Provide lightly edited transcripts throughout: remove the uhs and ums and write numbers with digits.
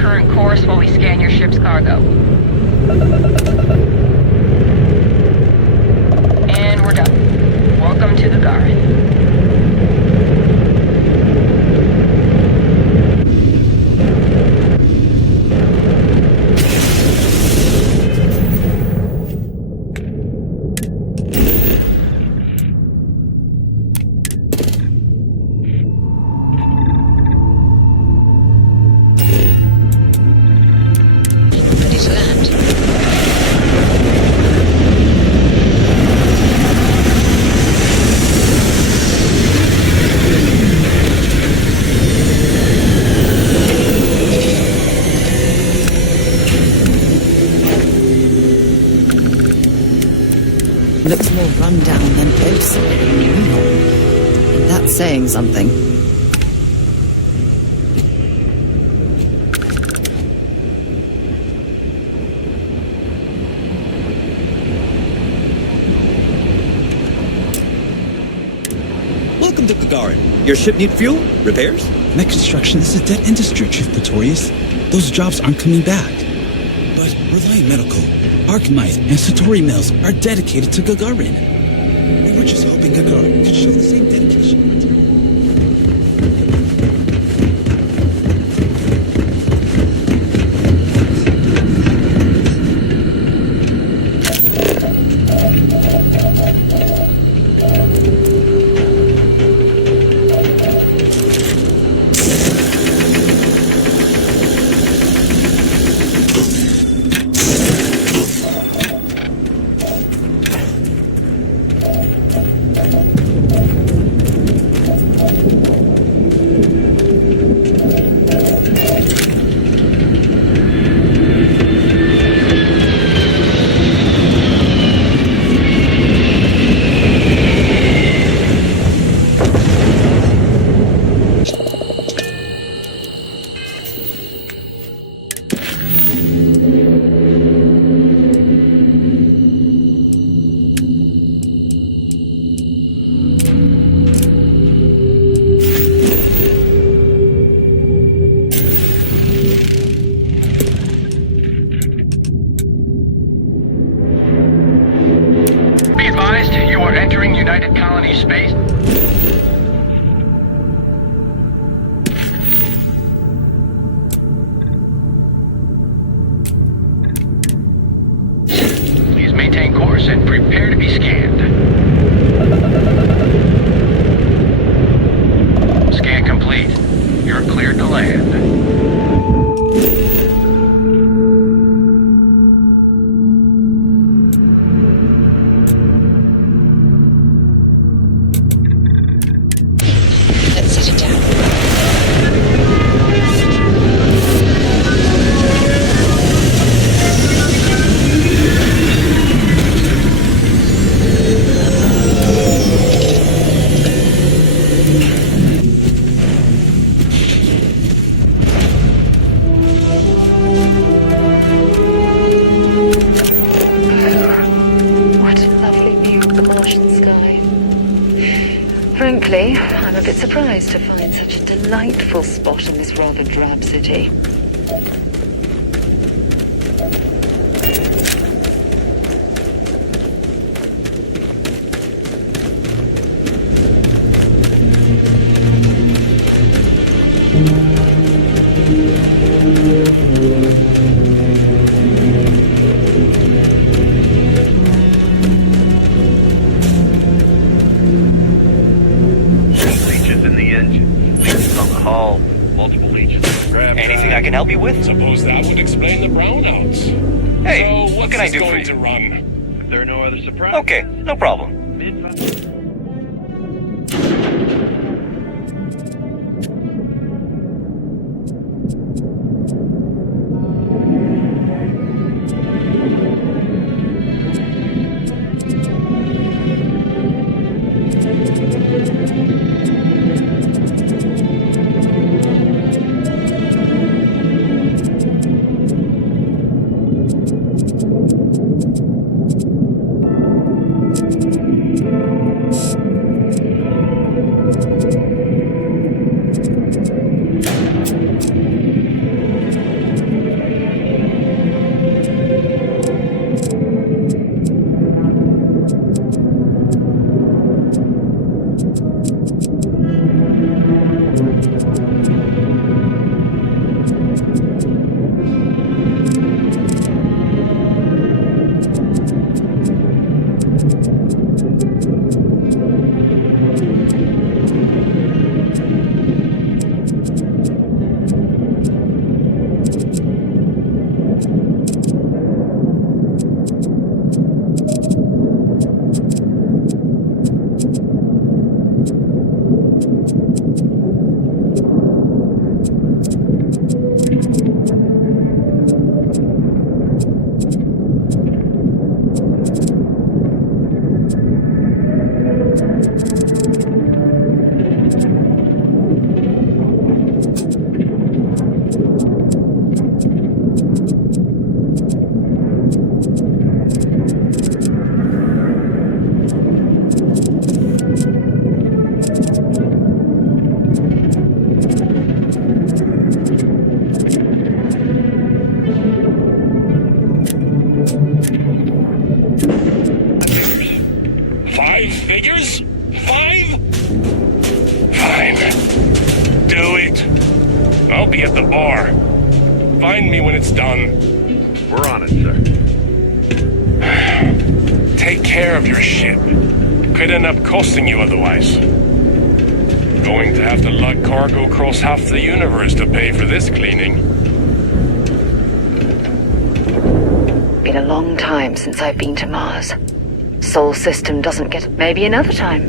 current course while we scan your ship's cargo. And we're done. Welcome to the Gagarin. Looks more run down than L.I.S.T. That's saying something. Welcome to Gagarin. Your ship need fuel? Repairs? Mech construction is a dead industry, Chief Pretorius. Those jobs aren't coming back. But Reliant Medical, Archmite, and Satori Mills are dedicated to Gagarin. We were just hoping Gagarin could show the same dedication. Frankly, I'm a bit surprised to find such a delightful spot in this rather drab city. Anything I can help you with? Suppose that would explain the brownouts. Hey, so what can I do for going you? to run? If there are no other surprises. Okay, no problem. I'll be at the bar. Find me when it's done. We're on it, sir. Take care of your ship. Could end up costing you otherwise. Going to have to lug cargo across half the universe to pay for this cleaning. Been a long time since I've been to Mars. Sol system doesn't get... Maybe another time.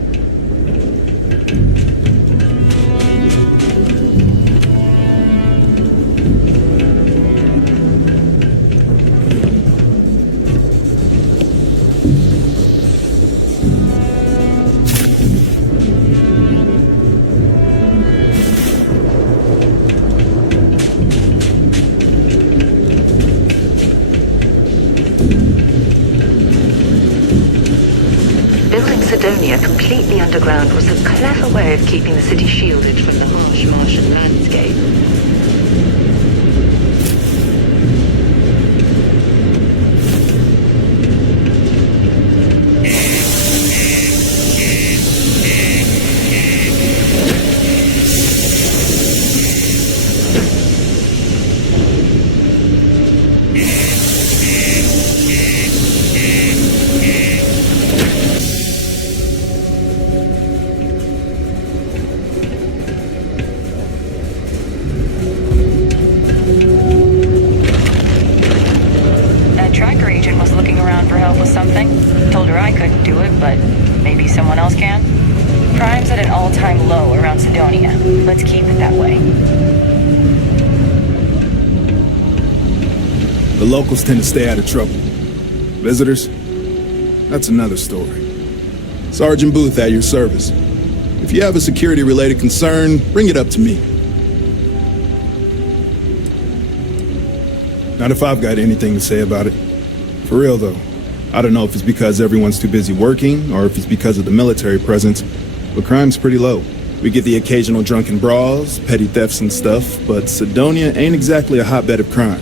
Cydonia completely underground was a clever way of keeping the city shielded from the harsh Martian landscape. Someone else can? Crime's at an all-time low around Cydonia. Let's keep it that way. The locals tend to stay out of trouble. Visitors? That's another story. Sergeant Booth at your service. If you have a security-related concern, bring it up to me. Not if I've got anything to say about it. For real, though. I don't know if it's because everyone's too busy working, or if it's because of the military presence, but crime's pretty low. We get the occasional drunken brawls, petty thefts and stuff, but Cydonia ain't exactly a hotbed of crime.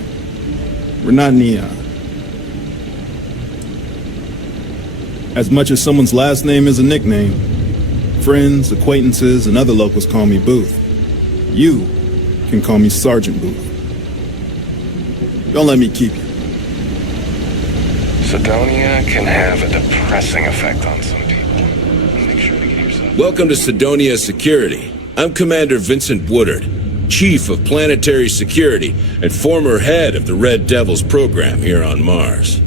We're not neon. As much as someone's last name is a nickname, friends, acquaintances, and other locals call me Booth. You can call me Sergeant Booth. Don't let me keep you. Cydonia can have a depressing effect on some people. Make sure to get yourself... Welcome to Cydonia Security. I'm Commander Vincent Woodard, Chief of Planetary Security and former head of the Red Devils program here on Mars.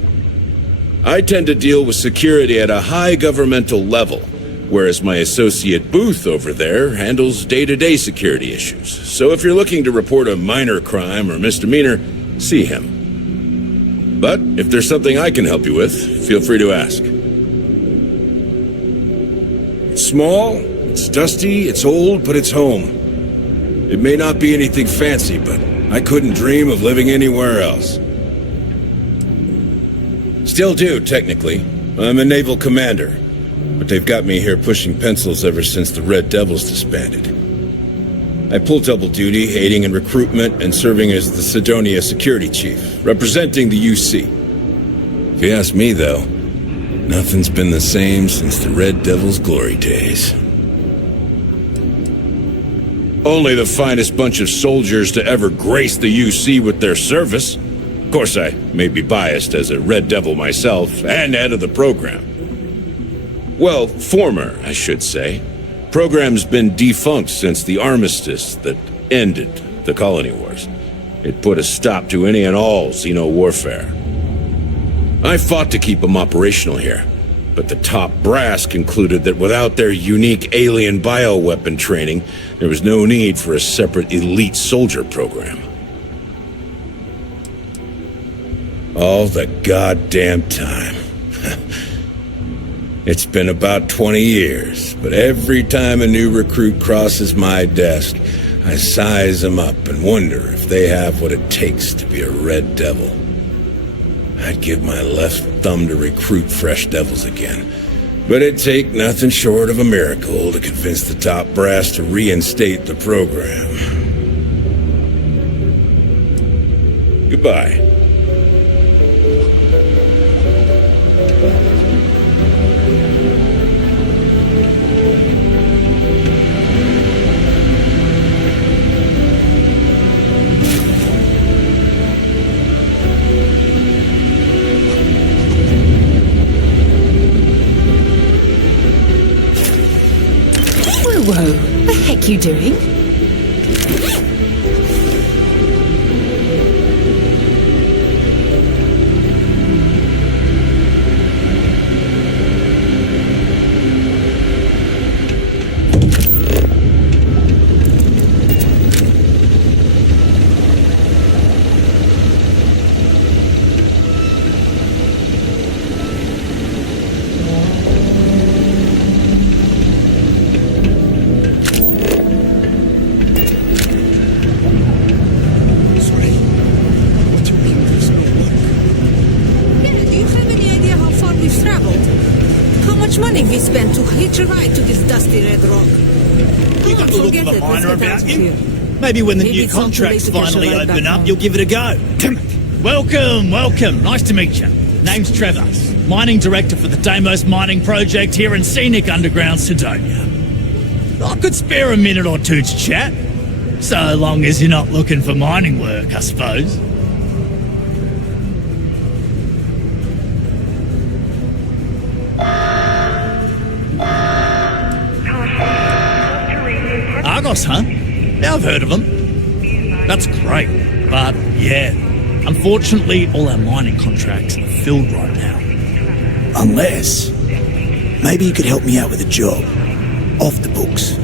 I tend to deal with security at a high governmental level, whereas my associate Booth over there handles day-to-day security issues. So if you're looking to report a minor crime or misdemeanor, see him. But if there's something I can help you with, feel free to ask. It's small, it's dusty, it's old, but it's home. It may not be anything fancy, but I couldn't dream of living anywhere else. Still do, technically. I'm a naval commander, but they've got me here pushing pencils ever since the Red Devils disbanded. I pull double duty, aiding in recruitment and serving as the Cydonia security chief, representing the UC. If you ask me, though, nothing's been the same since the Red Devils' glory days. Only the finest bunch of soldiers to ever grace the UC with their service. Of course, I may be biased as a Red Devil myself, and head of the program. Well, former, I should say. Program's been defunct since the armistice that ended the colony wars. It put a stop to any and all Xeno warfare. I fought to keep them operational here, but the top brass concluded that without their unique alien bioweapon training, there was no need for a separate elite soldier program. All the goddamn time. It's been about 20 years, but every time a new recruit crosses my desk, I size them up and wonder if they have what it takes to be a Red Devil. I'd give my left thumb to recruit fresh devils again, but it'd take nothing short of a miracle to convince the top brass to reinstate the program. Goodbye. doubt you. Maybe when the new contracts finally open up, you'll give it a go. Welcome. Nice to meet you. Name's Trevor, mining director for the Deimos mining project here in scenic underground Cydonia. I could spare a minute or two to chat, so long as you're not looking for mining work, I suppose. Argos, huh? Yeah, I've heard of them. That's great, but yeah, unfortunately all our mining contracts are filled right now. Unless, maybe you could help me out with a job. Off the books. 3,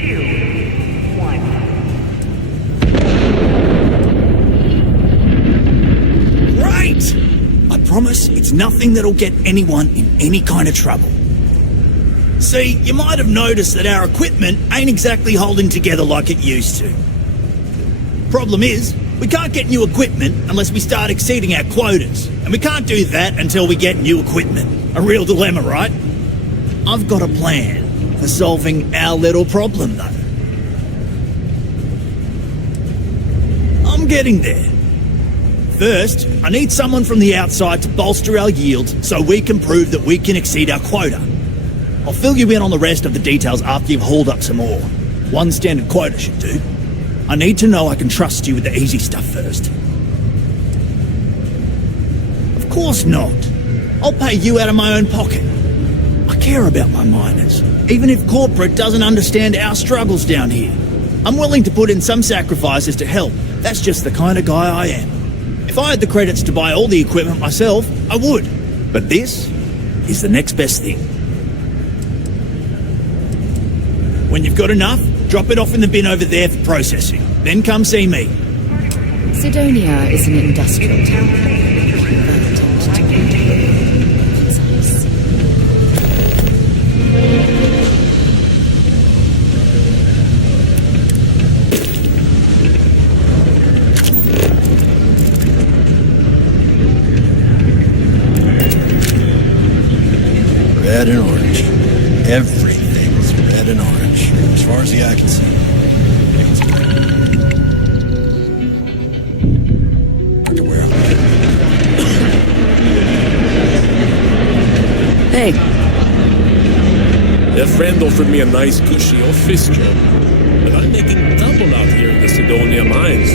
2, 1. Great! I promise it's nothing that'll get anyone in any kind of trouble. See, you might have noticed that our equipment ain't exactly holding together like it used to. Problem is, we can't get new equipment unless we start exceeding our quotas, and we can't do that until we get new equipment. A real dilemma, right? I've got a plan for solving our little problem, though. I'm getting there. First, I need someone from the outside to bolster our yield so we can prove that we can exceed our quota. I'll fill you in on the rest of the details after you've hauled up some more. One standard quota should do. I need to know I can trust you with the easy stuff first. Of course not. I'll pay you out of my own pocket. I care about my miners, even if corporate doesn't understand our struggles down here. I'm willing to put in some sacrifices to help. That's just the kind of guy I am. If I had the credits to buy all the equipment myself, I would. But this is the next best thing. When you've got enough, drop it off in the bin over there for processing. Then come see me. Cydonia is an industrial town. Red and orange. Everything's red and orange, as far as the eye can see. Hey. A friend offered me a nice cushy office job, but I'm making double out here in the Cydonia mines.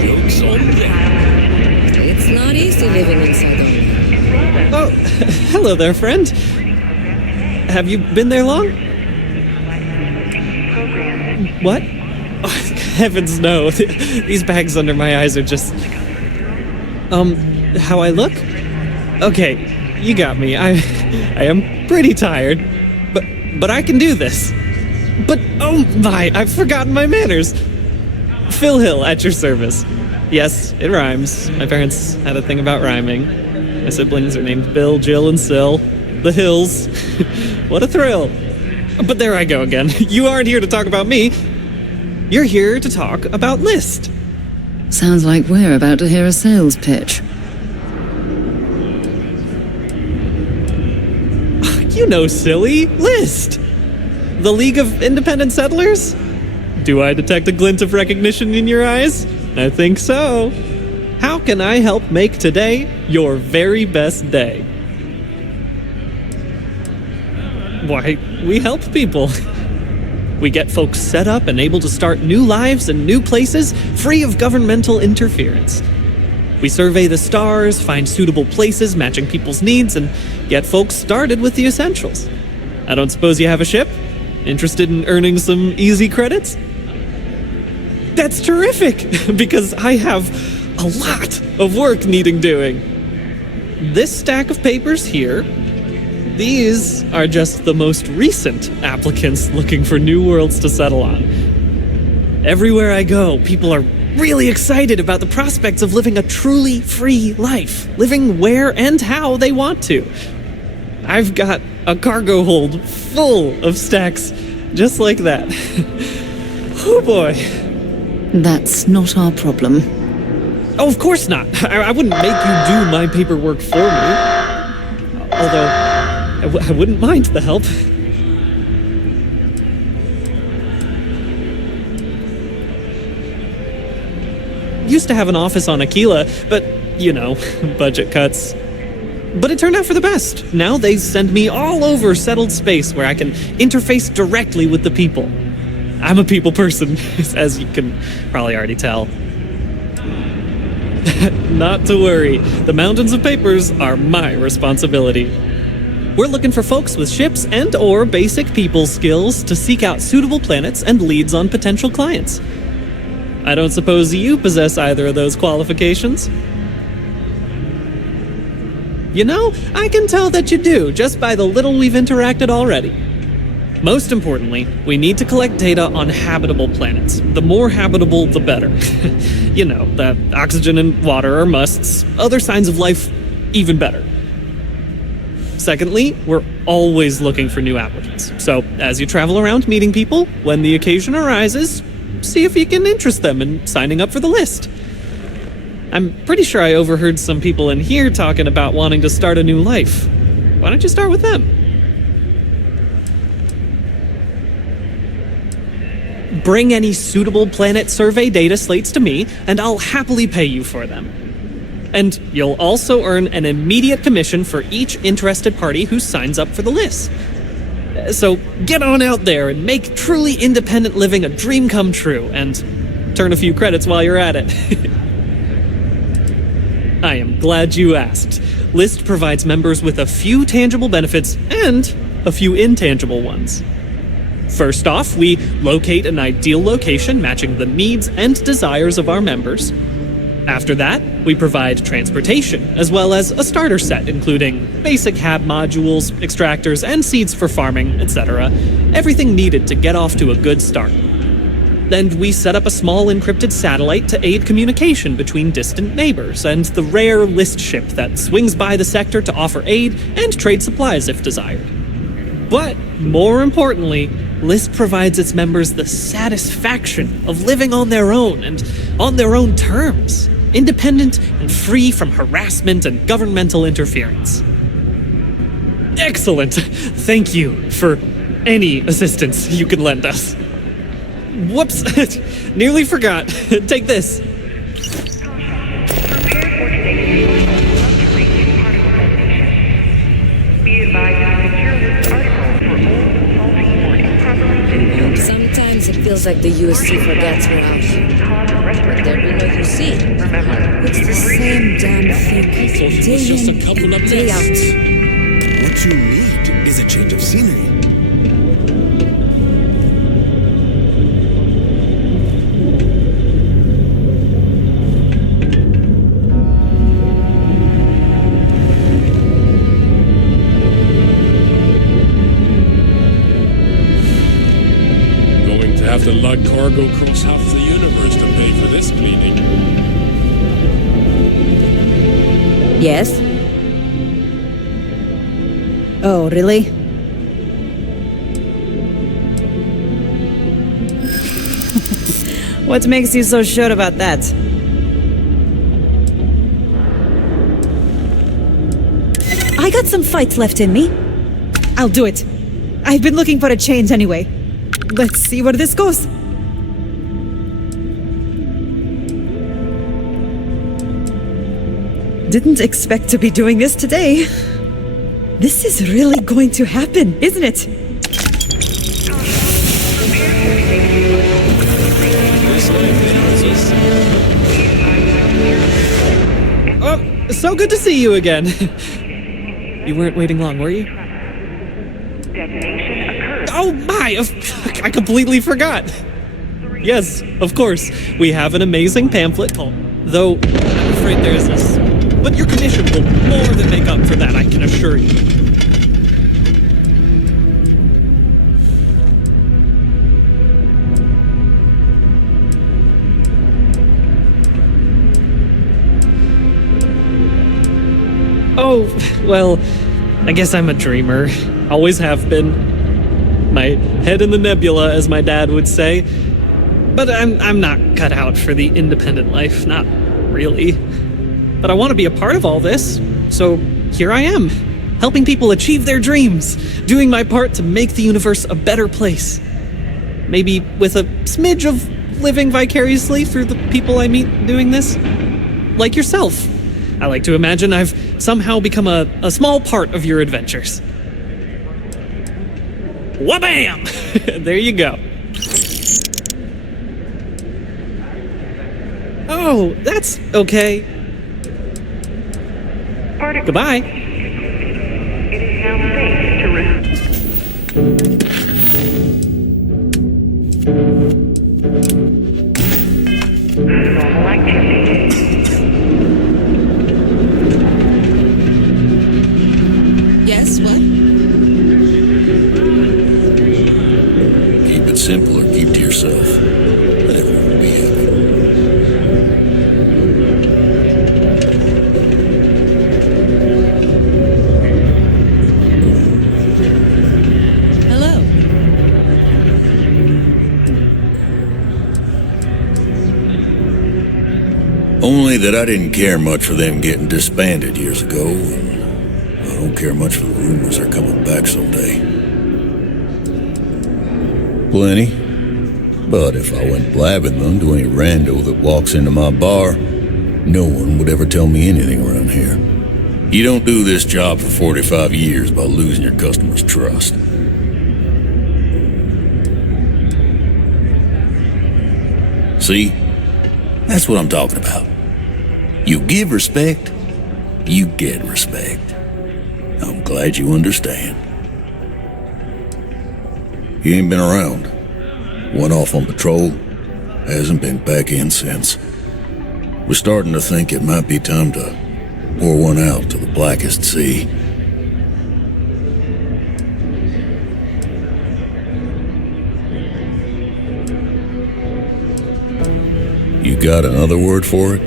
Joke's on them. It's not easy living in Cydonia. Oh, hello there, friend. Have you been there long? What? Oh, heavens no. These bags under my eyes are just... how I look? Okay, you got me. I am pretty tired. But I can do this. But, oh my, I've forgotten my manners. Phil Hill, at your service. Yes, it rhymes. My parents had a thing about rhyming. My siblings are named Bill, Jill, and Sil. The Hills. What a thrill. But there I go again. You aren't here to talk about me. You're here to talk about L.I.S.T. Sounds like we're about to hear a sales pitch. You know, silly. L.I.S.T. The League of Independent Settlers? Do I detect a glint of recognition in your eyes? I think so. How can I help make today your very best day? Why, we help people. We get folks set up and able to start new lives in new places, free of governmental interference. We survey the stars, find suitable places matching people's needs, and get folks started with the essentials. I don't suppose you have a ship? Interested in earning some easy credits? That's terrific, because I have a lot of work needing doing. This stack of papers here, these are just the most recent applicants looking for new worlds to settle on. Everywhere I go, people are really excited about the prospects of living a truly free life, living where and how they want to. I've got a cargo hold full of stacks just like that. Oh boy. That's not our problem. Oh, of course not. I wouldn't make you do my paperwork for me. Although, I wouldn't mind the help. used to have an office on Aquila, but, you know, budget cuts. But it turned out for the best. Now they send me all over settled space where I can interface directly with the people. I'm a people person, as you can probably already tell. Not to worry, the mountains of papers are my responsibility. We're looking for folks with ships and or basic people skills to seek out suitable planets and leads on potential clients. I don't suppose you possess either of those qualifications? You know, I can tell that you do, just by the little we've interacted already. Most importantly, we need to collect data on habitable planets. The more habitable, the better. You know, the oxygen and water are musts. Other signs of life, even better. Secondly, we're always looking for new applicants. So, as you travel around meeting people, when the occasion arises, see if you can interest them in signing up for the list. I'm pretty sure I overheard some people in here talking about wanting to start a new life. Why don't you start with them? Bring any suitable planet survey data slates to me, and I'll happily pay you for them. And you'll also earn an immediate commission for each interested party who signs up for the list. So get on out there and make truly independent living a dream come true, and turn a few credits while you're at it. I am glad you asked. L.I.S.T provides members with a few tangible benefits and a few intangible ones. First off, we locate an ideal location matching the needs and desires of our members. After that, we provide transportation, as well as a starter set including basic hab modules, extractors, and seeds for farming, etc. Everything needed to get off to a good start. And we set up a small encrypted satellite to aid communication between distant neighbors and the rare L.I.S.T ship that swings by the sector to offer aid and trade supplies if desired. But more importantly, L.I.S.T provides its members the satisfaction of living on their own and on their own terms, independent and free from harassment and governmental interference. Excellent! Thank you for any assistance you can lend us. Whoops! Nearly forgot. Take this. Sometimes it feels like the USC forgets we're out here. But there be no UC. It's the same damn thing. Day in, day out. What you need is a change of scenery. Have to lug cargo across half the universe to pay for this cleaning. Yes? Oh, really? What makes you so sure about that? I got some fights left in me. I'll do it. I've been looking for a change anyway. Let's see where this goes. Didn't expect to be doing this today. This is really going to happen, isn't it? Oh, so good to see you again. You weren't waiting long, were you? Oh my! I completely forgot! Yes, of course. We have an amazing pamphlet called... Though, I'm afraid there is this. But your commission will more than make up for that, I can assure you. Oh, well, I guess I'm a dreamer. Always have been. My head in the nebula, as my dad would say. But I'm not cut out for the independent life, not really. But I want to be a part of all this, so here I am, helping people achieve their dreams, doing my part to make the universe a better place. Maybe with a smidge of living vicariously through the people I meet doing this. Like yourself. I like to imagine I've somehow become a small part of your adventures. Wha-bam! There you go. Oh, that's okay. Goodbye. It is now safe to normal activity. Yes, what? Keep it simple or keep to yourself. Let everyone be happy. Hello. Only that I didn't care much for them getting disbanded years ago, and I don't care much for the rumors they're coming back someday. Plenty. But if I went blabbing them to any rando that walks into my bar, no one would ever tell me anything around here. You don't do this job for 45 years by losing your customers' trust. See? That's what I'm talking about. You give respect, you get respect. I'm glad you understand. You ain't been around. Went off on patrol, hasn't been back in since. We're starting to think it might be time to pour one out to the blackest sea. You got another word for it?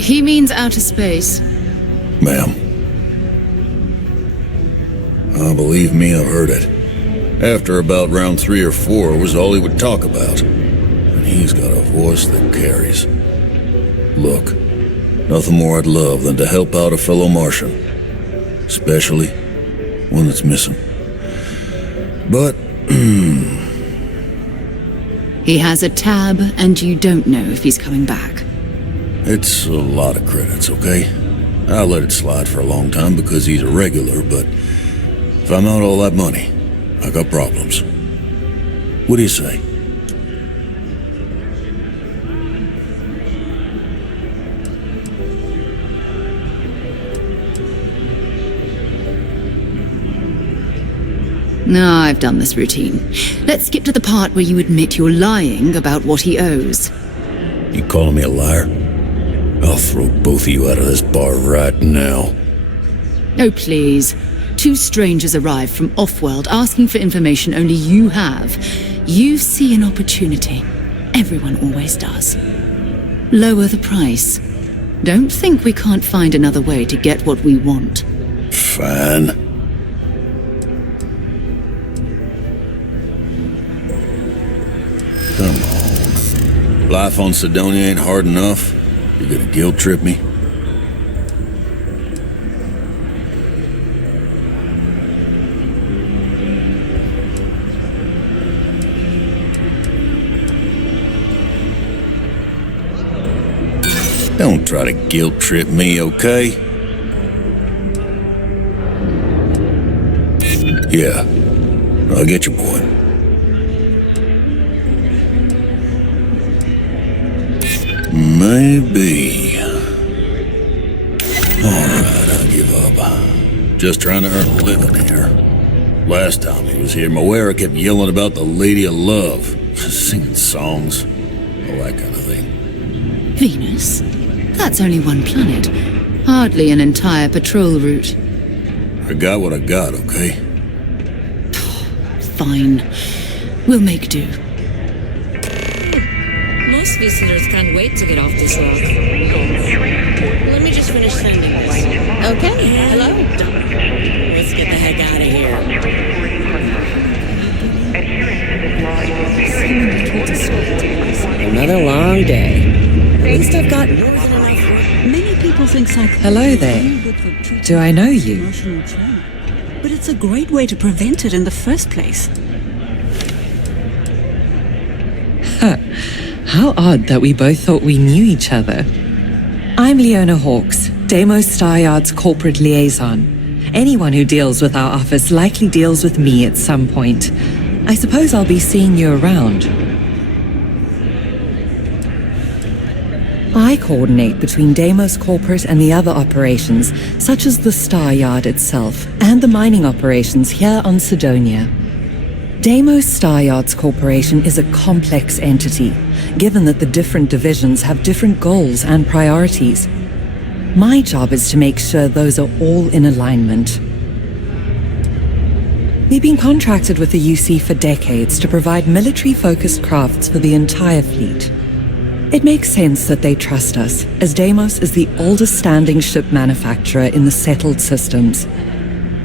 He means outer space. Ma'am. Believe me, I've heard it. After about round 3 or 4 was all he would talk about. And he's got a voice that carries. Look, nothing more I'd love than to help out a fellow Martian. Especially one that's missing. But, He has a tab, and you don't know if he's coming back. it's a lot of credits, okay? I let it slide for a long time because he's a regular, but if I'm out all that money, I got problems. What do you say? No, I've done this routine. Let's skip to the part where you admit you're lying about what he owes. You calling me a liar? I'll throw both of you out of this bar right now. Oh, please. 2 strangers arrive from off-world asking for information only you have. You see an opportunity. Everyone always does. Lower the price. Don't think we can't find another way to get what we want. Fine. Come on. Life on Cydonia ain't hard enough. You're gonna guilt trip me? Don't try to guilt trip me, okay? Yeah, I'll get your point. Maybe. Alright, I'll give up. Just trying to earn a living here. Last time he was here, Moera kept yelling about the Lady of Love, singing songs, all that kind of thing. Venus? That's only one planet. Hardly an entire patrol route. I got what I got, okay? Fine. We'll make do. Most visitors can't wait to get off this rock. Let me just finish sending this. Okay, hello. Let's get the heck out of here. Another long day. At least I've got more than enough work. Many people think Hello there. Do I know you? But it's a great way to prevent it in the first place. How odd that we both thought we knew each other. I'm Leona Hawkes, Deimos Staryard's corporate liaison. Anyone who deals with our office likely deals with me at some point. I suppose I'll be seeing you around. I coordinate between Deimos Corporate and the other operations, such as the Staryard itself, and the mining operations here on Cydonia. Deimos Staryard's corporation is a complex entity, given that the different divisions have different goals and priorities. My job is to make sure those are all in alignment. We've been contracted with the UC for decades to provide military-focused crafts for the entire fleet. It makes sense that they trust us, as Deimos is the oldest standing ship manufacturer in the settled systems.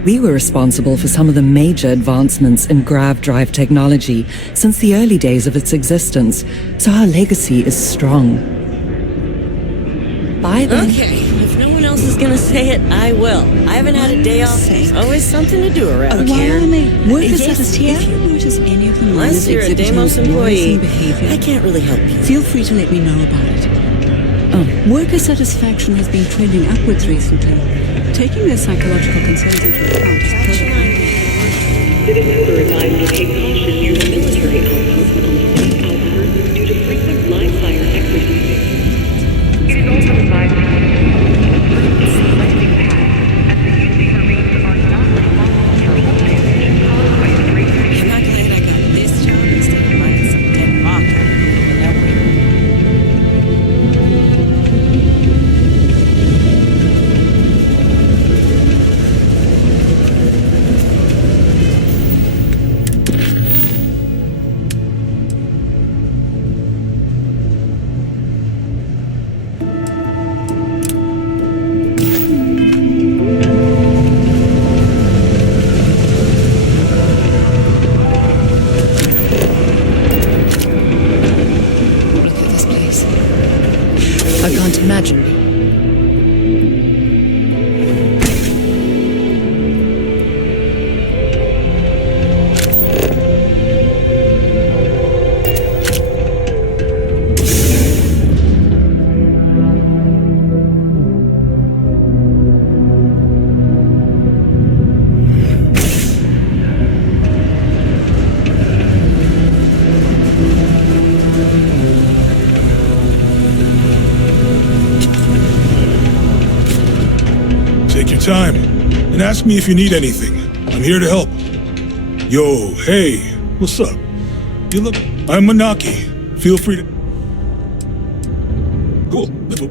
We were responsible for some of the major advancements in grav drive technology since the early days of its existence, so our legacy is strong. Bye then. Okay, if no one else is gonna say it, I will. I haven't had a day off. There's always something to do around here. Workers at us here, if you notice any of the Unless you're a Deimos employee, behavior, I can't really help you. Feel free to let me know about it. Worker satisfaction has been trending upwards recently. Taking their psychological concerns into account is Citizens are advised to take caution near the military outpost on the Fleet outskirts due to frequent live fire exercises. It is also advised to keep landing pads as the UC Marines are not responsible for hull damage caused by stray fish. I'm not glad I got this job instead of mining some dead rock out in the middle of nowhere. I can't imagine. Time and ask me if you need anything. I'm here to help. Yo, hey, what's up? You look... I'm Manaki. Feel free to... Cool. Let's go.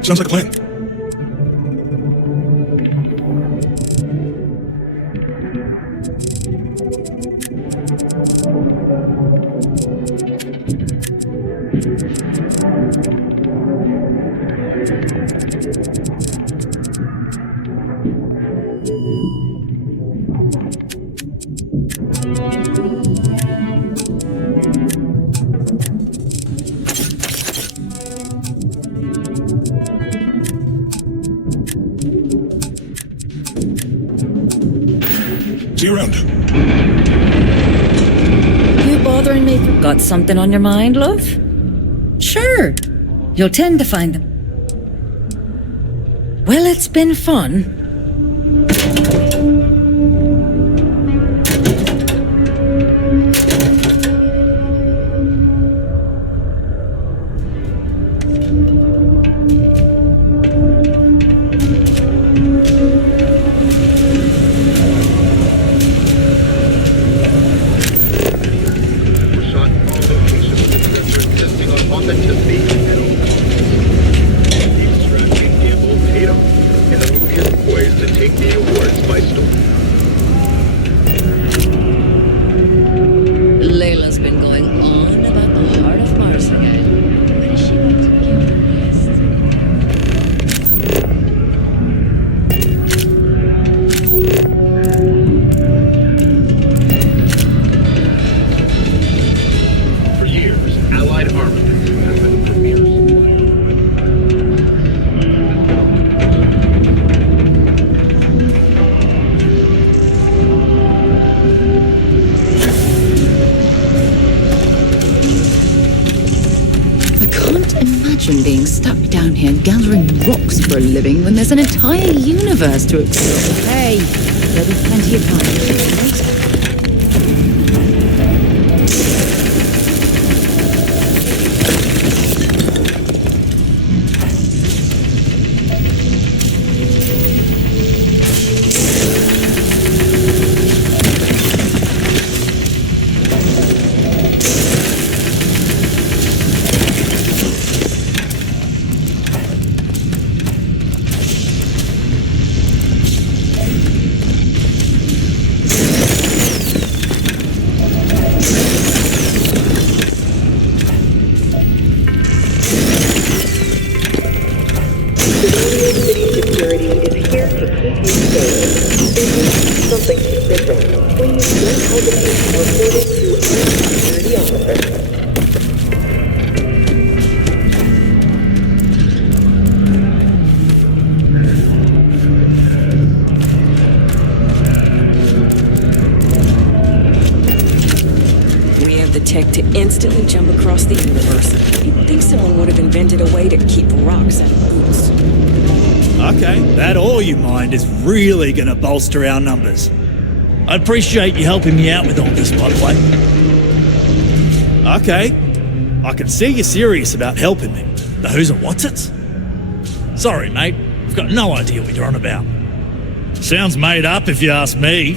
Sounds like a plan. See you around. You bothering me? Got something on your mind, love? Sure. You'll tend to find them. Well, it's been fun. down here gathering rocks for a living when there's an entire universe to explore? Hey, there'll be plenty of time to do it. Instantly jump across the universe. You'd think someone would have invented a way to keep rocks at boots. Okay, that all you mind is really gonna bolster our numbers. I appreciate you helping me out with all this, by the way. Okay, I can see you're serious about helping me. The who's and what's it's? Sorry, mate, I've got no idea what you're on about. Sounds made up if you ask me.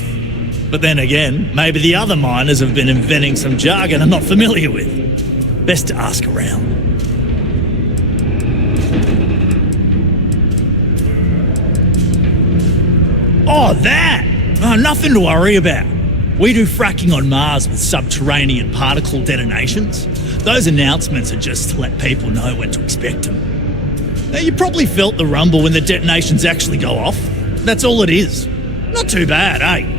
But then again, maybe the other miners have been inventing some jargon I'm not familiar with. Best to ask around. Oh, that! Oh, nothing to worry about. We do fracking on Mars with subterranean particle detonations. Those announcements are just to let people know when to expect them. Now, you probably felt the rumble when the detonations actually go off. That's all it is. Not too bad, eh?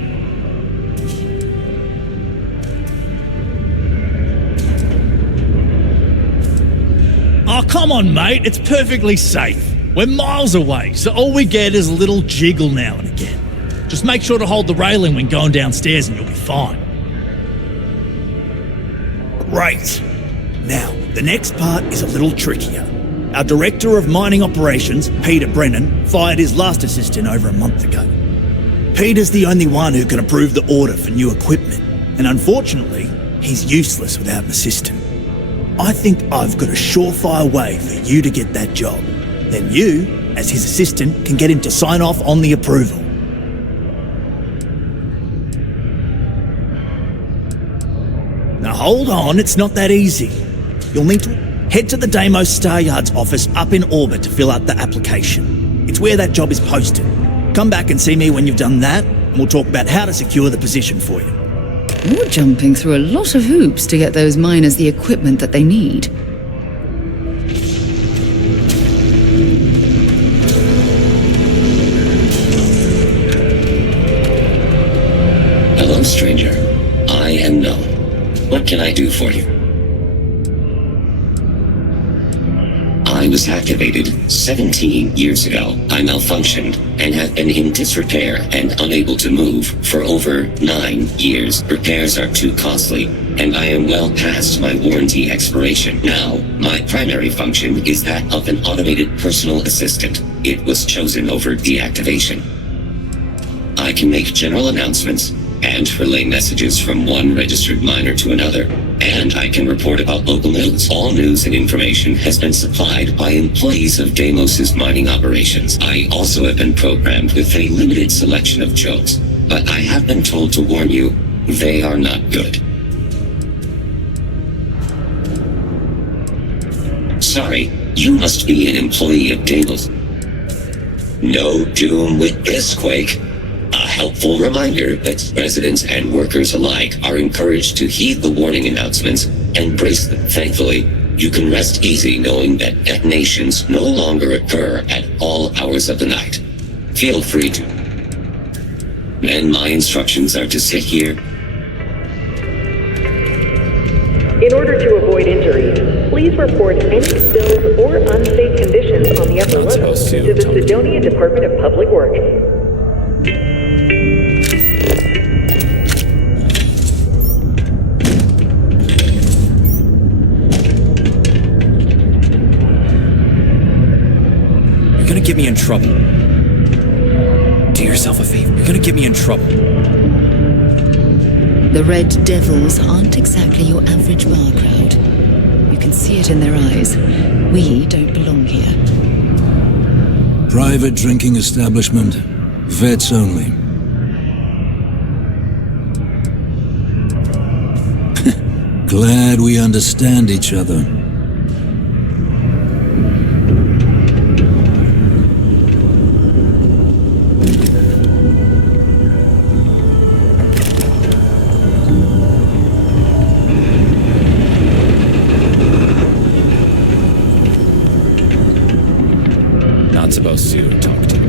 Oh, come on, mate. It's perfectly safe. We're miles away, so all we get is a little jiggle now and again. Just make sure to hold the railing when going downstairs and you'll be fine. Great. Now, the next part is a little trickier. Our Director of Mining Operations, Peter Brennan, fired his last assistant over a month ago. Peter's the only one who can approve the order for new equipment, and unfortunately, he's useless without an assistant. I think I've got a surefire way for you to get that job. Then you, as his assistant, can get him to sign off on the approval. Now hold on, it's not that easy. You'll need to head to the Deimos Staryard's office up in orbit to fill out the application. It's where that job is posted. Come back and see me when you've done that, and we'll talk about how to secure the position for you. You're jumping through a lot of hoops to get those miners the equipment that they need. Hello, stranger. I am No. What can I do for you? I was activated 17 years ago. I malfunctioned and have been in disrepair and unable to move for over 9 years. Repairs are too costly, and I am well past my warranty expiration. Now, my primary function is that of an automated personal assistant. It was chosen over deactivation. I can make general announcements and relay messages from one registered miner to another, and I can report about local news. All news and information has been supplied by employees of Deimos' mining operations. I also have been programmed with a limited selection of jokes, but I have been told to warn you, they are not good. Sorry, you must be an employee of Deimos. No doom with this quake. A helpful reminder that residents and workers alike are encouraged to heed the warning announcements and brace them. Thankfully, you can rest easy knowing that detonations no longer occur at all hours of the night. Feel free to. And my instructions are to sit here. In order to avoid injury, please report any spills or unsafe conditions on the upper level to the Cydonia Department of Public Works. get me in trouble. Do yourself a favor. You're gonna get me in trouble. The Red Devils aren't exactly your average bar crowd. You can see it in their eyes. We don't belong here. Private drinking establishment. Vets only. Glad we understand each other. Not supposed to talk to you.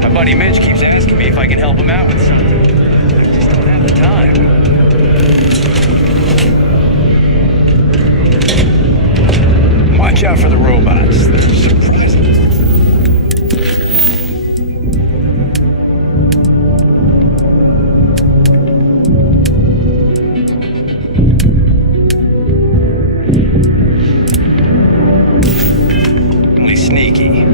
My buddy Mitch keeps asking me if I can help him out with something. I just don't have the time. Watch out for the robots. They're surprising. Really sneaky.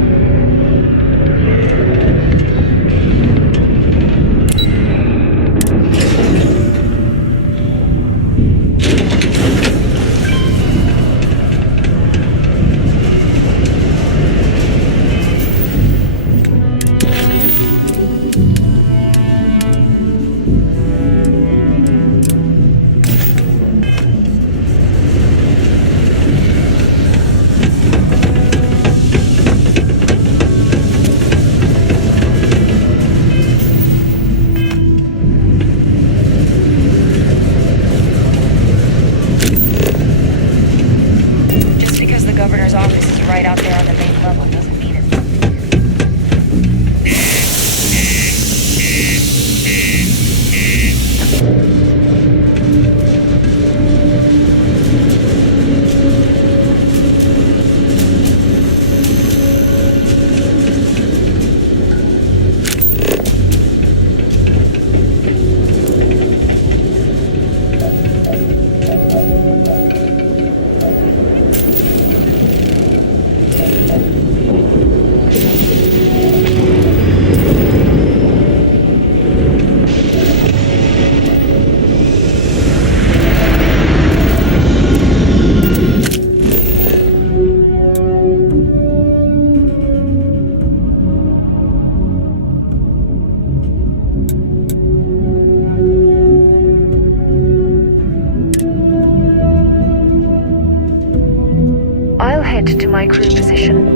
To my crew position.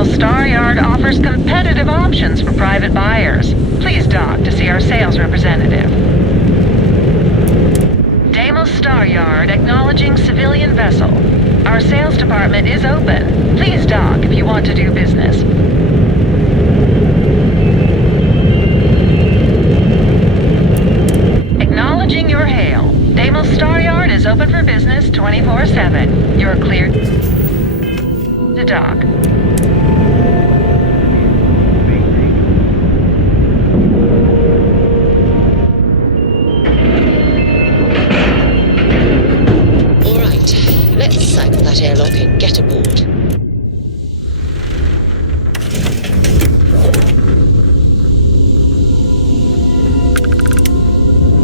Staryard offers competitive options for private buyers. Please dock to see our sales representative. Deimos Staryard acknowledging civilian vessel. Our sales department is open. Please dock if you want to do business. Acknowledging your hail. Deimos Staryard is open for business 24/7. You're cleared to dock. That airlock and get aboard.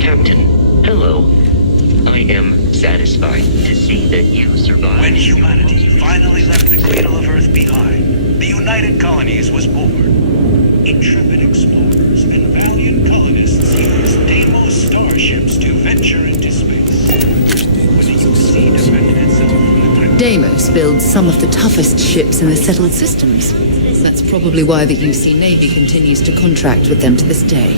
Captain, hello. I am satisfied to see that you survived. When humanity finally left the cradle of Earth behind, the United Colonies was born. Intrepid explorers and valiant colonists used Deimos starships to venture into space. When the UC defended itself from the Deimos, Deimos builds some of the toughest ships in the settled systems. That's probably why the UC Navy continues to contract with them to this day.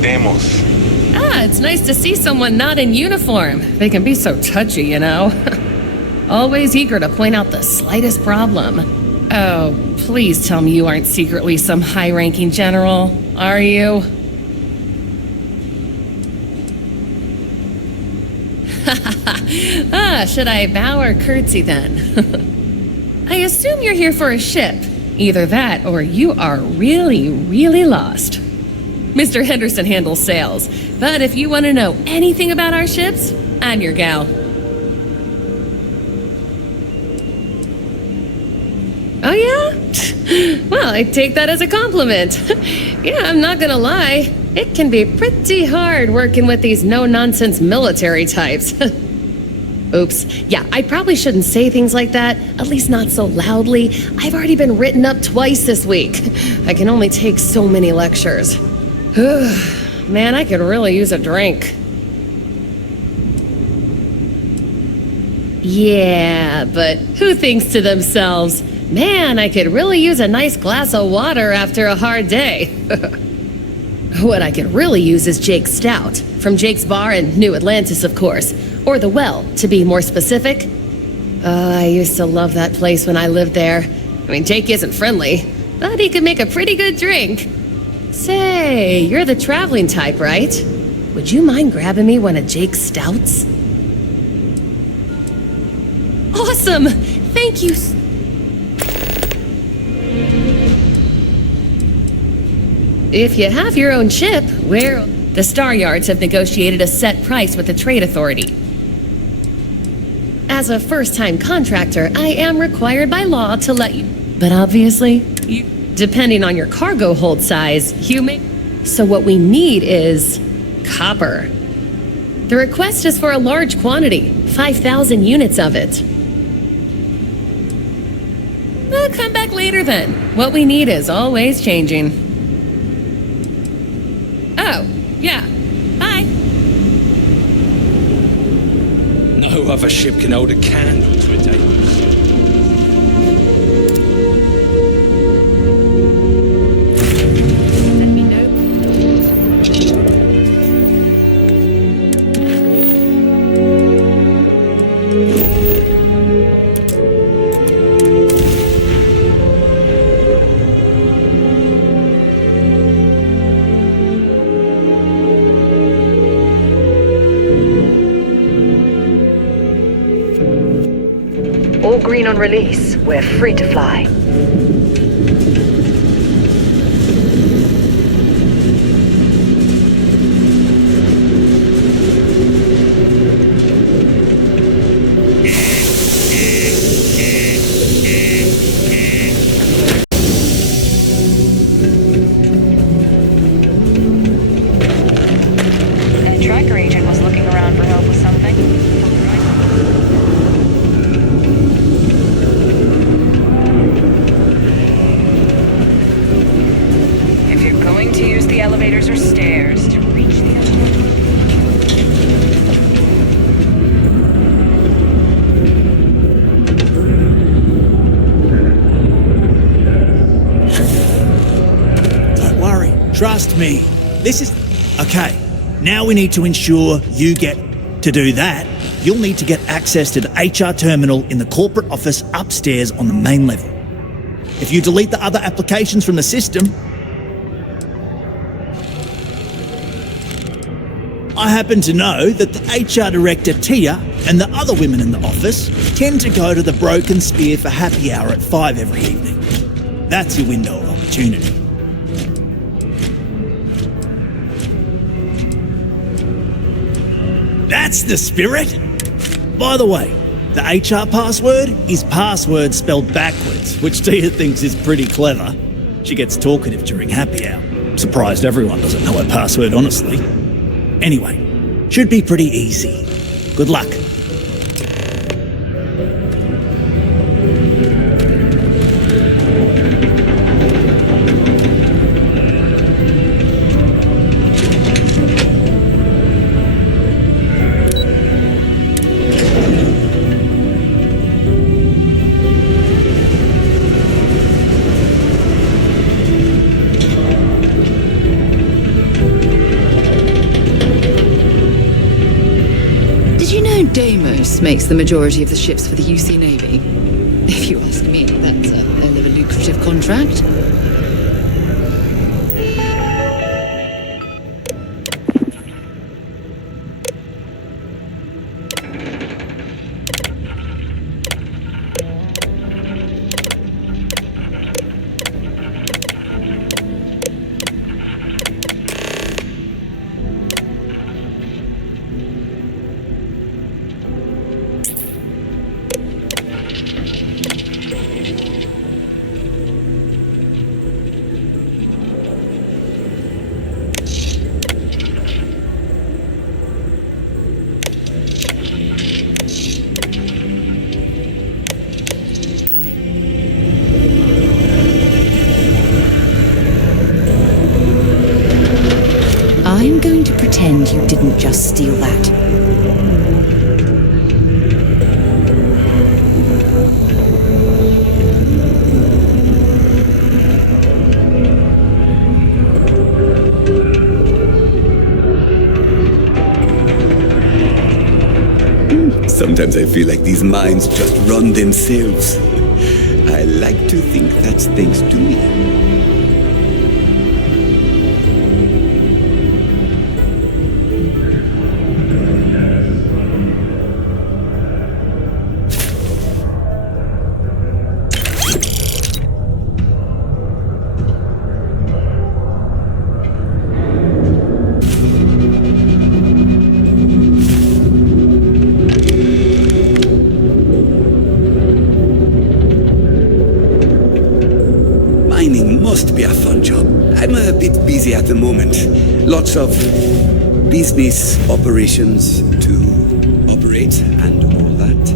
Deimos. It's nice to see someone not in uniform. They can be so touchy, you know. Always eager to point out the slightest problem. Oh, please tell me you aren't secretly some high-ranking general, are you? Should I bow or curtsy then? I assume you're here for a ship. Either that or you are really, really lost. Mr. Henderson handles sales, but if you want to know anything about our ships, I'm your gal. Oh yeah? Well, I take that as a compliment. Yeah, I'm not gonna lie. It can be pretty hard working with these no-nonsense military types. Oops. Yeah, I probably shouldn't say things like that, at least not so loudly. I've already been written up twice this week. I can only take so many lectures. Man, I could really use a drink. Yeah, but who thinks to themselves, man, I could really use a nice glass of water after a hard day? What I could really use is Jake's Stout, from Jake's Bar in New Atlantis, of course. Or the Well, to be more specific. I used to love that place when I lived there. I mean, Jake isn't friendly, but he could make a pretty good drink. Say, you're the traveling type, right? Would you mind grabbing me one of Jake's Stouts? Awesome! Thank you. If you have your own ship, the Staryards have negotiated a set price with the Trade Authority. As a first-time contractor, I am required by law to let you... But obviously, depending on your cargo hold size, you may... So what we need is... copper. The request is for a large quantity, 5,000 units of it. Well, come back later then. What we need is always changing. Oh, yeah. Bye. No other ship can hold a candle to a Deimos. All green on release. We're free to fly. That tracker agent was looking around for help with something. If you're going to use the elevators or stairs to reach the Don't worry, trust me. This is... Okay, now we need to ensure you get... To do that, you'll need to get access to the HR terminal in the corporate office upstairs on the main level. If you delete the other applications from the system... I happen to know that the HR director, Tia, and the other women in the office tend to go to the Broken Spear for happy hour at 5 every evening. That's your window of opportunity. That's the spirit! By the way, the HR password is password spelled backwards, which Tia thinks is pretty clever. She gets talkative during happy hour. Surprised everyone doesn't know her password, honestly. Anyway, should be pretty easy. Good luck. Deimos makes the majority of the ships for the UC Navy. If you ask me, that's a hell of a lucrative contract. I'm going to pretend you didn't just steal that. Sometimes I feel like these minds just run themselves. I like to think that's thanks to me. Must be a fun job. I'm a bit busy at the moment. Lots of business operations to operate and all that.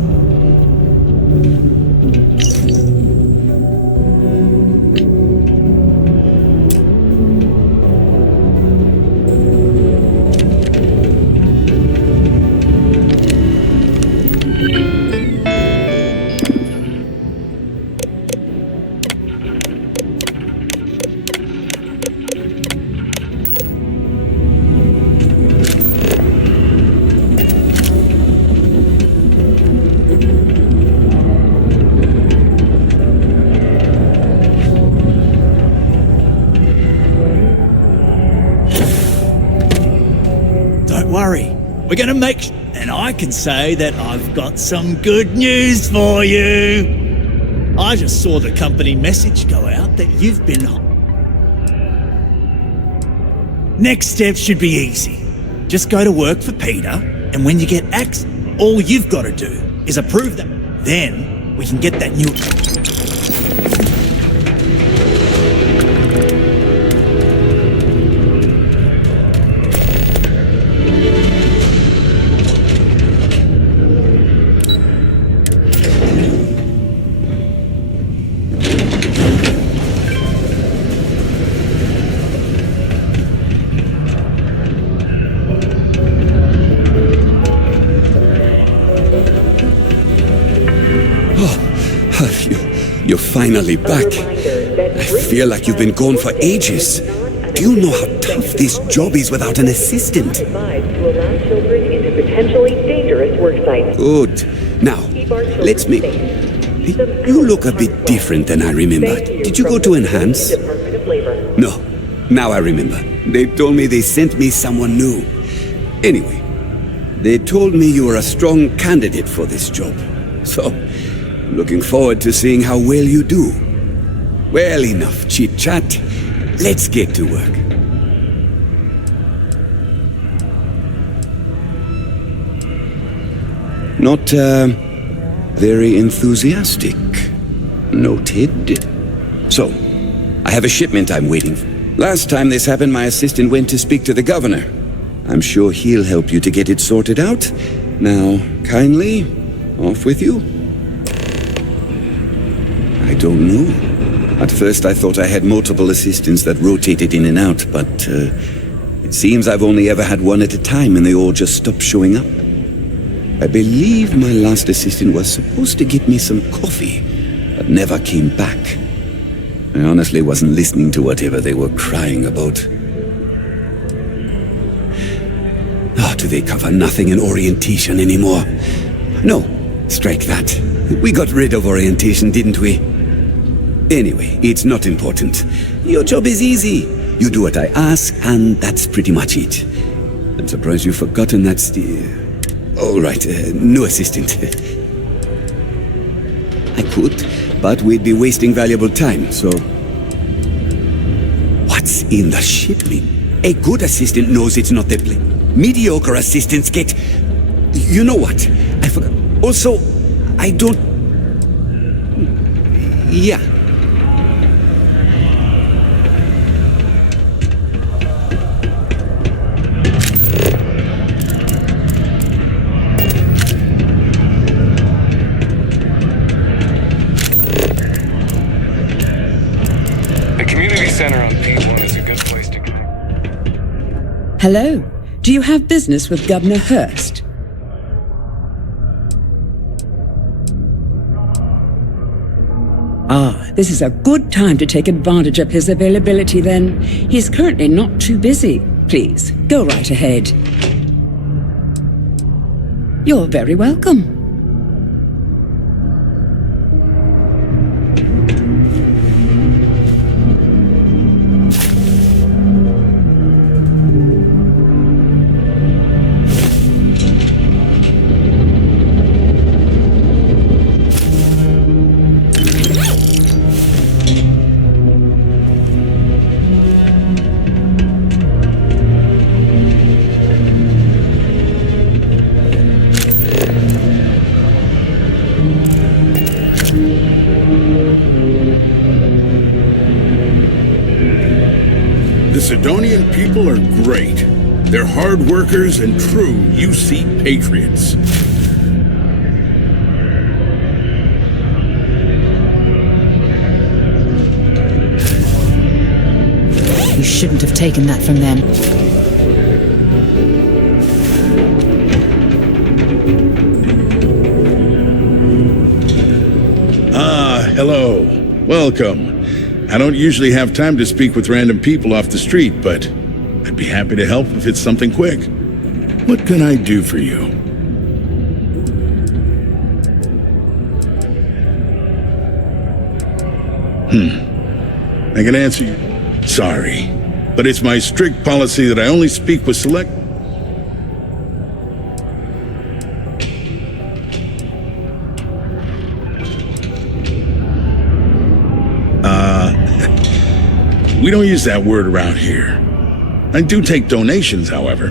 worry. We're gonna make and I can say that I've got some good news for you. I just saw the company message go out that you've been... Next step should be easy. Just go to work for Peter, and when you get access, all you've got to do is approve that. Then we can get that new... You're finally back. I feel like you've been gone for ages. Do you know how tough this job is without an assistant? To allow children into potentially dangerous work sites. Good. Now, let's make... You look a bit different than I remember. Did you go to Enhance? No. Now I remember. They told me they sent me someone new. Anyway, they told me you were a strong candidate for this job. So... looking forward to seeing how well you do. Well, enough chit-chat. Let's get to work. Not, very enthusiastic. Noted. So, I have a shipment I'm waiting for. Last time this happened, my assistant went to speak to the governor. I'm sure he'll help you to get it sorted out. Now, kindly, off with you. I don't know. At first I thought I had multiple assistants that rotated in and out, but it seems I've only ever had one at a time and they all just stopped showing up. I believe my last assistant was supposed to get me some coffee, but never came back. I honestly wasn't listening to whatever they were crying about. Oh, do they cover nothing in orientation anymore? No, strike that. We got rid of orientation, didn't we? Anyway, it's not important. Your job is easy. You do what I ask, and that's pretty much it. I'm surprised you've forgotten that all right, no assistant. I could, but we'd be wasting valuable time, so... What's in the shipment? A good assistant knows it's not their place. Mediocre assistants get... You know what? I forgot. Also, I don't... Yeah. Center on P1 is a good place to go. Hello. Do you have business with Governor Hurst? Ah, this is a good time to take advantage of his availability then. He's currently not too busy. Please, go right ahead. You're very welcome. The Cydonia people are great. They're hard workers and true UC patriots. You shouldn't have taken that from them. Hello. Welcome. I don't usually have time to speak with random people off the street, but I'd be happy to help if it's something quick. What can I do for you? I can answer you. Sorry, but it's my strict policy that I only speak with select... We don't use that word around here. I do take donations, however.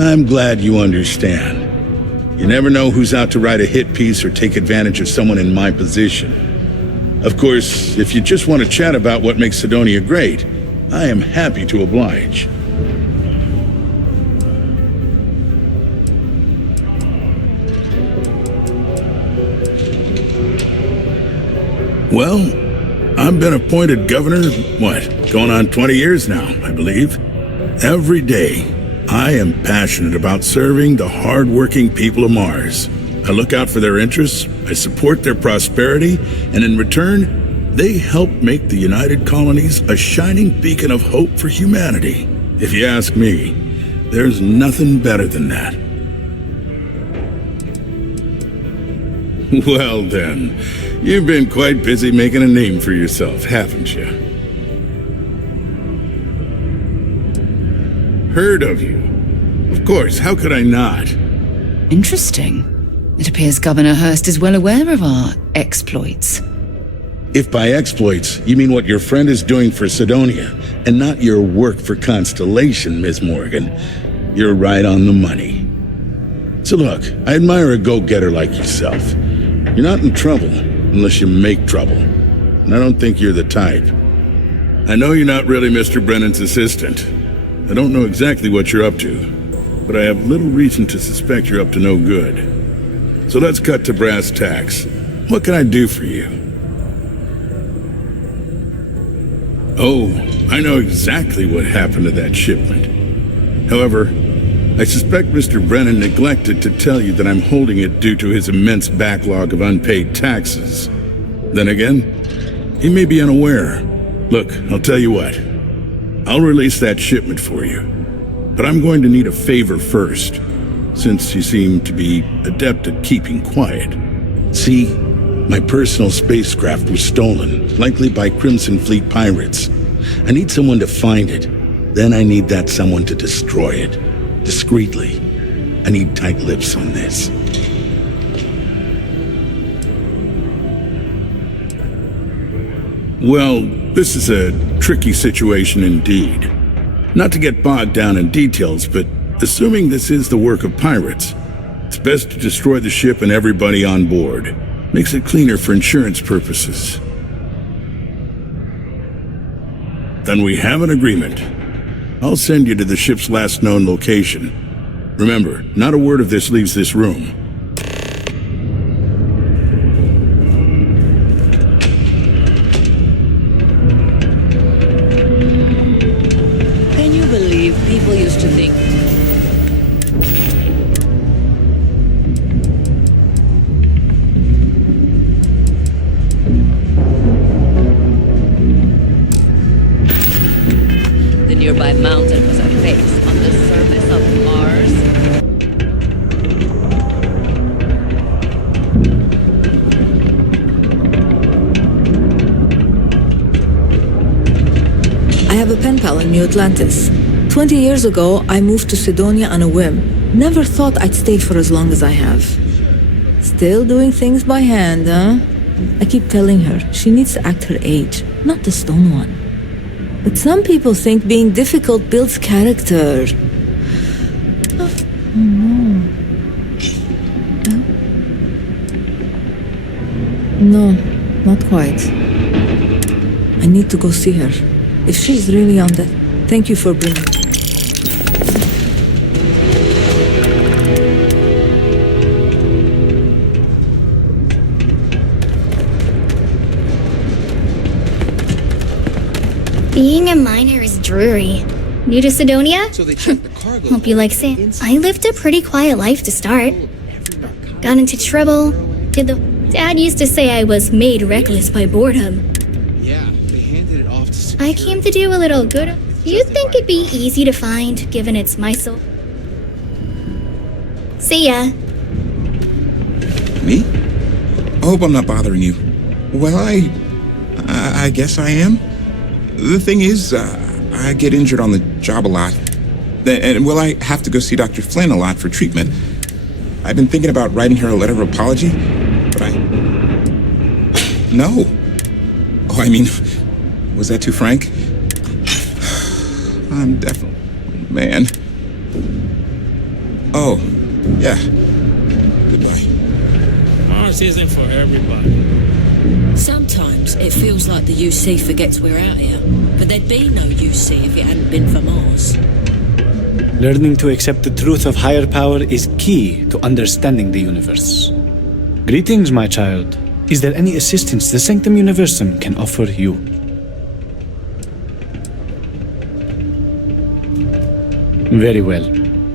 I'm glad you understand. You never know who's out to write a hit piece or take advantage of someone in my position. Of course, if you just want to chat about what makes Cydonia great, I am happy to oblige. Well, I've been appointed governor, going on 20 years now, I believe. Every day, I am passionate about serving the hard-working people of Mars. I look out for their interests, I support their prosperity, and in return, they help make the United Colonies a shining beacon of hope for humanity. If you ask me, there's nothing better than that. Well then, you've been quite busy making a name for yourself, haven't you? Heard of you. Of course, how could I not? Interesting. It appears Governor Hurst is well aware of our exploits. If by exploits, you mean what your friend is doing for Cydonia, and not your work for Constellation, Miss Morgan, you're right on the money. So look, I admire a go-getter like yourself. You're not in trouble unless you make trouble. And I don't think you're the type. I know you're not really Mr. Brennan's assistant. I don't know exactly what you're up to, but I have little reason to suspect you're up to no good. So let's cut to brass tacks. What can I do for you? Oh, I know exactly what happened to that shipment. However, I suspect Mr. Brennan neglected to tell you that I'm holding it due to his immense backlog of unpaid taxes. Then again, he may be unaware. Look, I'll tell you what. I'll release that shipment for you. But I'm going to need a favor first, since you seem to be adept at keeping quiet. See, my personal spacecraft was stolen, likely by Crimson Fleet pirates. I need someone to find it. Then I need that someone to destroy it. Discreetly. I need tight lips on this. Well, this is a tricky situation indeed. Not to get bogged down in details, but assuming this is the work of pirates, it's best to destroy the ship and everybody on board. Makes it cleaner for insurance purposes. Then we have an agreement. I'll send you to the ship's last known location. Remember, not a word of this leaves this room. Can you believe people used to think... The nearby mountain was a base on the surface of Mars? I have a pen pal in New Atlantis. 20 years ago, I moved to Cydonia on a whim. Never thought I'd stay for as long as I have. Still doing things by hand, huh? I keep telling her she needs to act her age, not the stone one. But some people think being difficult builds character. Oh, no. No, not quite. I need to go see her. If she's really on that, thank you for bringing. Being a miner is dreary. New to Cydonia? So they checked the cargo. Hope you like sand. I lived a pretty quiet life to start. Got into trouble. Dad used to say I was made reckless by boredom. Yeah, they handed it off to security. I came to do a little good. Do you think it'd be easy to find, given it's my soul? See ya. Me? I hope I'm not bothering you. Well, I guess I am. The thing is, I get injured on the job a lot. And, well, I have to go see Dr. Flynn a lot for treatment. I've been thinking about writing her a letter of apology, but No. Oh, I mean, was that too frank? I'm definitely... Man. Oh, yeah. Goodbye. Mars isn't for everybody. Sometimes it feels like the UC forgets we're out here. But there'd be no UC if it hadn't been for Mars. Learning to accept the truth of higher power is key to understanding the universe. Greetings, my child. Is there any assistance the Sanctum Universum can offer you? Very well.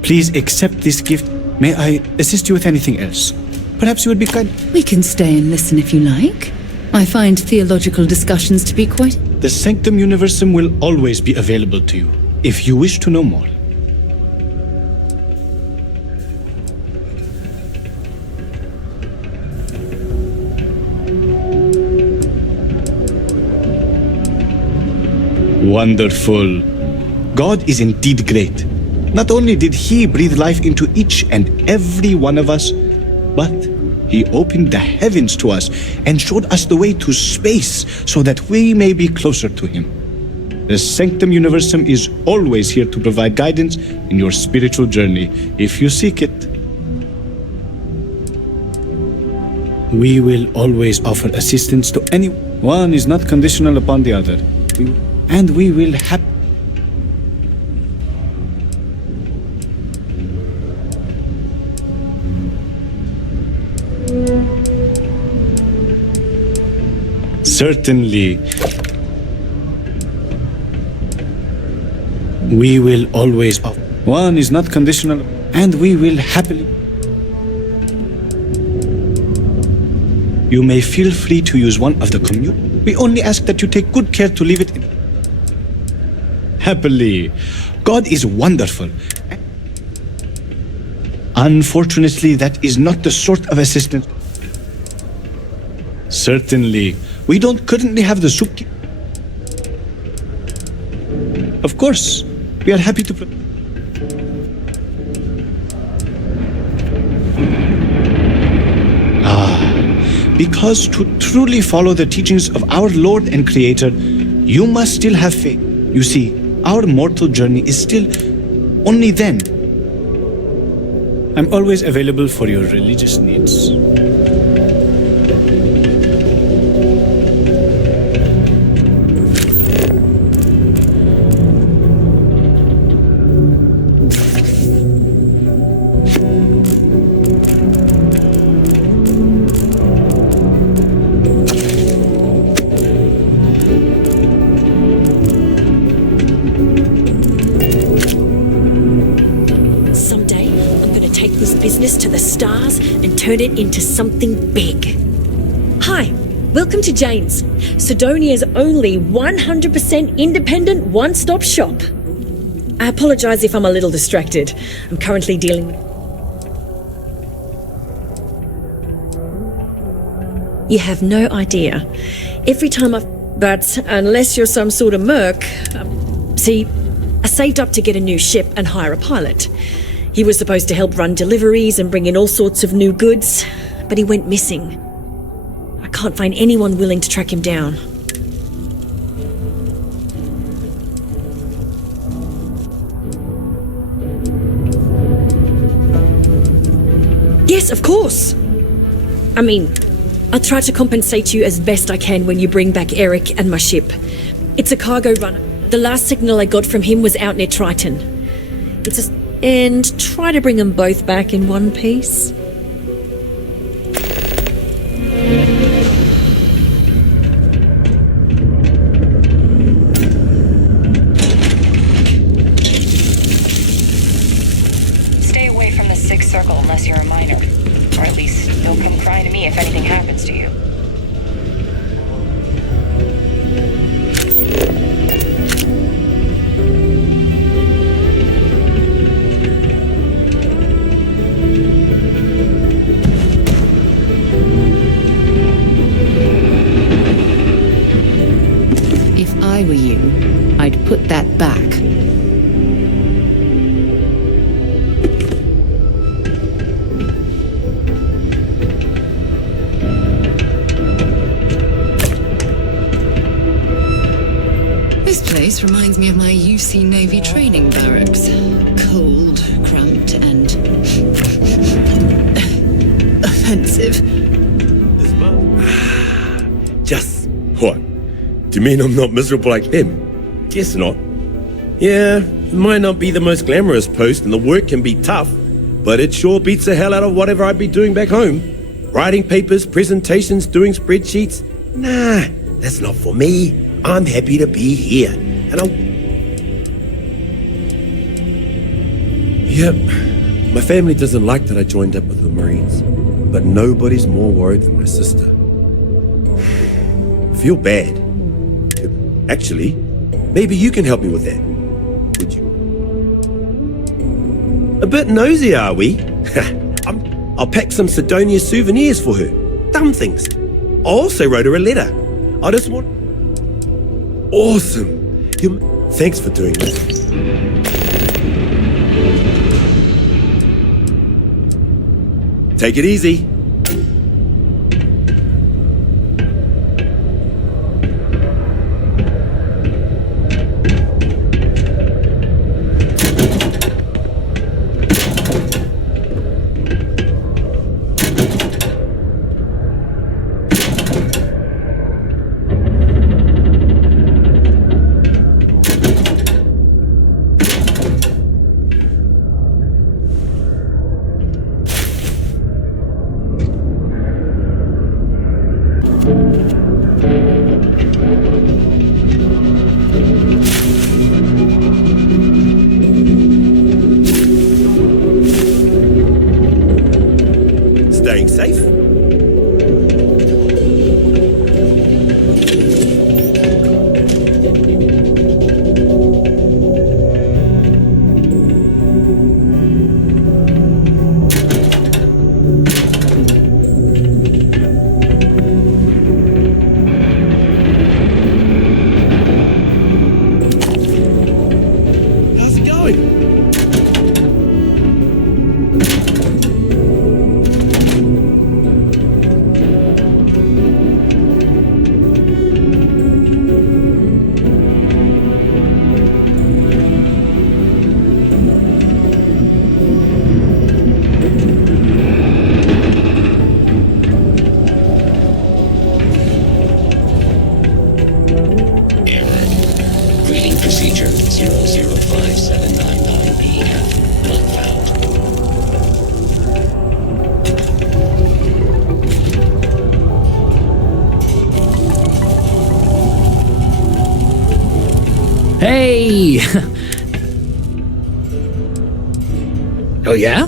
Please accept this gift. May I assist you with anything else? Perhaps you would be kind... We can stay and listen if you like. I find theological discussions to be quite... The Sanctum Universum will always be available to you, if you wish to know more. Wonderful. God is indeed great. Not only did He breathe life into each and every one of us, but He opened the heavens to us and showed us the way to space so that we may be closer to Him. The Sanctum Universum is always here to provide guidance in your spiritual journey, if you seek it. We will always offer assistance to anyone. One is not conditional upon the other. And we will Certainly. We will always offer. One is not conditional, and we will happily. You may feel free to use one of the commute. We only ask that you take good care to leave it in. Happily. God is wonderful. Unfortunately, that is not the sort of assistance. Certainly. We don't currently have the soup. Of course, we are happy to. Because to truly follow the teachings of our Lord and Creator, you must still have faith. You see, our mortal journey is still only then. I'm always available for your religious needs. To the stars and turn it into something big. Hi, welcome to Jane's, Cydonia's only 100% independent one-stop shop. I apologize if I'm a little distracted. I'm currently dealing with... You have no idea. Every time But unless you're some sort of merc... See, I saved up to get a new ship and hire a pilot. He was supposed to help run deliveries and bring in all sorts of new goods, but he went missing. I can't find anyone willing to track him down. Yes, of course! I mean, I'll try to compensate you as best I can when you bring back Eric and my ship. It's a cargo runner. The last signal I got from him was out near Triton. And try to bring them both back in one piece. Stay away from the Sixth Circle unless you're a minor. Or at least you'll come crying to me if anything happens to you. I were you, I'd put that back. place reminds me of my UC Navy training barracks. Cold, cramped, and offensive. Just what? Do you mean I'm not miserable like them? Guess not. Yeah, it might not be the most glamorous post and the work can be tough, but it sure beats the hell out of whatever I'd be doing back home. Writing papers, presentations, doing spreadsheets. Nah, that's not for me. I'm happy to be here. And Yep, my family doesn't like that I joined up with the Marines, but nobody's more worried than my sister. Feel bad. Actually, maybe you can help me with that. Would you? A bit nosy, are we? I'll pack some Cydonia souvenirs for her. Dumb things. I also wrote her a letter. I just want... Awesome. Thanks for doing this. Take it easy. Staying safe? How's it going? Reading procedure 005799BF. Not found. Hey! Oh, yeah?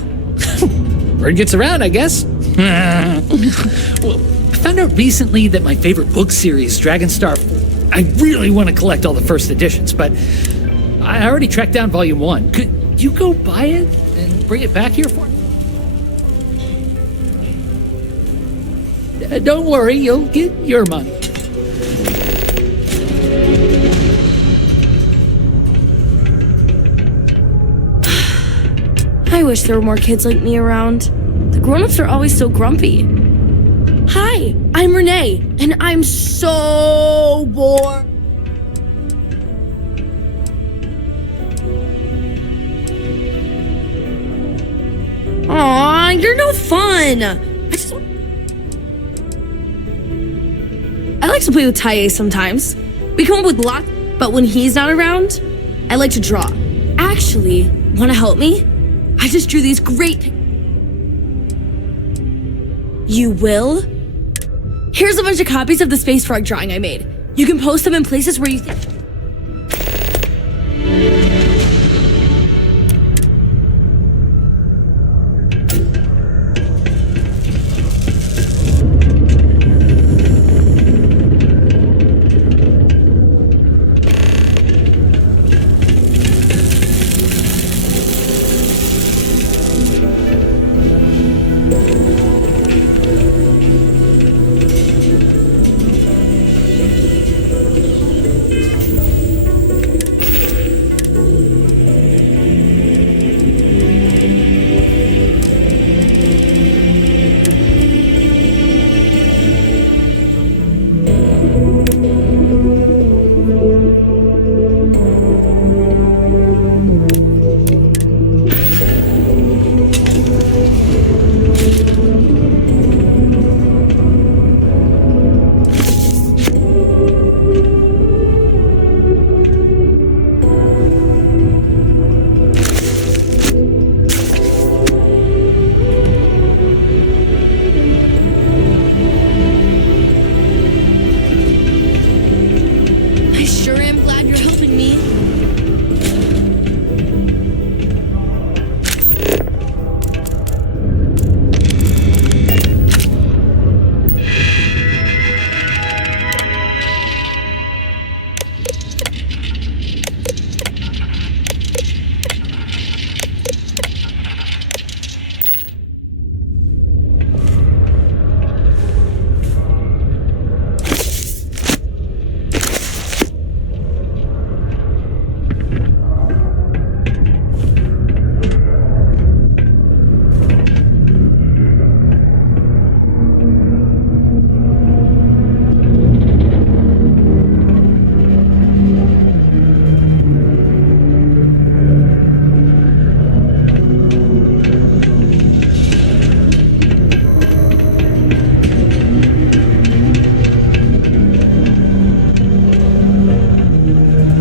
Word gets around, I guess. Well, I found out recently that my favorite book series, Dragonstar... I really want to collect all the first editions, but I already tracked down Volume 1. Could you go buy it and bring it back here for me? Don't worry, you'll get your money. I wish there were more kids like me around. The grown-ups are always so grumpy. Hi, I'm Renee, and I'm so bored. Aw, you're no fun. I like to play with Taye sometimes. We come up with lots, but when he's not around, I like to draw. Actually, want to help me? I just drew these great You will? Here's a bunch of copies of the space frog drawing I made. You can post them in places where you think...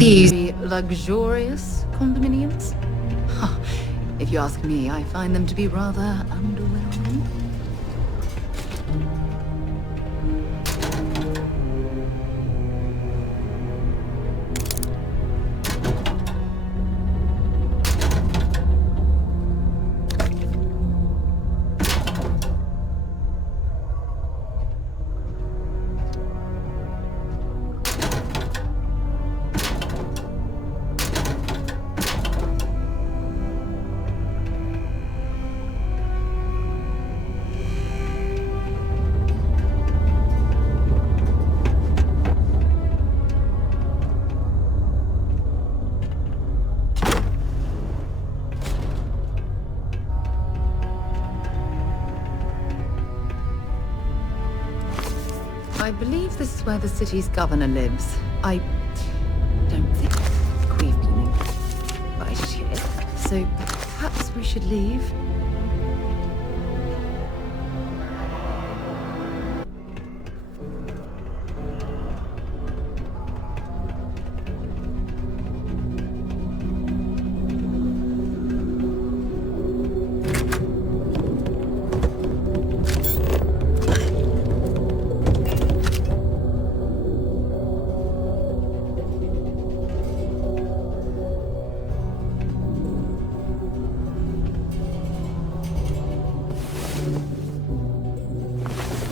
These luxurious condominiums? If you ask me, I find them to be rather underwhelming. I believe this is where the city's governor lives. I don't think we've been invited here, so perhaps we should leave.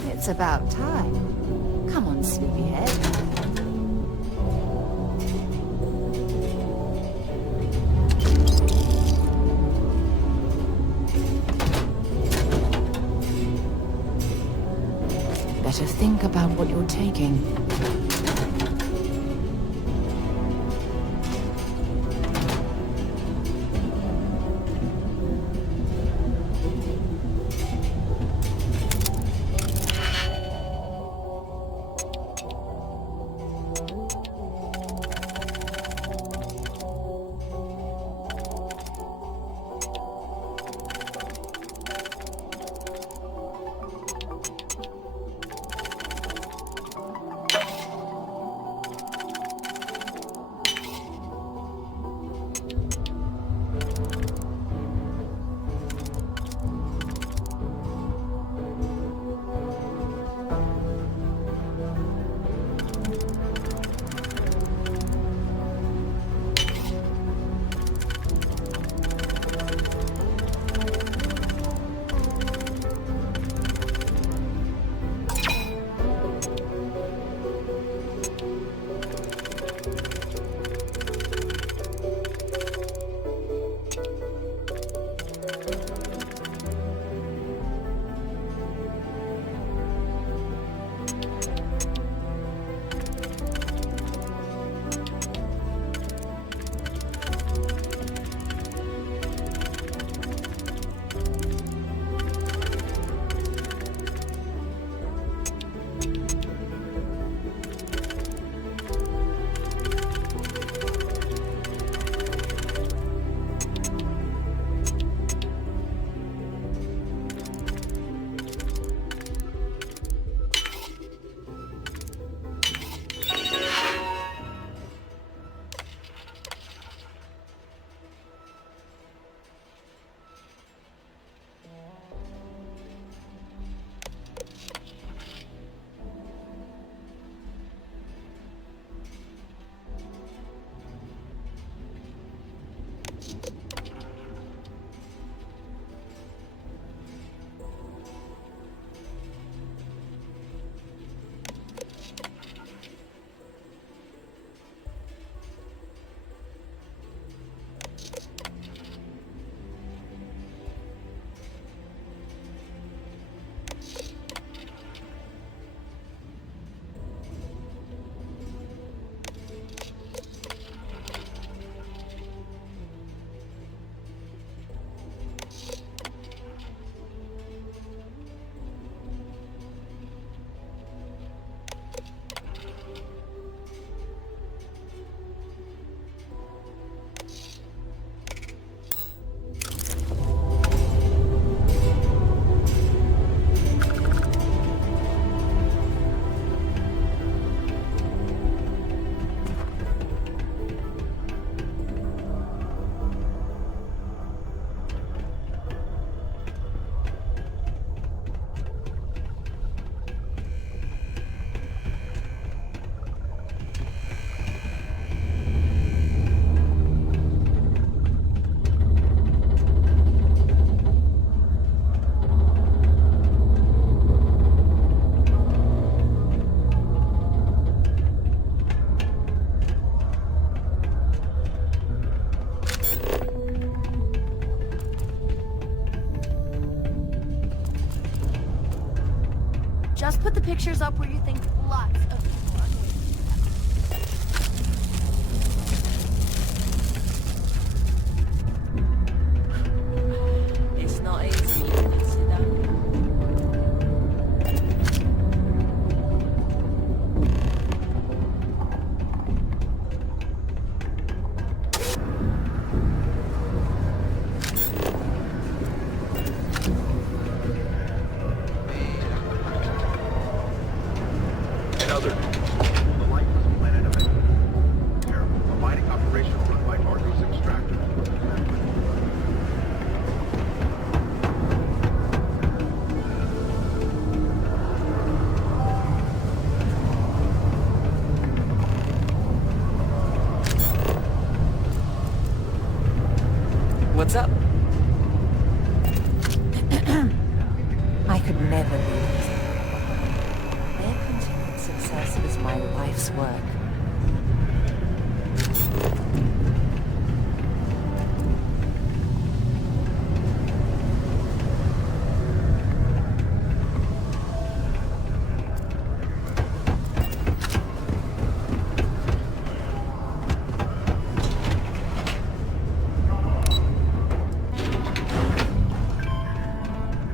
It's about time. Come on, sleepyhead. Better think about what you're taking. pictures up where you think lots of people are going. It's not easy living in Cydonia. What's up? I could never lose. Their continued success is my life's work.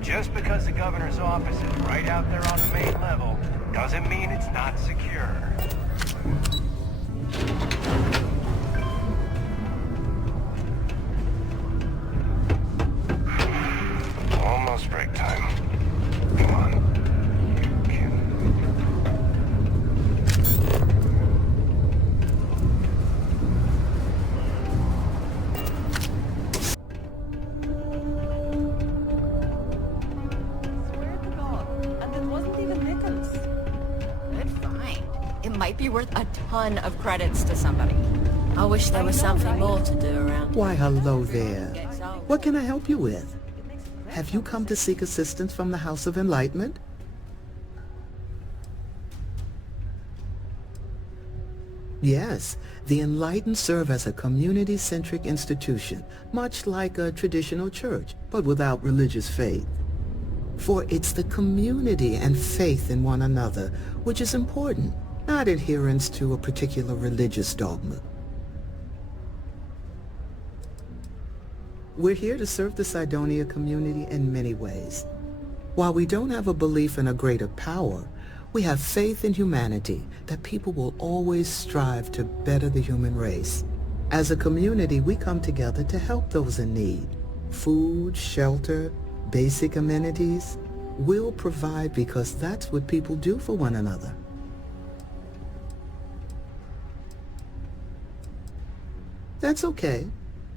Just because the governor's office is right out there on the main level, doesn't mean it's not secure. Almost break time. Come on. Might be worth a ton of credits to somebody. I wish there was something more to do around. Why, hello there. What can I help you with? Have you come to seek assistance from the House of Enlightenment? Yes, the Enlightened serve as a community-centric institution, much like a traditional church, but without religious faith. For it's the community and faith in one another which is important, not adherence to a particular religious dogma. We're here to serve the Cydonia community in many ways. While we don't have a belief in a greater power, we have faith in humanity, that people will always strive to better the human race. As a community, we come together to help those in need. Food, shelter, basic amenities. We'll provide because that's what people do for one another. That's okay.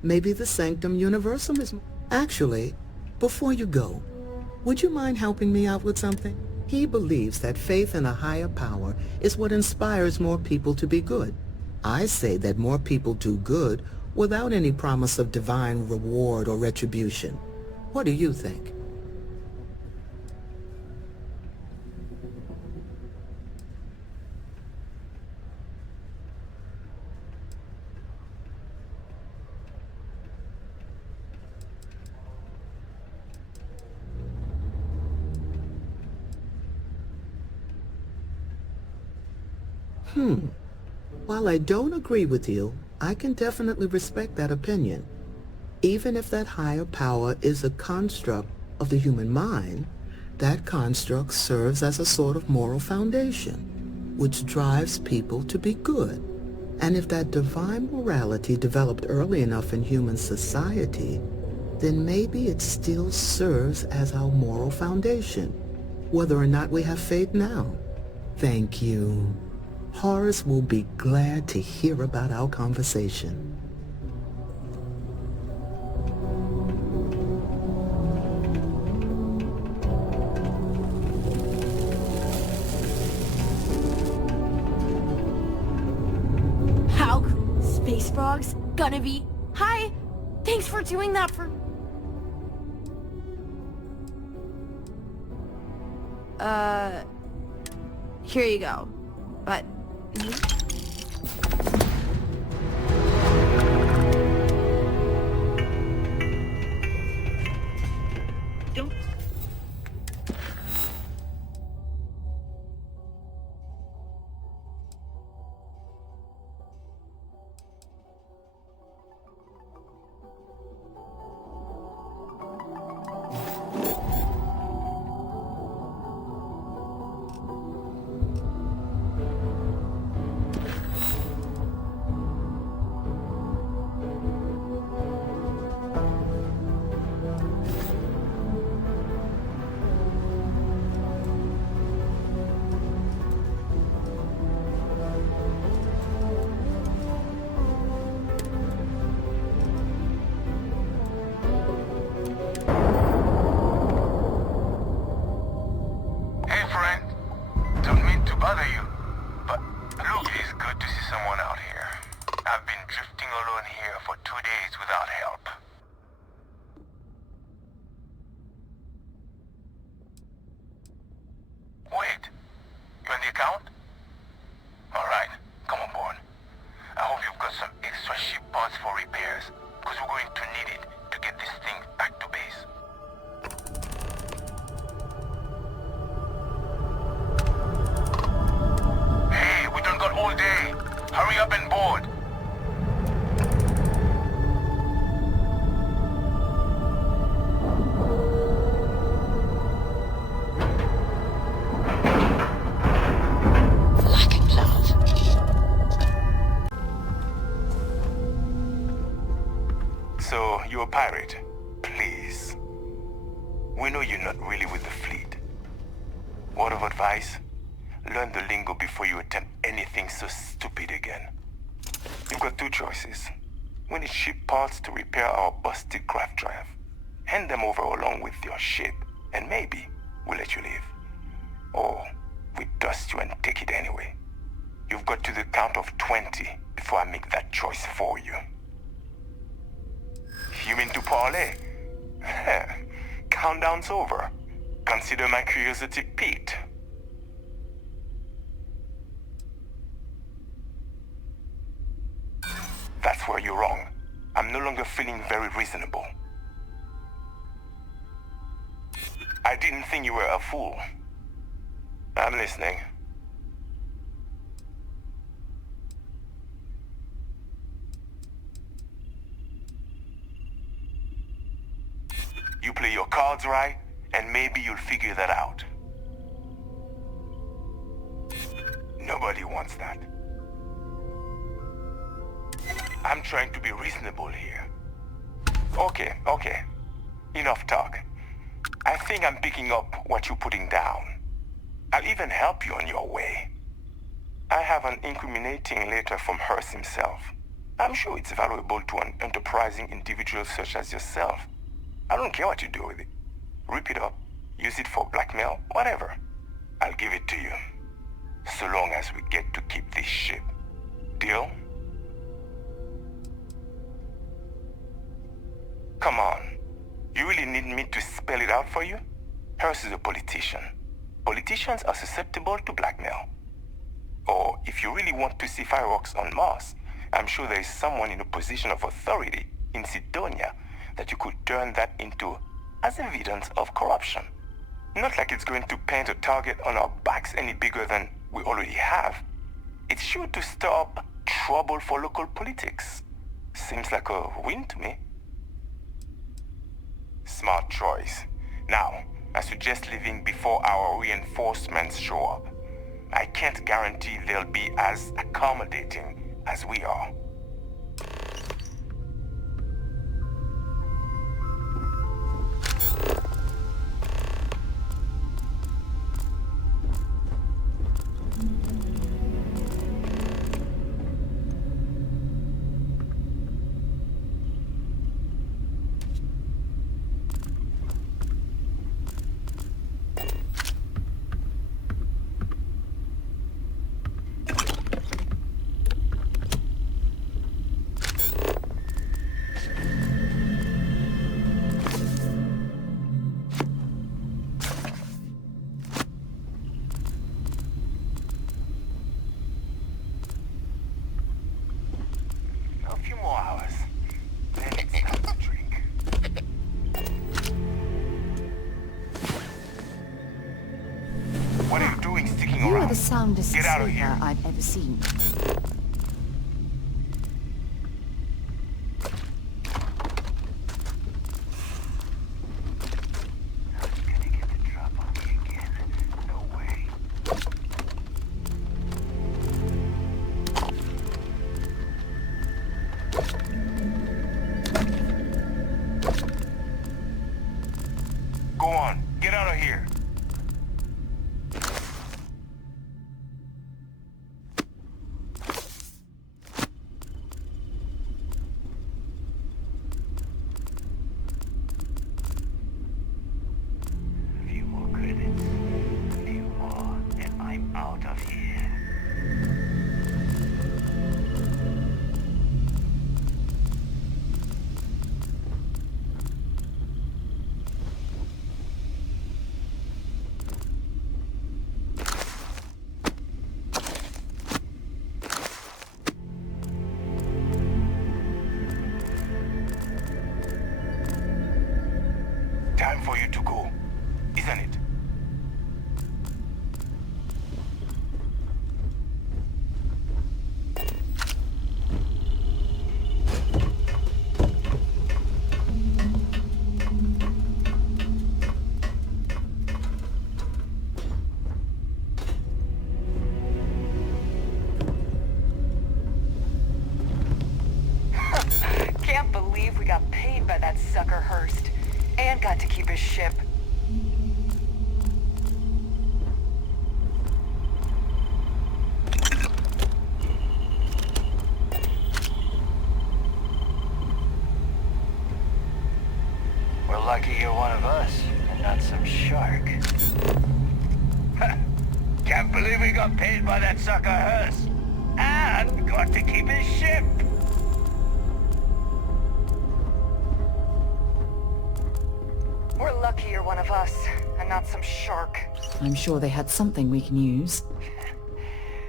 Maybe the Sanctum Universum is... Actually, before you go, would you mind helping me out with something? He believes that faith in a higher power is what inspires more people to be good. I say that more people do good without any promise of divine reward or retribution. What do you think? While I don't agree with you, I can definitely respect that opinion. Even if that higher power is a construct of the human mind, that construct serves as a sort of moral foundation, which drives people to be good. And if that divine morality developed early enough in human society, then maybe it still serves as our moral foundation, whether or not we have faith now. Thank you. Horace will be glad to hear about our conversation. How Space Frog's gonna be... Hi! Thanks for doing that for... Here you go. But... going out here? I've been drifting alone here for 2 days without help. Wait, you on the account? Alright, come on board. I hope you've got some extra ship parts for repairs, because we're going to need it to get this thing back to base. Hey, we don't got all day. Hurry up and board. So, you're a pirate? Please. We know you're not really with the fleet. Word of advice? Learn the lingo before you attempt anything so stupid again. You've got two choices. We need ship parts to repair our busted craft drive. Hand them over along with your ship, and maybe we'll let you leave. Or we dust you and take it anyway. You've got to the count of 20 before I make that choice for you. You mean to parlay? Countdown's over. Consider my curiosity piqued. That's where you're wrong. I'm no longer feeling very reasonable. I didn't think you were a fool. I'm listening. You play your cards right, and maybe you'll figure that out. Nobody wants that. I'm trying to be reasonable here. Okay. Enough talk. I think I'm picking up what you're putting down. I'll even help you on your way. I have an incriminating letter from Hearst himself. I'm sure it's valuable to an enterprising individual such as yourself. I don't care what you do with it. Rip it up, use it for blackmail, whatever. I'll give it to you. So long as we get to keep this ship. Deal? Come on. You really need me to spell it out for you? Hearst is a politician. Politicians are susceptible to blackmail. Or if you really want to see fireworks on Mars, I'm sure there is someone in a position of authority in Cydonia that you could turn that into as evidence of corruption. Not like it's going to paint a target on our backs any bigger than we already have. It's sure to stir up trouble for local politics. Seems like a win to me. Smart choice. Now, I suggest leaving before our reinforcements show up. I can't guarantee they'll be as accommodating as we are. You are the soundest sleeper I've ever seen. Go on, get out of here. time for you to go, isn't it? Can't believe we got paid by that sucker Hurst. And got to keep his ship. We're lucky you're one of us, and not some shark. Can't believe we got paid by that sucker Hurst. And got to keep his ship. We're lucky you're one of us, and not some shark. I'm sure they had something we can use.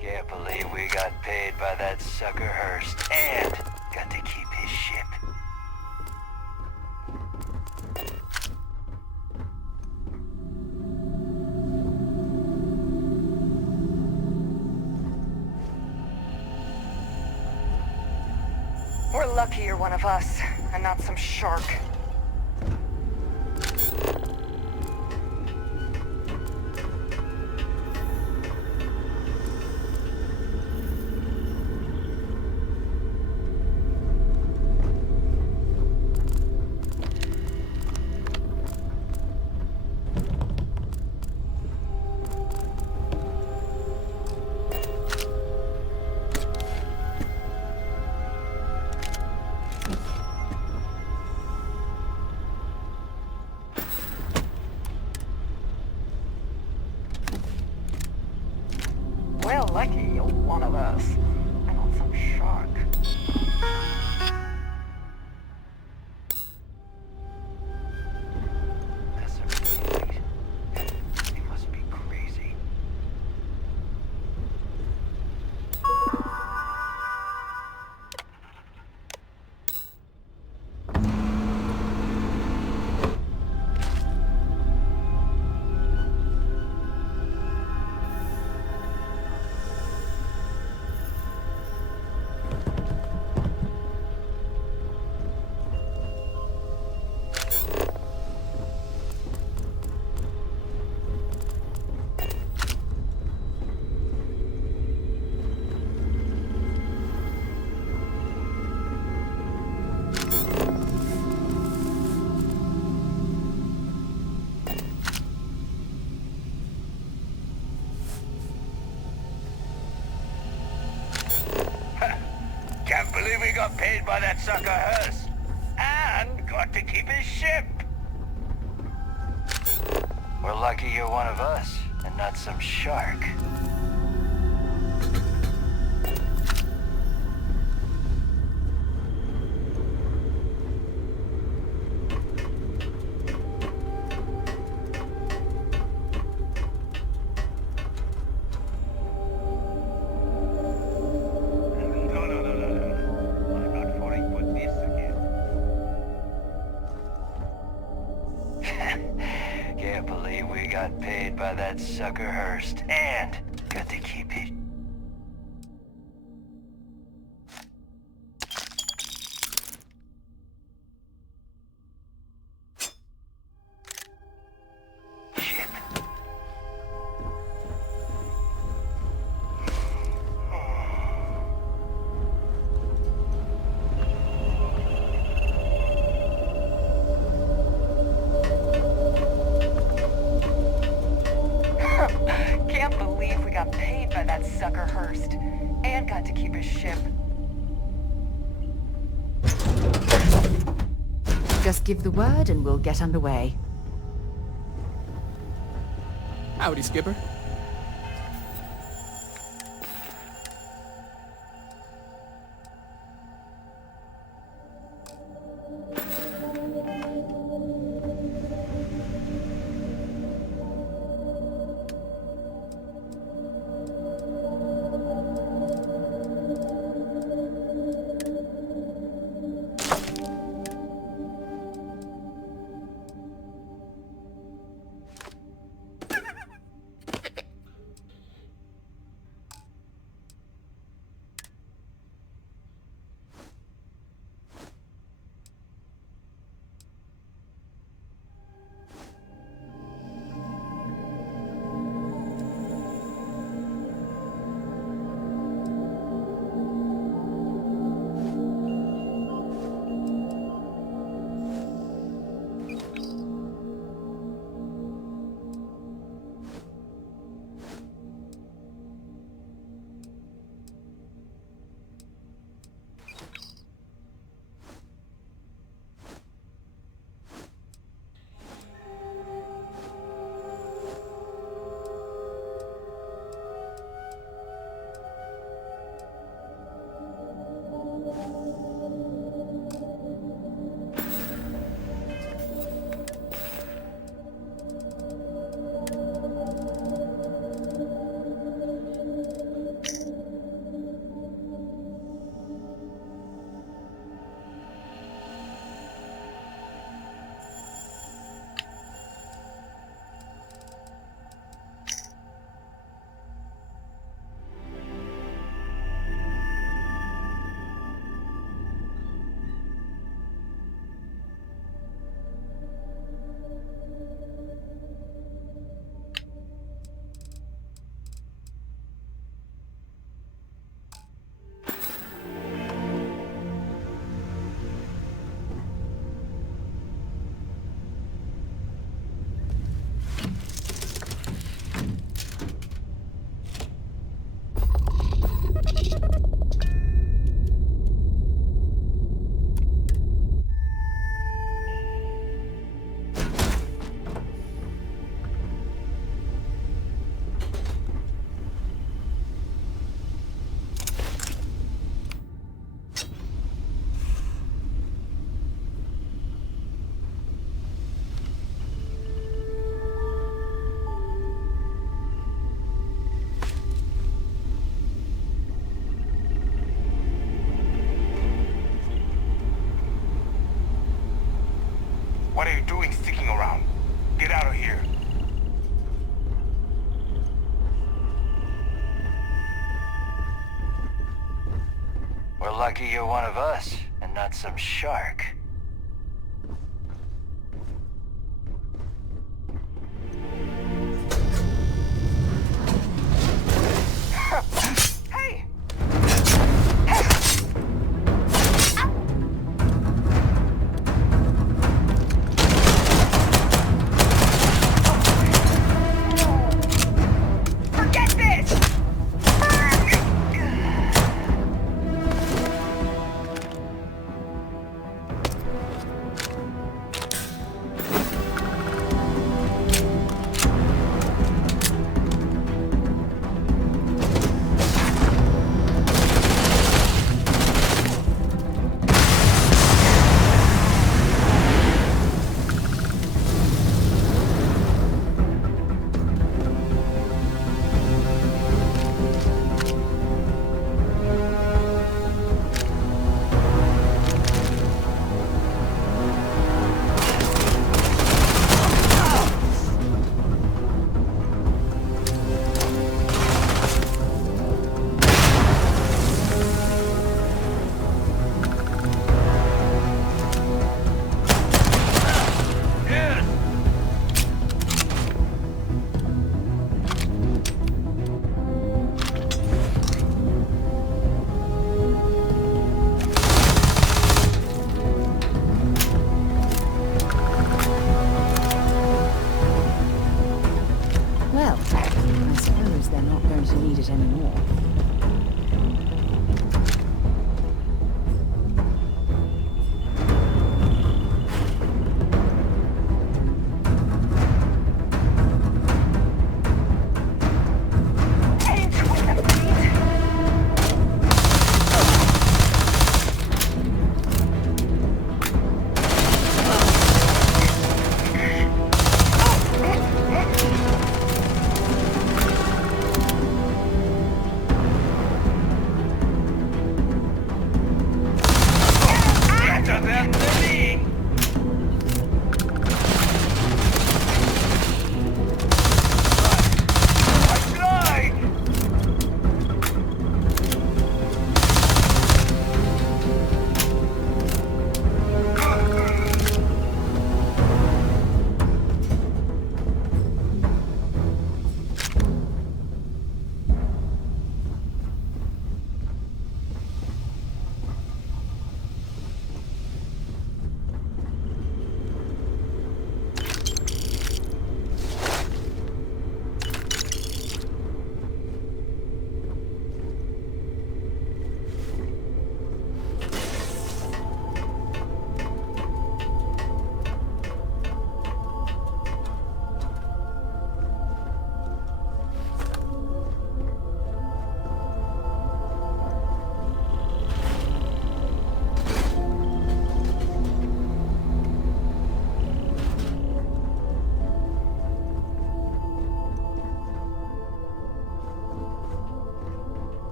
Can't believe we got paid by that sucker Hurst, and got to keep his ship. We're lucky you're one of us, and not some shark. We're lucky you're one of us, and not some shark. That's a really They must be crazy. Can't believe we got paid by that sucker Hurst. And got to keep his ship. We're lucky you're one of us, and not some shark. Can't believe we got paid by that sucker Hurst, and got to keep it. Can't believe we got paid by that sucker Hurst, and got to keep his ship. Just give the word and we'll get underway. Howdy, Skipper. What are you doing sticking around? Get out of here. We're lucky you're one of us, and not some shark. Hey! Forget this!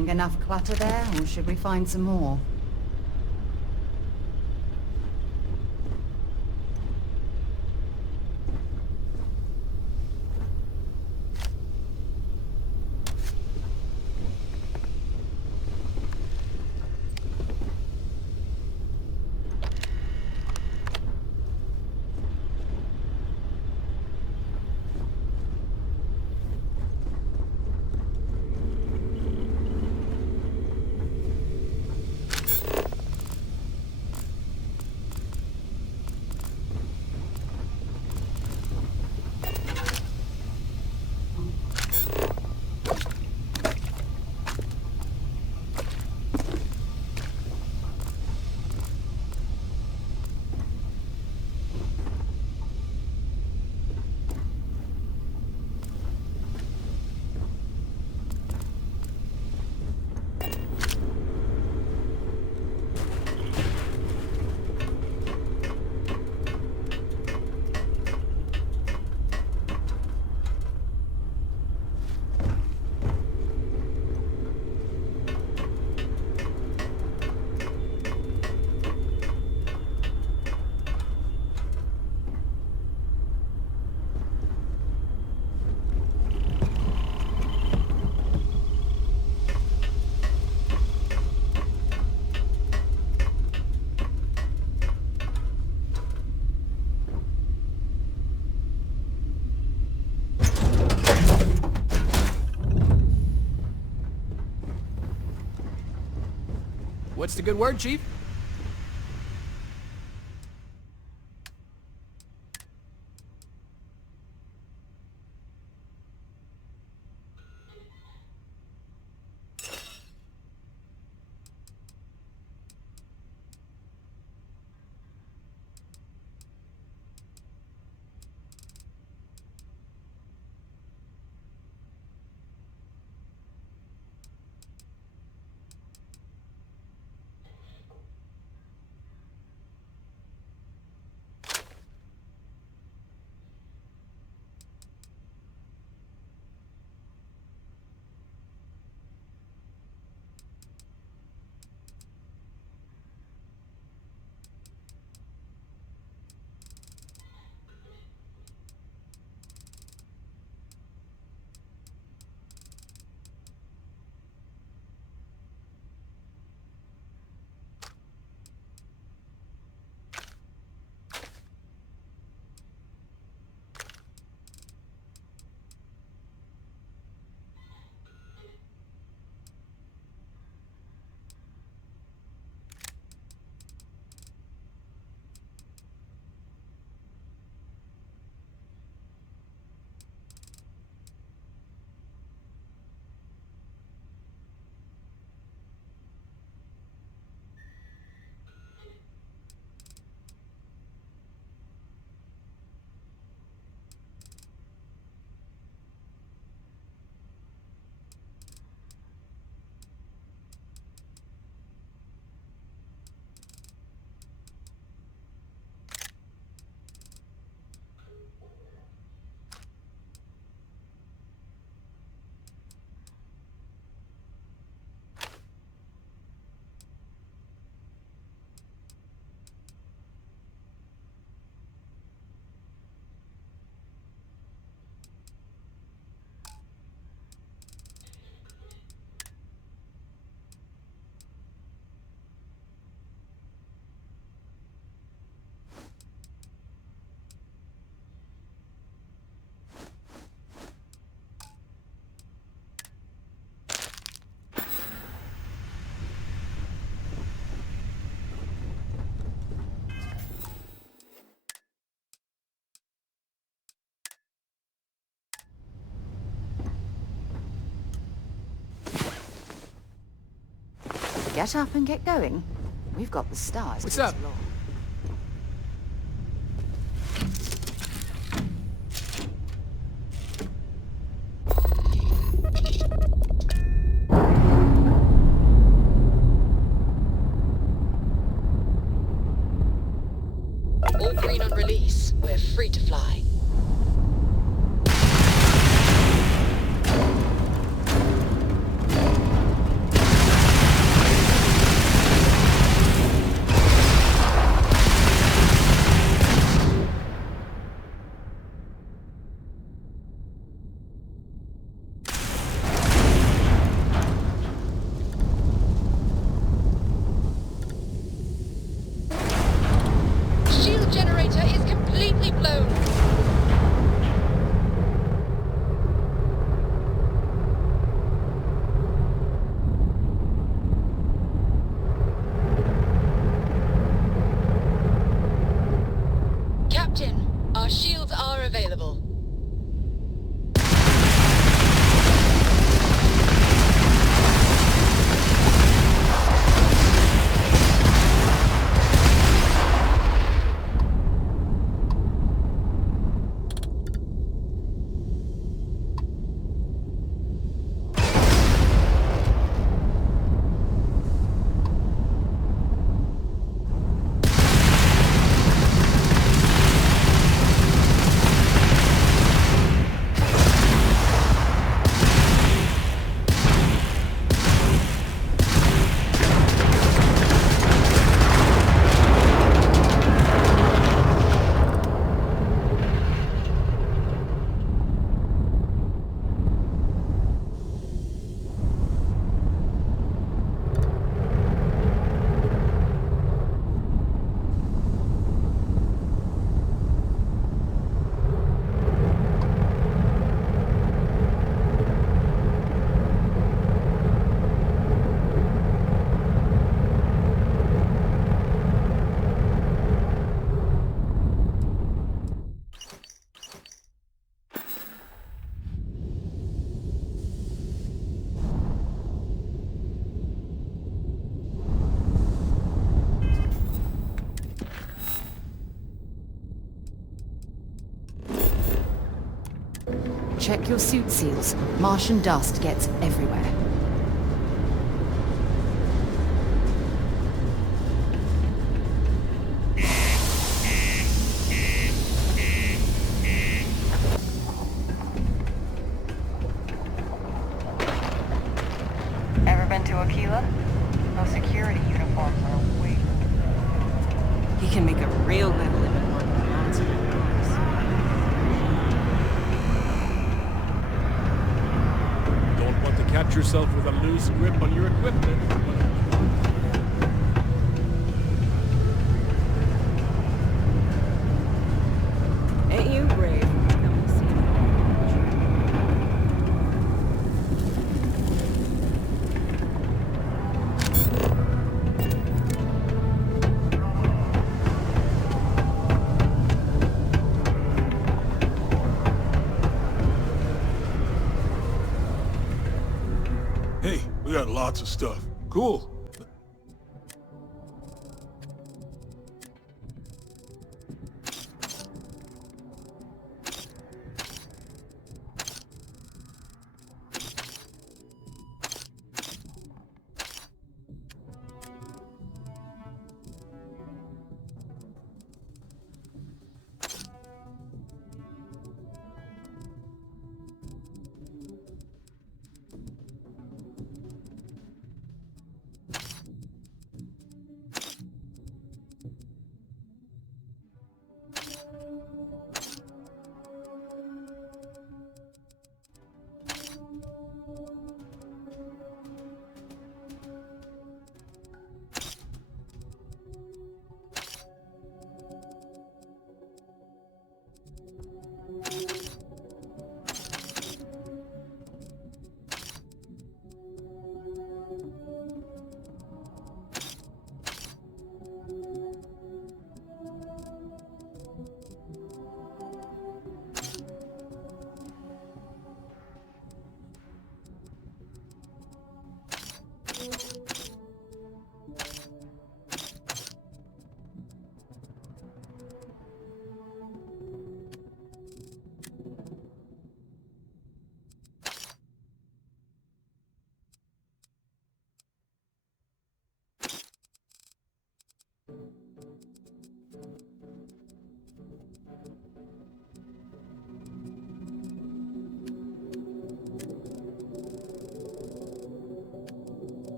think enough clutter there, or should we find some more? What's the good word, Chief? Get up and get going. We've got the stars. What's to up? explore. All green on release. We're free to fly. blown. Captain, our shields are available. Check your suit seals. Martian dust gets everywhere. Ever been to Aquila? Those security uniforms are way... He can make a real good living working mountains. Don't want to catch yourself with a loose grip on your equipment. Ain't you brave? Hey, we got lots of stuff. Cool.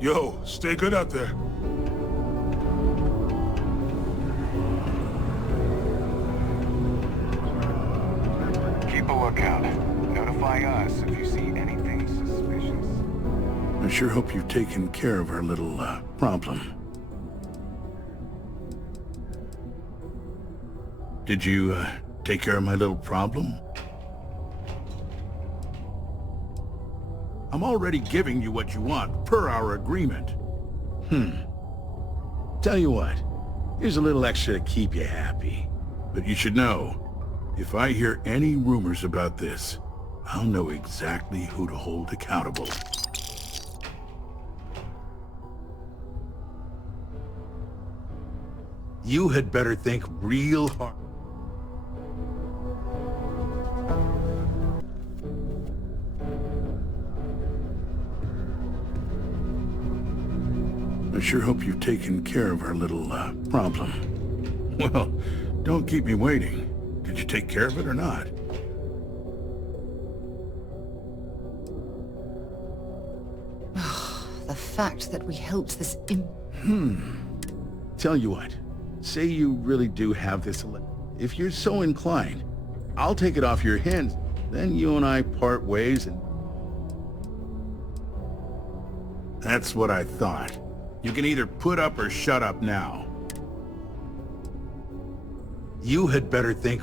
Yo, stay good out there. Keep a lookout. Notify us if you see anything suspicious. I sure hope you've taken care of our little, problem. Did you, take care of my little problem? I'm already giving you what you want, per our agreement. Tell you what, here's a little extra to keep you happy. But you should know, if I hear any rumors about this, I'll know exactly who to hold accountable. You had better think real hard. I sure hope you've taken care of our little, problem. Well, don't keep me waiting. Did you take care of it or not? The fact that we helped this Tell you what, say you really do have this. If you're so inclined, I'll take it off your hands. Then you and I part ways and... That's what I thought. You can either put up or shut up now. You had better think...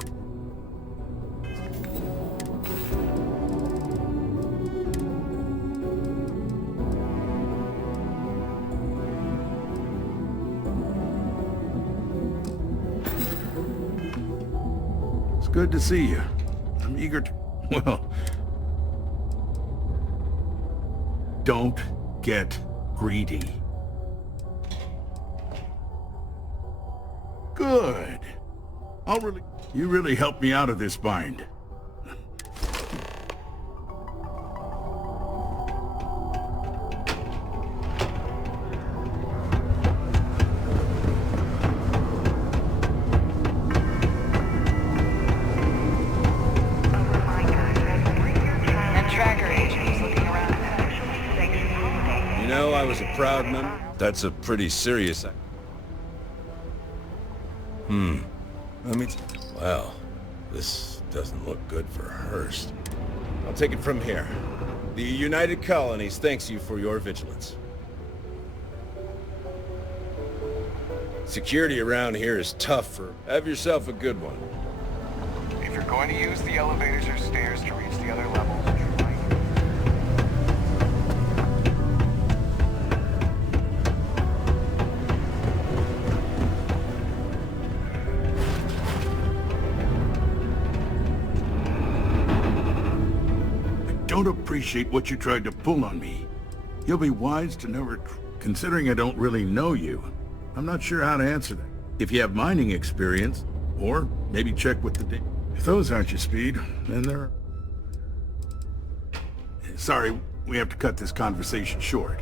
It's good to see you. I'm eager to... Well... Don't get greedy. Good. You really helped me out of this bind. You know, I was a proud member. That's a pretty serious... Let me... Well, this doesn't look good for Hearst. I'll take it from here. The United Colonies thanks you for your vigilance. Security around here is tough for... Have yourself a good one. If you're going to use the elevators or stairs to reach the other levels, I don't appreciate what you tried to pull on me. You'll be wise to never... Considering I don't really know you, I'm not sure how to answer that. If you have mining experience, or maybe check with the... If those aren't your speed, then they're... Sorry, we have to cut this conversation short.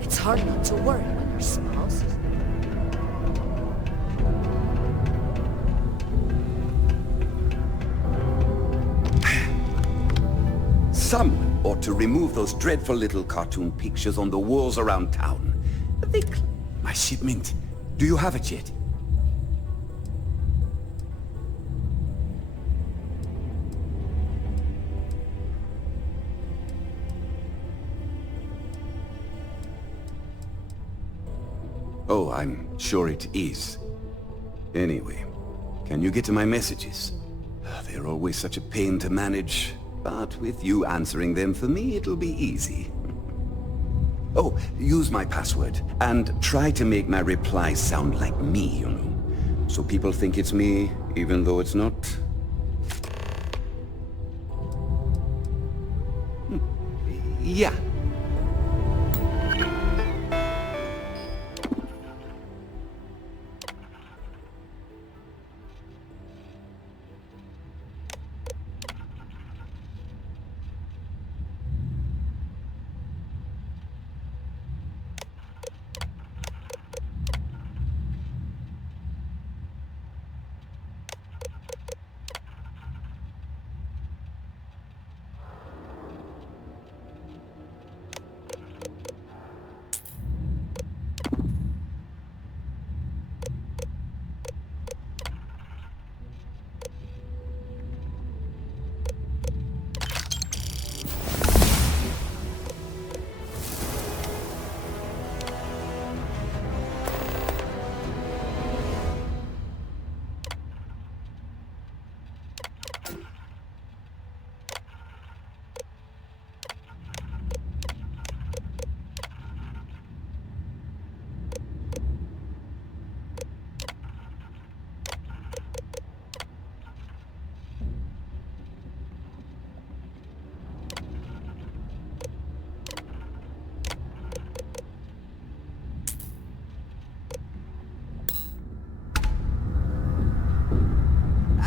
It's hard not to worry when your spouse is... Someone ought to remove those dreadful little cartoon pictures on the walls around town. My shipment. Do you have it yet? Oh, I'm sure it is. Anyway, can you get to my messages? They're always such a pain to manage, but with you answering them for me, it'll be easy. Oh, use my password, and try to make my replies sound like me, you know. So people think it's me, even though it's not. Yeah.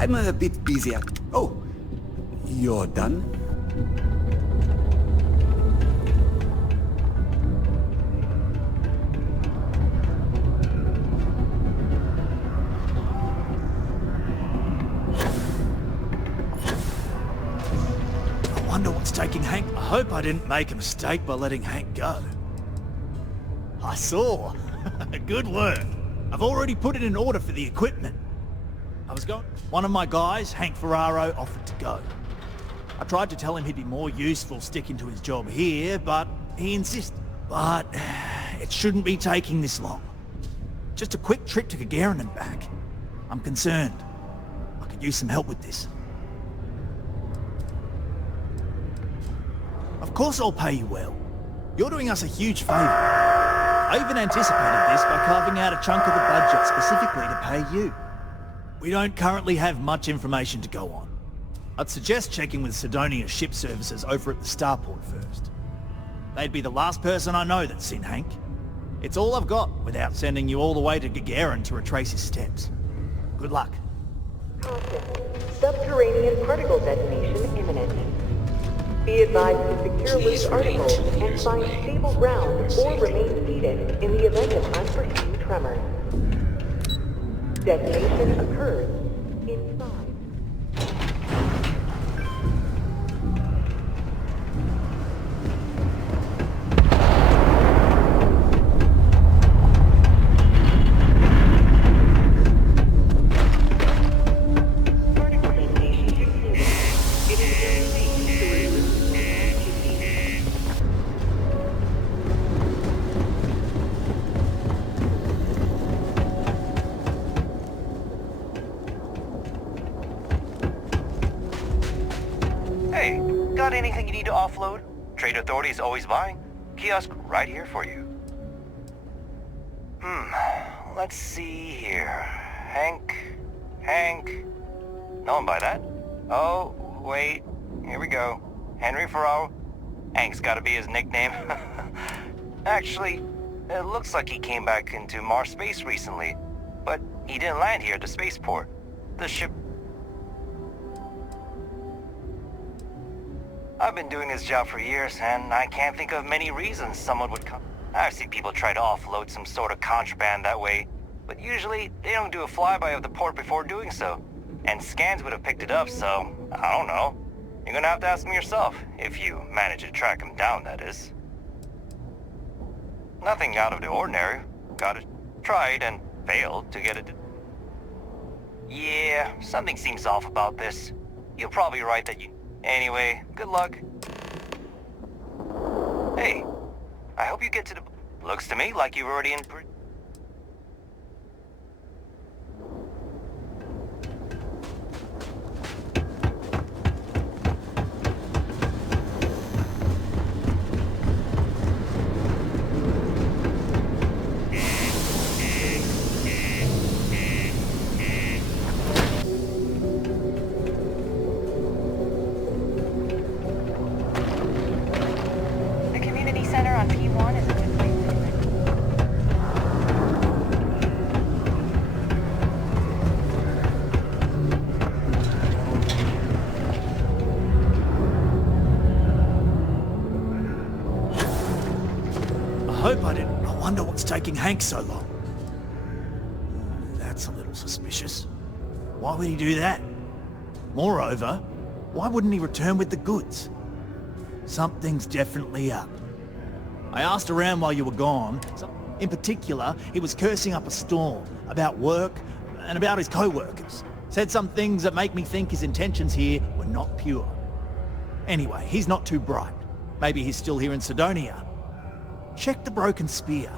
I'm a bit busy. Oh, you're done? I wonder what's taking Hank. I hope I didn't make a mistake by letting Hank go. I saw. Good work. I've already put it in order for the equipment. I was going... One of my guys, Hank Ferraro, offered to go. I tried to tell him he'd be more useful sticking to his job here, but he insisted. But it shouldn't be taking this long. Just a quick trip to Gagarin and back. I'm concerned. I could use some help with this. Of course I'll pay you well. You're doing us a huge favor. I even anticipated this by carving out a chunk of the budget specifically to pay you. We don't currently have much information to go on. I'd suggest checking with Cydonia's ship services over at the starport first. They'd be the last person I know that's seen Hank. It's all I've got without sending you all the way to Gagarin to retrace his steps. Good luck. Subterranean particle detonation imminent. Be advised to secure loose articles and find stable ground or remain seated in the event of unforeseen tremors. Detonation occurs in 5. Got anything you need to offload? Trade Authority is always buying. Kiosk right here for you. Let's see here. Hank. No one buy that? Oh, wait. Here we go. Henry Ferraro. Hank's gotta be his nickname. Actually, it looks like he came back into Mars space recently, but he didn't land here at the spaceport. The ship... I've been doing this job for years, and I can't think of many reasons someone would come. I've seen people try to offload some sort of contraband that way, but usually they don't do a flyby of the port before doing so. And scans would have picked it up, so I don't know. You're gonna have to ask them yourself, if you manage to track him down, that is. Nothing out of the ordinary. Got it. Tried and failed to get it. Yeah, something seems off about this. You're probably right that you... Anyway, good luck. Hey, I hope you get to the... Looks to me like you're already in... I wonder what's taking Hank so long. That's a little suspicious. Why would he do that? Moreover, why wouldn't he return with the goods? Something's definitely up. I asked around while you were gone. In particular, he was cursing up a storm about work and about his co-workers. Said some things that make me think his intentions here were not pure. Anyway, he's not too bright. Maybe he's still here in Cydonia. Check the broken spear.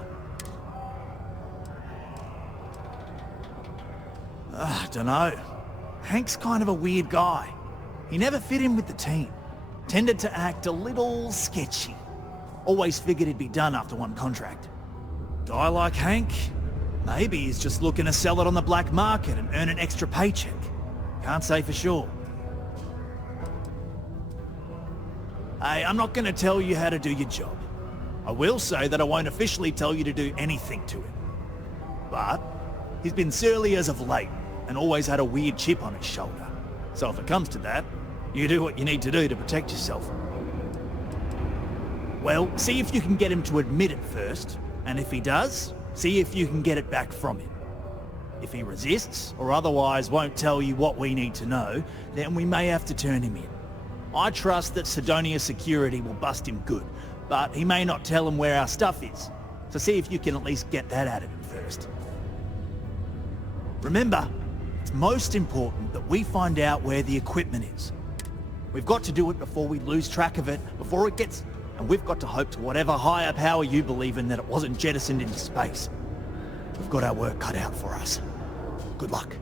Dunno. Hank's kind of a weird guy. He never fit in with the team. Tended to act a little sketchy. Always figured he'd be done after one contract. Guy like Hank? Maybe he's just looking to sell it on the black market and earn an extra paycheck. Can't say for sure. Hey, I'm not gonna tell you how to do your job. I will say that I won't officially tell you to do anything to him. But he's been surly as of late, and always had a weird chip on his shoulder. So if it comes to that, you do what you need to do to protect yourself. Well, see if you can get him to admit it first, and if he does, see if you can get it back from him. If he resists, or otherwise won't tell you what we need to know, then we may have to turn him in. I trust that Cydonia security will bust him good, but he may not tell him where our stuff is. So see if you can at least get that out of him first. Remember, it's most important that we find out where the equipment is. We've got to do it before we lose track of it, before it gets... And we've got to hope to whatever higher power you believe in that it wasn't jettisoned into space. We've got our work cut out for us. Good luck.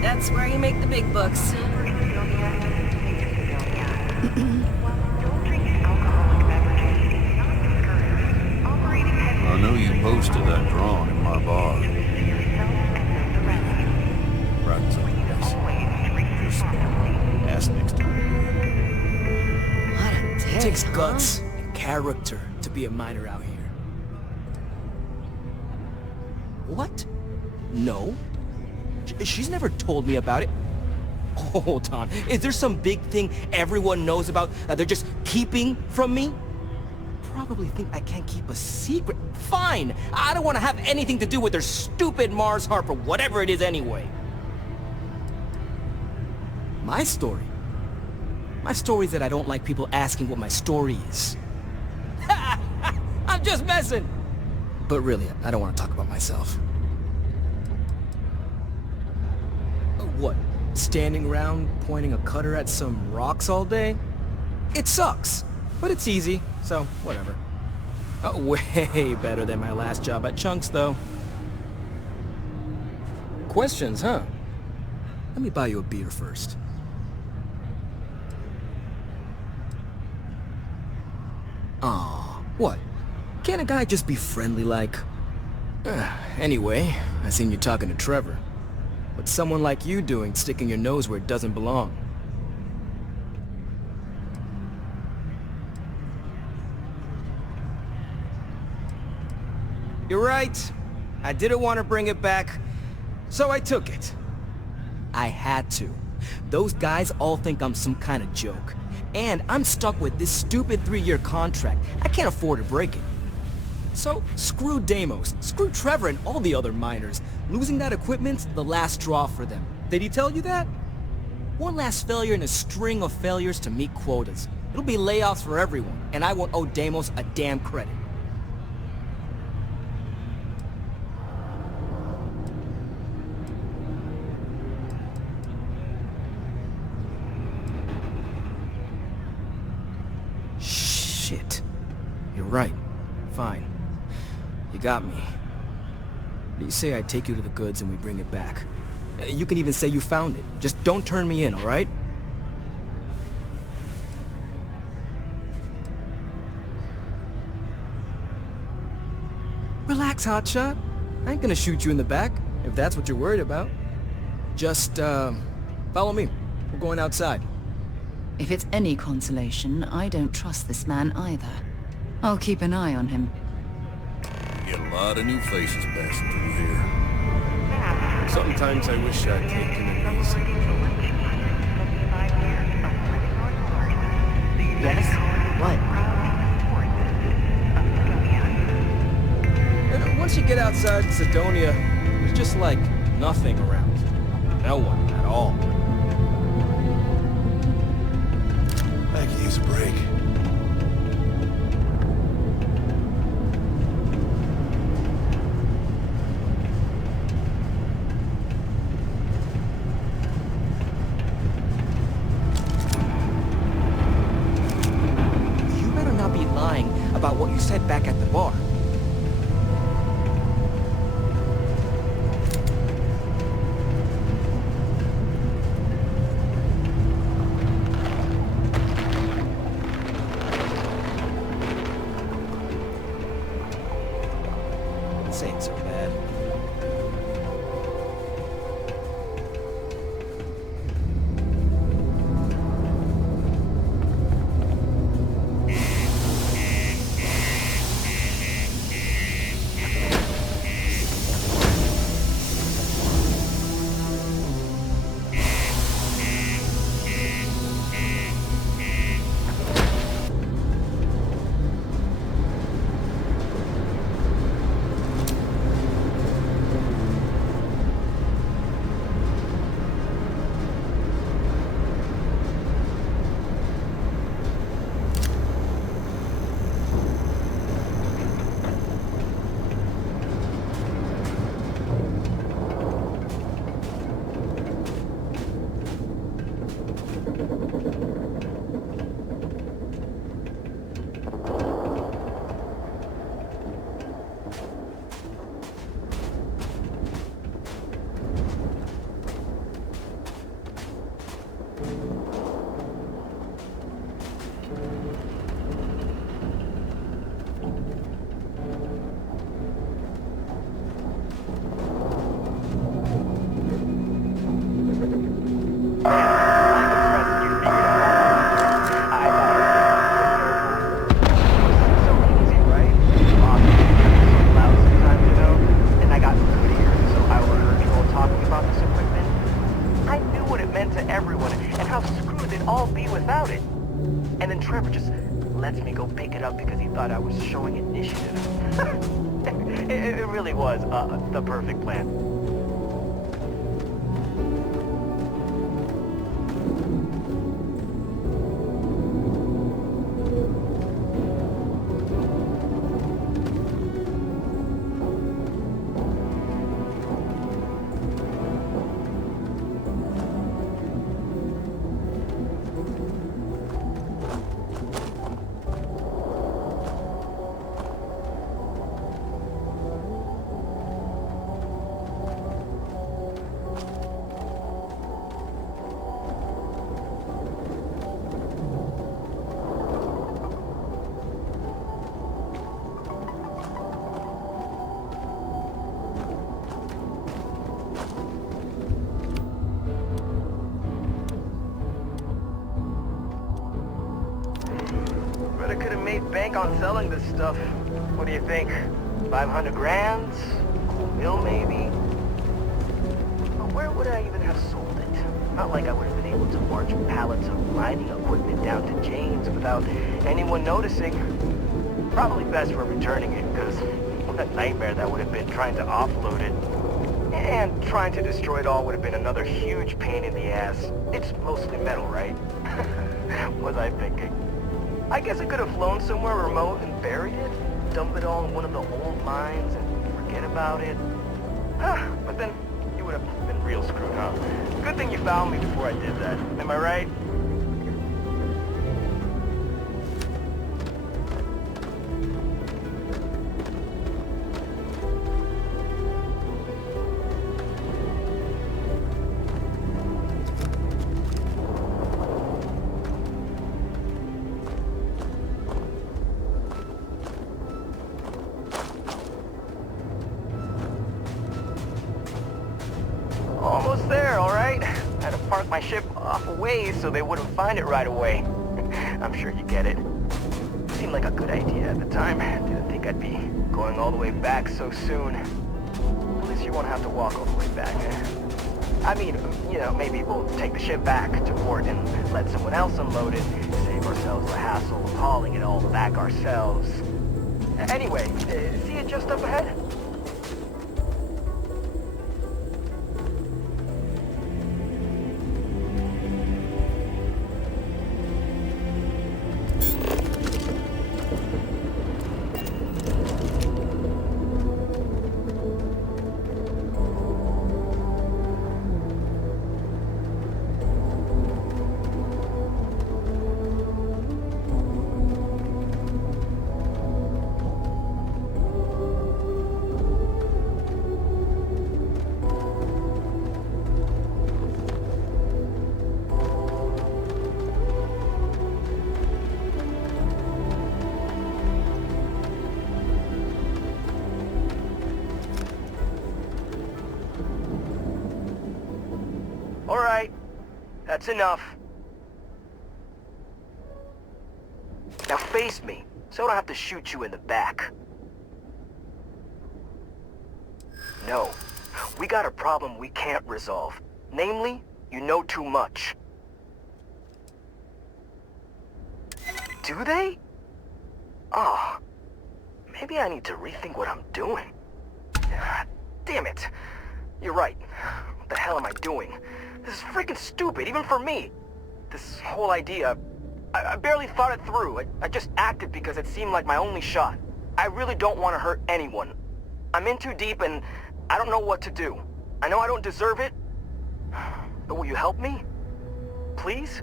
That's where you make the big bucks. I know you posted that drawing in my bar. Right, so yes. Just ask next time. What a dick, It takes huh? guts and character to be a miner out here. What? No. She's never told me about it. Hold on. Is there some big thing everyone knows about that they're just keeping from me? Probably think I can't keep a secret. Fine. I don't want to have anything to do with their stupid Mars harp or whatever it is anyway. My story? My story is that I don't like people asking what my story is. I'm just messing! But really, I don't want to talk about myself. What? Standing around pointing a cutter at some rocks all day? It sucks, but it's easy, so whatever. Oh, way better than my last job at Chunks, though. Questions, huh? Let me buy you a beer first. Aw, what? Can't a guy just be friendly like? Anyway, I seen you talking to Trevor. What's someone like you doing sticking your nose where it doesn't belong? You're right. I didn't want to bring it back, so I took it. I had to. Those guys all think I'm some kind of joke. And I'm stuck with this stupid 3-year contract. I can't afford to break it. So, screw Deimos, screw Trevor and all the other miners. Losing that equipment's the last straw for them. Did he tell you that? One last failure in a string of failures to meet quotas. It'll be layoffs for everyone, and I won't owe Deimos a damn credit. Shit. You're right. Fine. You got me. You say I take you to the goods and we bring it back. You can even say you found it. Just don't turn me in, alright? Relax, hotshot. I ain't gonna shoot you in the back, if that's what you're worried about. Just, follow me. We're going outside. If it's any consolation, I don't trust this man either. I'll keep an eye on him. Get a lot of new faces passing through here. Sometimes I wish I'd taken it easy. Yes? What? And once you get outside Cydonia, there's just like nothing around. No one at all. I could use a break. About what you said back at the bar. This ain't so bad. It really was the perfect plan. Bank on selling this stuff. What do you think? 500 grand? Cool mill, maybe? But where would I even have sold it? Not like I would have been able to march pallets of mining equipment down to James without anyone noticing. Probably best for returning it, because what a nightmare that would have been trying to offload it. And trying to destroy it all would have been another huge pain in the ass. It's mostly metal, right? Was I thinking? I guess I could have flown somewhere remote and buried it, dump it all in one of the old mines and forget about it. But then you would have been real screwed, huh? Good thing you found me before I did that. Am I right? Almost there, all right? I had to park my ship off a ways so they wouldn't find it right away. I'm sure you get it. Seemed like a good idea at the time. Didn't think I'd be going all the way back so soon. At least you won't have to walk all the way back. I mean, you know, maybe we'll take the ship back to port and let someone else unload it. Save ourselves the hassle of hauling it all back ourselves. Anyway, see it just up ahead? That's enough. Now face me, so I don't have to shoot you in the back. No. We got a problem we can't resolve. Namely, you know too much. Do they? Oh. Maybe I need to rethink what I'm doing. Damn it. You're right. What the hell am I doing? This is freaking stupid, even for me. This whole idea, I barely thought it through. I just acted because it seemed like my only shot. I really don't want to hurt anyone. I'm in too deep and I don't know what to do. I know I don't deserve it, but will you help me? Please?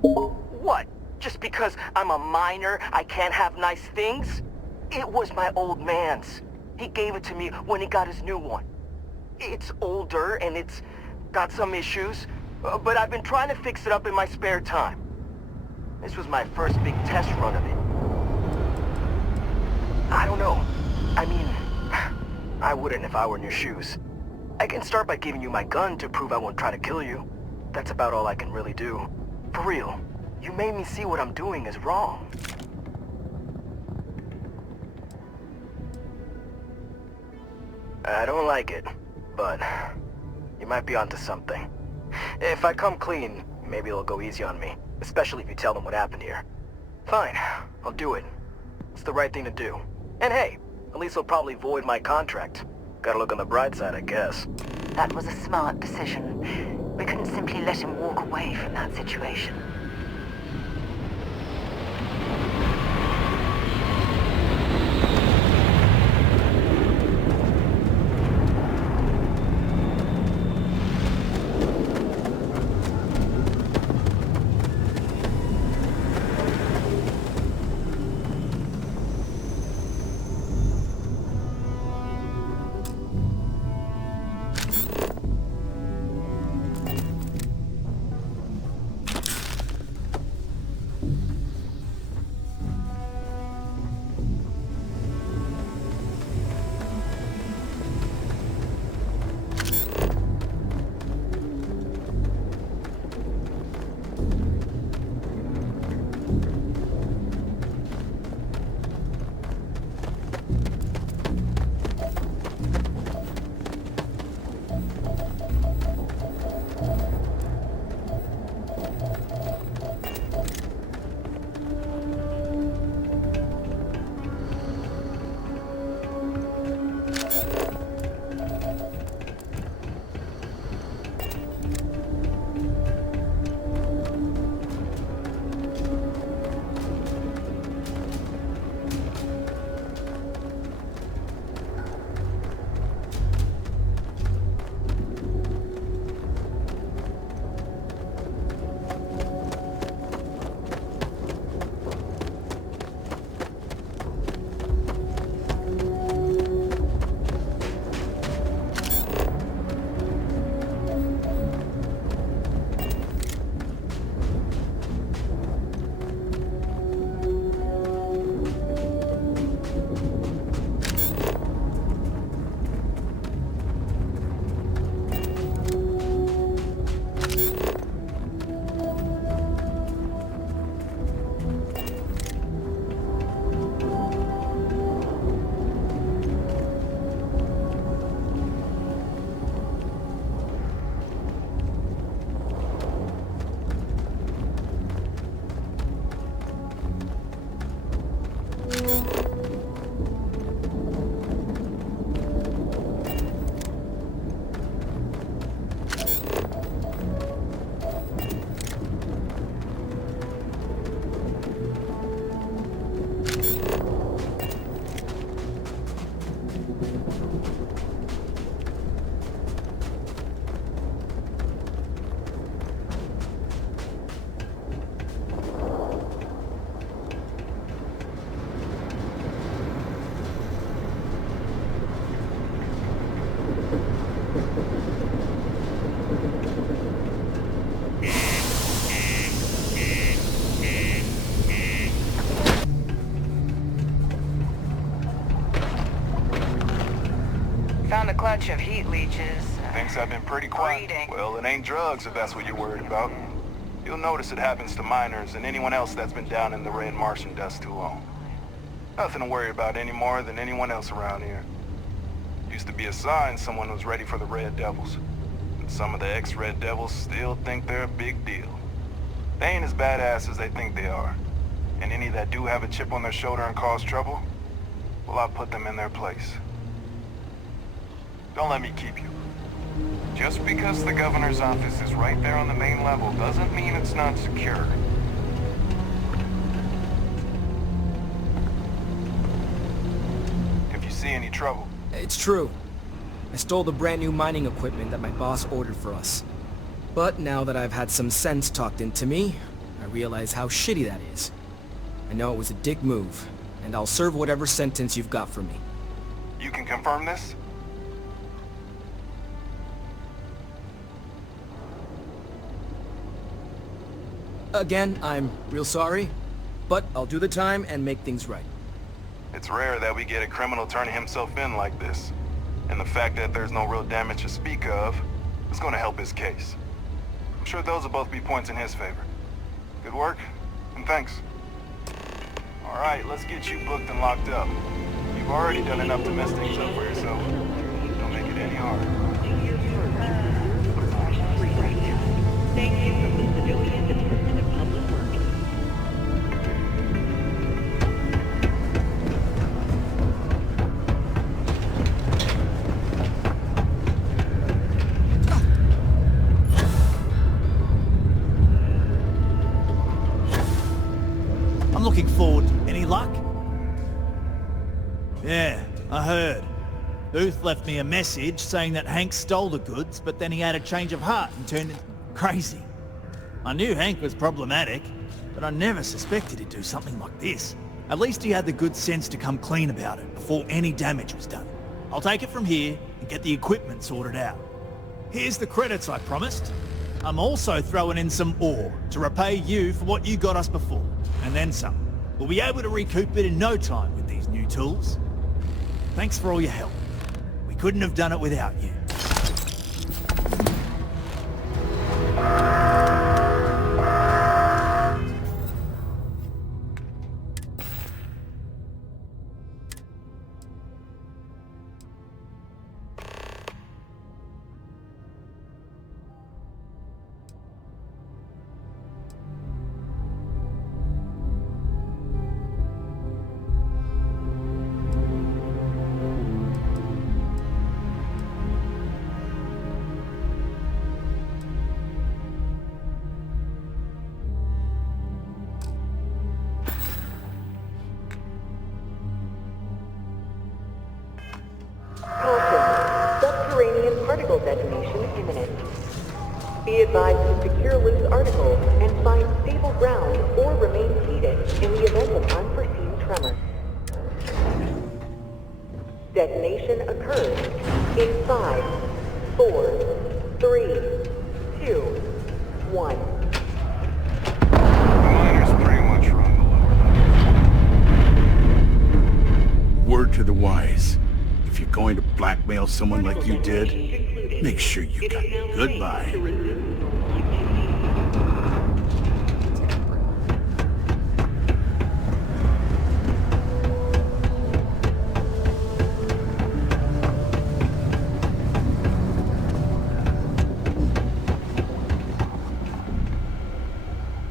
What? Just because I'm a minor, I can't have nice things? It was my old man's. He gave it to me when he got his new one. It's older and it's got some issues, but I've been trying to fix it up in my spare time. This was my first big test run of it. I don't know. I mean, I wouldn't if I were in your shoes. I can start by giving you my gun to prove I won't try to kill you. That's about all I can really do. For real, you made me see what I'm doing is wrong. I don't like it, but you might be onto something. If I come clean, maybe it'll go easy on me, especially if you tell them what happened here. Fine, I'll do it. It's the right thing to do. And hey, at least they'll probably void my contract. Gotta look on the bright side, I guess. That was a smart decision. We couldn't simply let him walk away from that situation. clutch of heat leeches. Things have been pretty quiet. Well, it ain't drugs if that's what you're worried about. You'll notice it happens to miners and anyone else that's been down in the red Martian dust too long. Nothing to worry about any more than anyone else around here. Used to be a sign someone was ready for the Red Devils. And some of the ex-Red Devils still think they're a big deal. They ain't as badass as they think they are. And any that do have a chip on their shoulder and cause trouble, well, I'll put them in their place. Don't let me keep you. Just because the governor's office is right there on the main level doesn't mean it's not secure. If you see any trouble... It's true. I stole the brand new mining equipment that my boss ordered for us. But now that I've had some sense talked into me, I realize how shitty that is. I know it was a dick move, and I'll serve whatever sentence you've got for me. You can confirm this? Again, I'm real sorry, but I'll do the time and make things right. It's rare that we get a criminal turning himself in like this. And the fact that there's no real damage to speak of is going to help his case. I'm sure those will both be points in his favor. Good work, and thanks. Alright, let's get you booked and locked up. You've already done enough to mess things up for yourself. Don't make it any harder. Thank you from the Cydonia Department of Public Works. I'm looking forward. Any luck? Yeah, I heard. Booth left me a message saying that Hank stole the goods, but then he had a change of heart and turned crazy. I knew Hank was problematic, but I never suspected he'd do something like this. At least he had the good sense to come clean about it before any damage was done. I'll take it from here and get the equipment sorted out. Here's the credits I promised. I'm also throwing in some ore to repay you for what you got us before, and then some. We'll be able to recoup it in no time with these new tools. Thanks for all your help. We couldn't have done it without you. Particle detonation imminent. Be advised to secure loose articles and find stable ground or remain seated in the event of unforeseen tremor. Detonation occurs in 5, 4, 3, 2, 1. Miner's pretty much run the lower. Word to the wise. If you're going to blackmail someone like you did, make sure you got goodbye.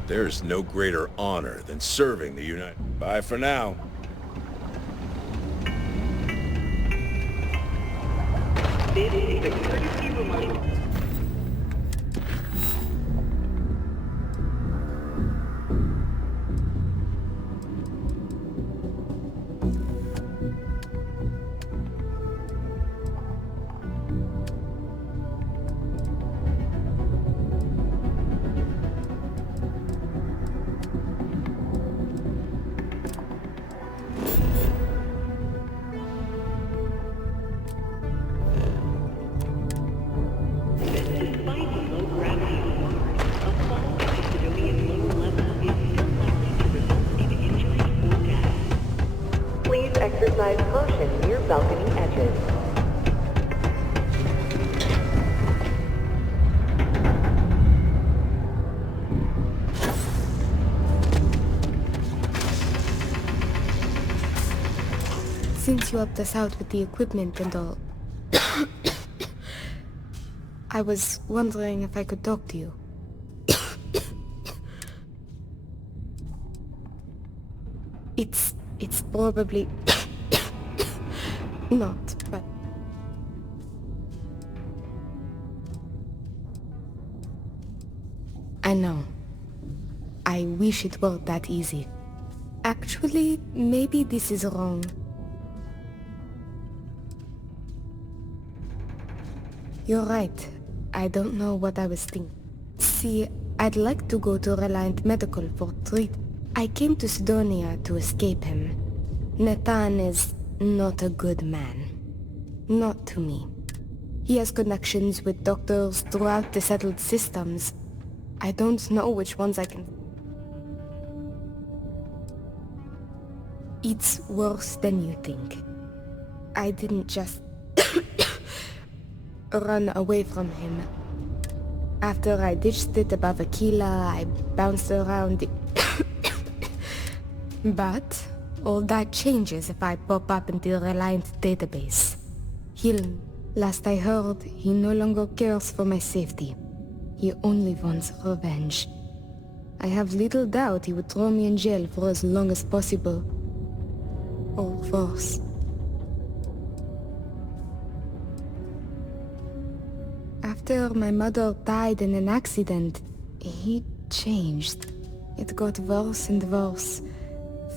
There's no greater honor than serving the United. Bye for now. This is a courtesy reminder. Exercise caution near balcony edges. since you helped us out with the equipment and all, I was wondering if I could talk to you. It's probably not, but... I know. I wish it were that easy. Actually, maybe this is wrong. You're right. I don't know what I was thinking. See, I'd like to go to Reliant Medical for treatment. I came to Cydonia to escape him. Nathan is not a good man. Not to me. He has connections with doctors throughout the settled systems. I don't know which ones I can... It's worse than you think. I didn't just run away from him. After I ditched it above Aquila, I bounced around the... But all that changes if I pop up in the Reliant database. Last I heard, he no longer cares for my safety. He only wants revenge. I have little doubt he would throw me in jail for as long as possible. Or worse. After my mother died in an accident, he changed. It got worse and worse.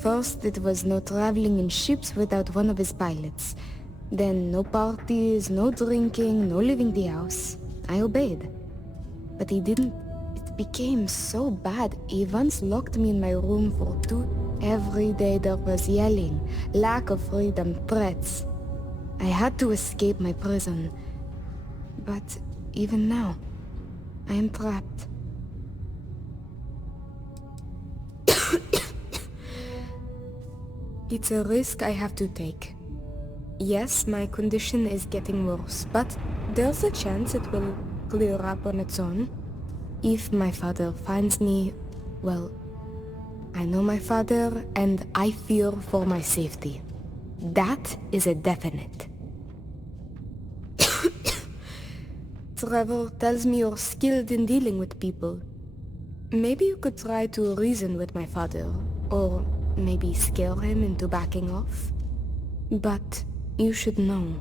First, it was no traveling in ships without one of his pilots. Then no parties, no drinking, no leaving the house. I obeyed. But he didn't. It became so bad, he once locked me in my room for 2. Every day there was yelling, lack of freedom, threats. I had to escape my prison. But even now, I am trapped. It's a risk I have to take. Yes, my condition is getting worse, but there's a chance it will clear up on its own. If my father finds me, well, I know my father and I fear for my safety. That is a definite. Trevor tells me you're skilled in dealing with people. Maybe you could try to reason with my father, or maybe scare him into backing off. But you should know,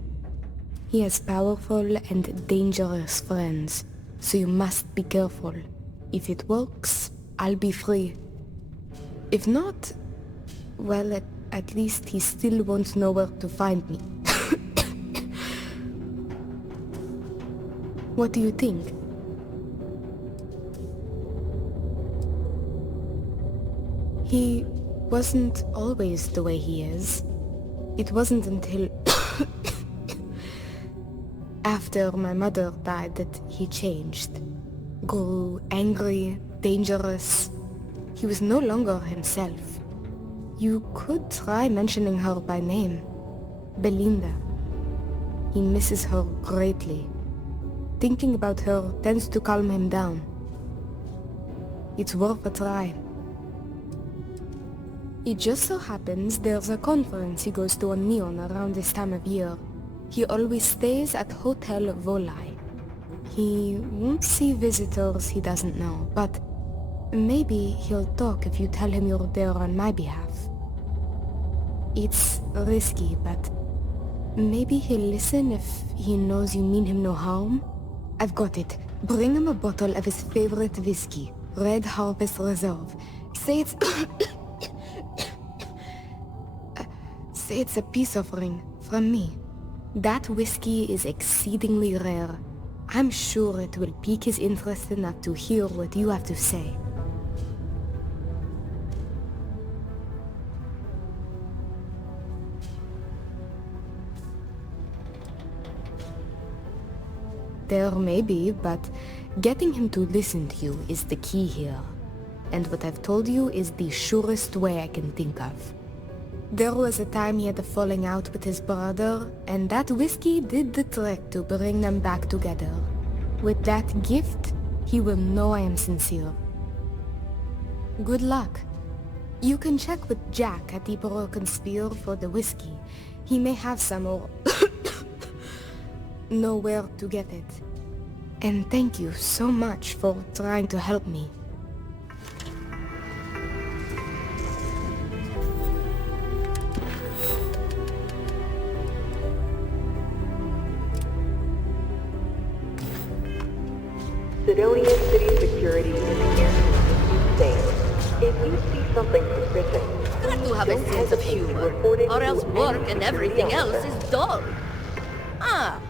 he has powerful and dangerous friends, so you must be careful. If it works, I'll be free. If not, well, at least he still won't know where to find me. What do you think? He wasn't always the way he is. It wasn't until after my mother died that he changed. Grew angry, dangerous. He was no longer himself. You could try mentioning her by name. Belinda. He misses her greatly. Thinking about her tends to calm him down. It's worth a try. It just so happens there's a conference he goes to on Neon around this time of year. He always stays at Hotel Volai. He won't see visitors he doesn't know, but maybe he'll talk if you tell him you're there on my behalf. It's risky, but maybe he'll listen if he knows you mean him no harm. I've got it. Bring him a bottle of his favorite whiskey, Red Harvest Reserve. Say it's... Say it's a peace offering from me. That whiskey is exceedingly rare. I'm sure it will pique his interest enough to hear what you have to say. There may be, but getting him to listen to you is the key here. And what I've told you is the surest way I can think of. There was a time he had a falling out with his brother, and that whiskey did the trick to bring them back together. With that gift, he will know I am sincere. Good luck. You can check with Jack at the Broken Spear for the whiskey. He may have some or know where to get it. And thank you so much for trying to help me. Cydonia City Security is here to keep you safe. If you see something suspicious, Got to have a sense of humor, or else work and everything else is dull. Ah,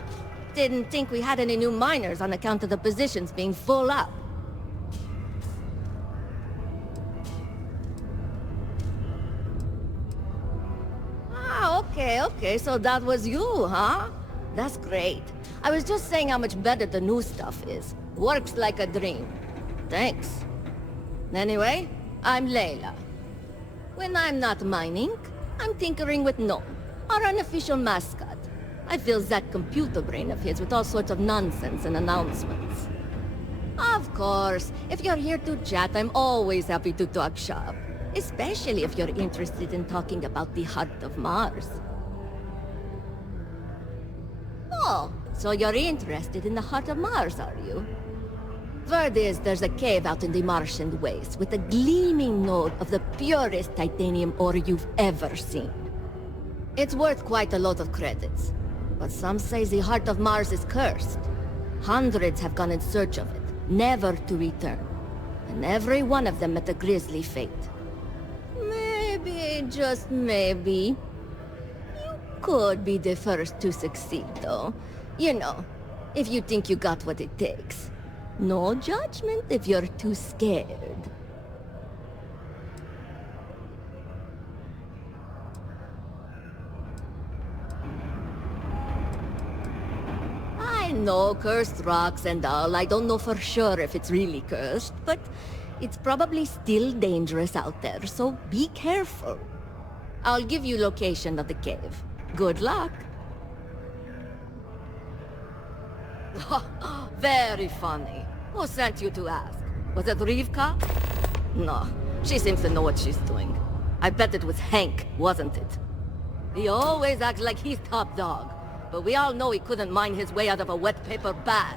didn't think we had any new miners on account of the positions being full up. Ah, okay, so that was you, huh? That's great. I was just saying how much better the new stuff is. Works like a dream. Thanks. Anyway, I'm Layla. When I'm not mining, I'm tinkering with Gnome, our unofficial mascot. I fill that computer brain of his with all sorts of nonsense and announcements. Of course, if you're here to chat, I'm always happy to talk shop. Especially if you're interested in talking about the heart of Mars. Oh, so you're interested in the heart of Mars, are you? Word is there's a cave out in the Martian waste with a gleaming node of the purest titanium ore you've ever seen. It's worth quite a lot of credits, but some say the heart of Mars is cursed. Hundreds have gone in search of it, never to return. And every one of them met a grisly fate. Maybe, just maybe, you could be the first to succeed, though. You know, if you think you got what it takes. No judgment if you're too scared. I know, cursed rocks and all. I don't know for sure if it's really cursed, but it's probably still dangerous out there, so be careful. I'll give you location of the cave. Good luck. Very funny. Who sent you to ask? Was it Rivka? No, she seems to know what she's doing. I bet it was Hank, wasn't it? He always acts like he's top dog, but we all know he couldn't mine his way out of a wet paper bag.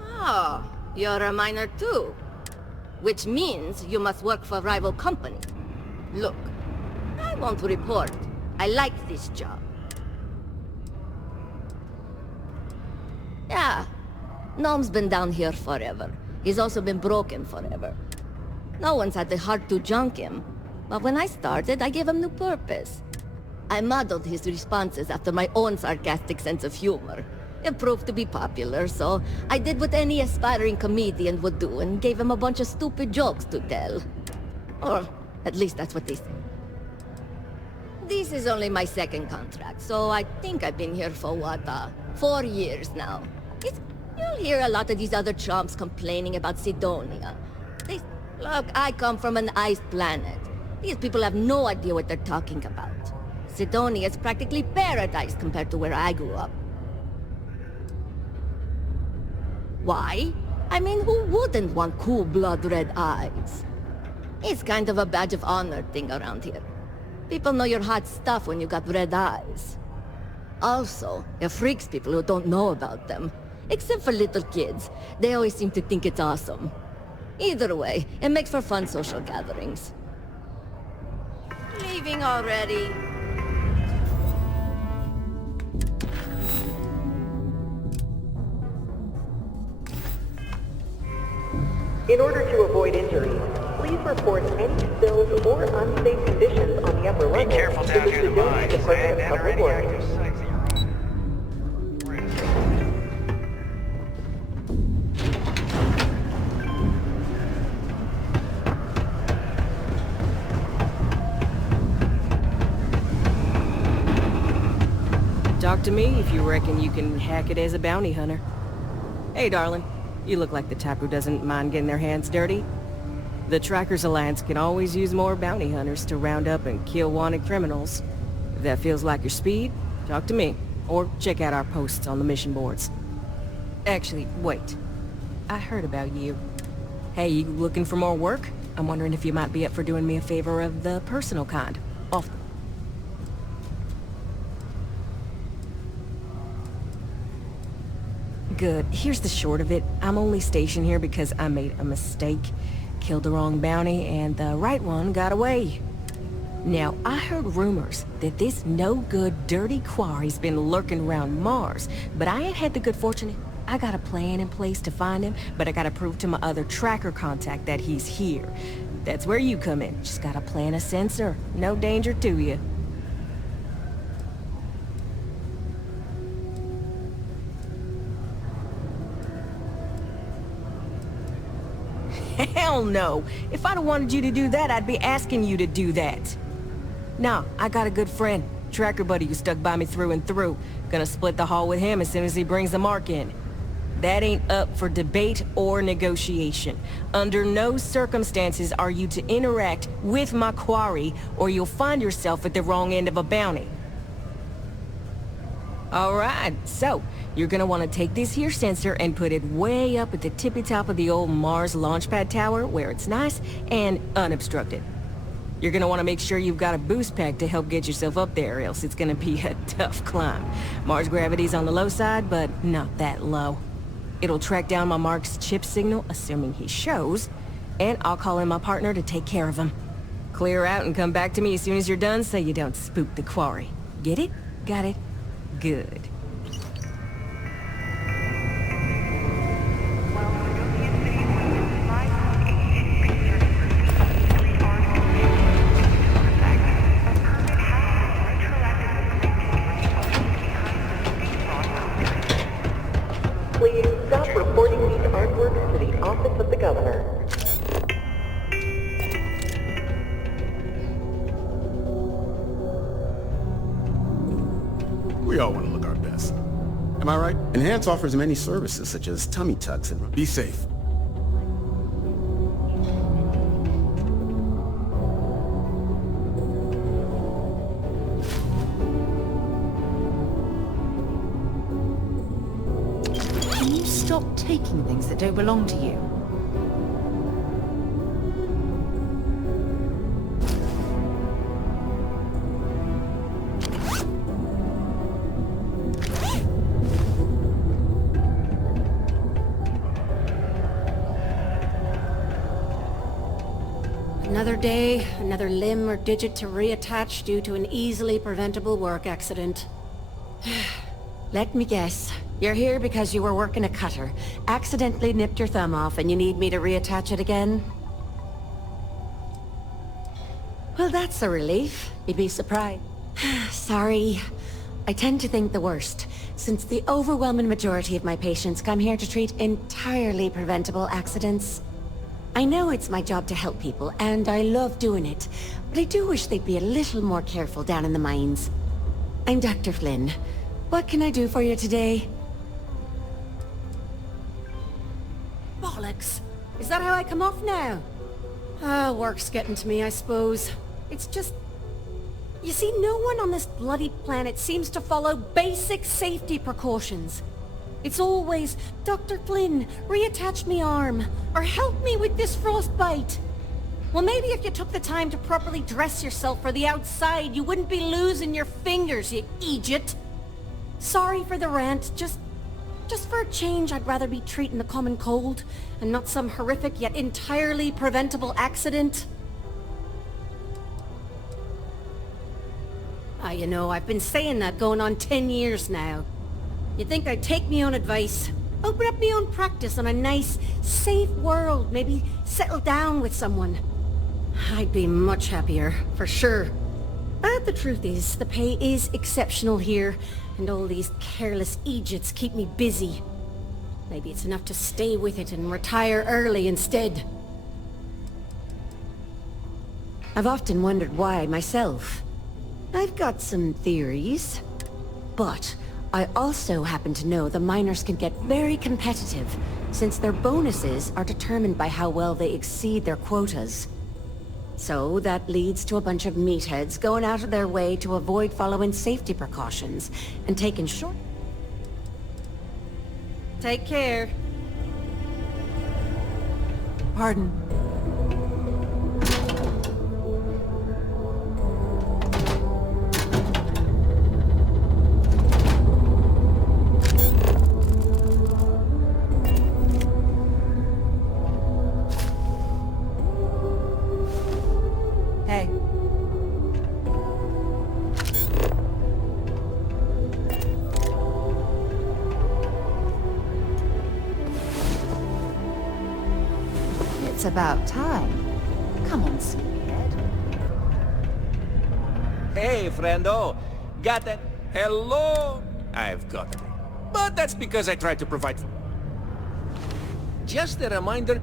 Ah, you're a miner too. Which means you must work for a rival company. Look, I won't report. I like this job. Yeah, Gnome's been down here forever. He's also been broken forever. No one's had the heart to junk him. But when I started, I gave him new purpose. I modeled his responses after my own sarcastic sense of humor. It proved to be popular, so I did what any aspiring comedian would do and gave him a bunch of stupid jokes to tell. Or at least that's what they say. This is only my second contract, so I think I've been here for what, 4 years now. You'll hear a lot of these other chumps complaining about Cydonia. Look, I come from an ice planet. These people have no idea what they're talking about. Cydonia is practically paradise compared to where I grew up. Why? I mean, who wouldn't want cool blood red eyes? It's kind of a badge of honor thing around here. People know you're hot stuff when you got red eyes. Also, it freaks people who don't know about them. Except for little kids. They always seem to think it's awesome. Either way, it makes for fun social gatherings. Leaving already? In order to avoid injuries, please report any spills or unsafe conditions on the upper level. Be careful down near the mines and enter any active sites that you're on. Talk to me if you reckon you can hack it as a bounty hunter. Hey, darling. You look like the type who doesn't mind getting their hands dirty. The Trackers Alliance can always use more bounty hunters to round up and kill wanted criminals. If that feels like your speed, talk to me. Or check out our posts on the mission boards. Actually, wait. I heard about you. Hey, you looking for more work? I'm wondering if you might be up for doing me a favor of the personal kind. Off. Good. Here's the short of it. I'm only stationed here because I made a mistake. Killed the wrong bounty, and the right one got away. Now, I heard rumors that this no-good, dirty quarry's been lurking around Mars, but I ain't had the good fortune. I got a plan in place to find him, but I gotta prove to my other tracker contact that he's here. That's where you come in. Just gotta plant a sensor. No danger to you. Hell no! If I'd have wanted you to do that, I'd be asking you to do that. Nah, I got a good friend, tracker buddy who stuck by me through and through. Gonna split the haul with him as soon as he brings the mark in. That ain't up for debate or negotiation. Under no circumstances are you to interact with my quarry, or you'll find yourself at the wrong end of a bounty. Alright, so, you're gonna want to take this here sensor and put it way up at the tippy top of the old Mars launchpad tower, where it's nice and unobstructed. You're gonna want to make sure you've got a boost pack to help get yourself up there, or else it's gonna be a tough climb. Mars gravity's on the low side, but not that low. It'll track down my Mark's chip signal, assuming he shows, and I'll call in my partner to take care of him. Clear out and come back to me as soon as you're done so you don't spook the quarry. Get it? Got it? Good. Please stop reporting these artworks to the office of the governor. We all want to look our best. Am I right? Enhance offers many services such as tummy tucks and... Be safe. Can you stop taking things that don't belong to you? Another day, another limb or digit to reattach due to an easily preventable work accident. Let me guess. You're here because you were working a cutter, accidentally nipped your thumb off, and you need me to reattach it again? Well, that's a relief. You'd be surprised. Sorry. I tend to think the worst, since the overwhelming majority of my patients come here to treat entirely preventable accidents. I know it's my job to help people, and I love doing it, but I do wish they'd be a little more careful down in the mines. I'm Dr. Flynn. What can I do for you today? Bollocks! Is that how I come off now? Work's getting to me, I suppose. It's just... You see, no one on this bloody planet seems to follow basic safety precautions. It's always, Dr. Flynn, reattach me arm, or help me with this frostbite. Well, maybe if you took the time to properly dress yourself for the outside, you wouldn't be losing your fingers, you idiot. Sorry for the rant, just for a change, I'd rather be treating the common cold, and not some horrific yet entirely preventable accident. You know, I've been saying that going on 10 years now. You'd think I'd take me own advice, open up my own practice on a nice, safe world, maybe settle down with someone. I'd be much happier, for sure. But the truth is, the pay is exceptional here, and all these careless idiots keep me busy. Maybe it's enough to stay with it and retire early instead. I've often wondered why myself. I've got some theories, but I also happen to know the miners can get very competitive, since their bonuses are determined by how well they exceed their quotas. So that leads to a bunch of meatheads going out of their way to avoid following safety precautions and taking short... Take care. Pardon. Hey. It's about time. Come on, sleepyhead. Hey, friendo. Got that? Hello? I've got it. But that's because I tried to provide... Just a reminder,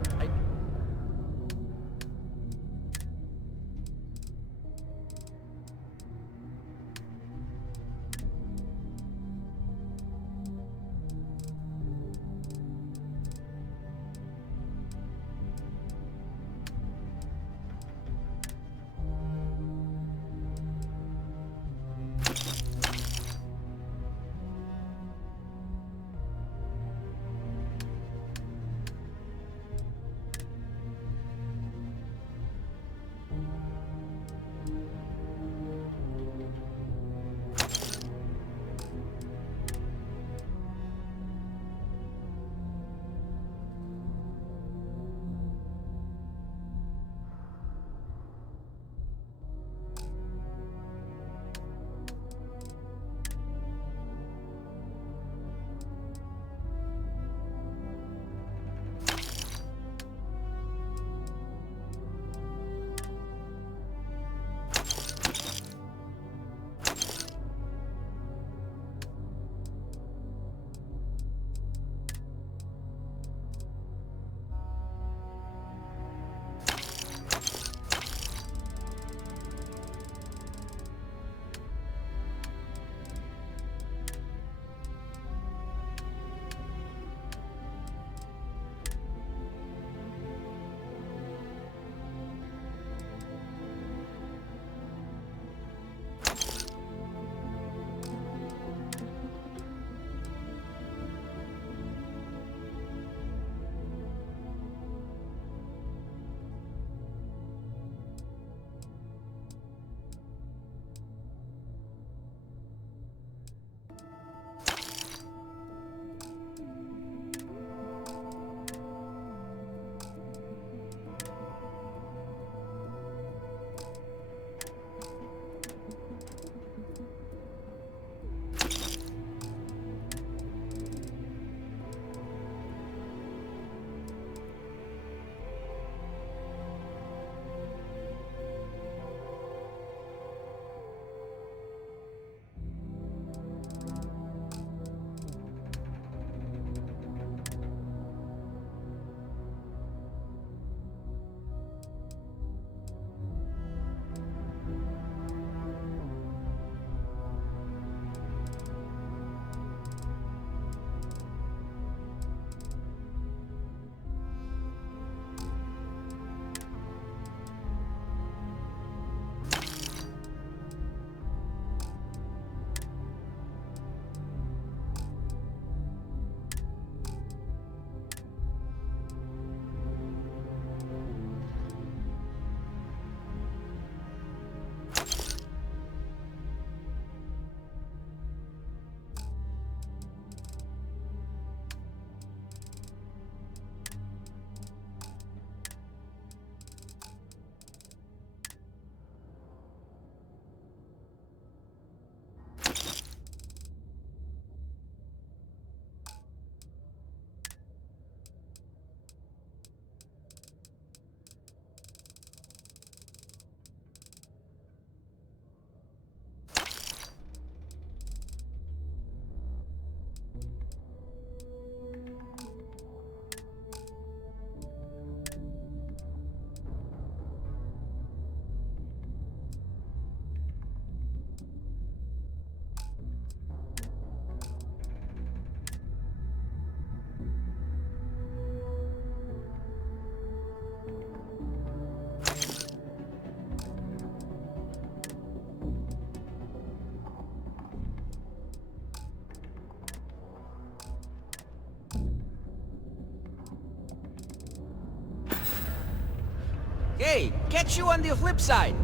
Hey, catch you on the flip side.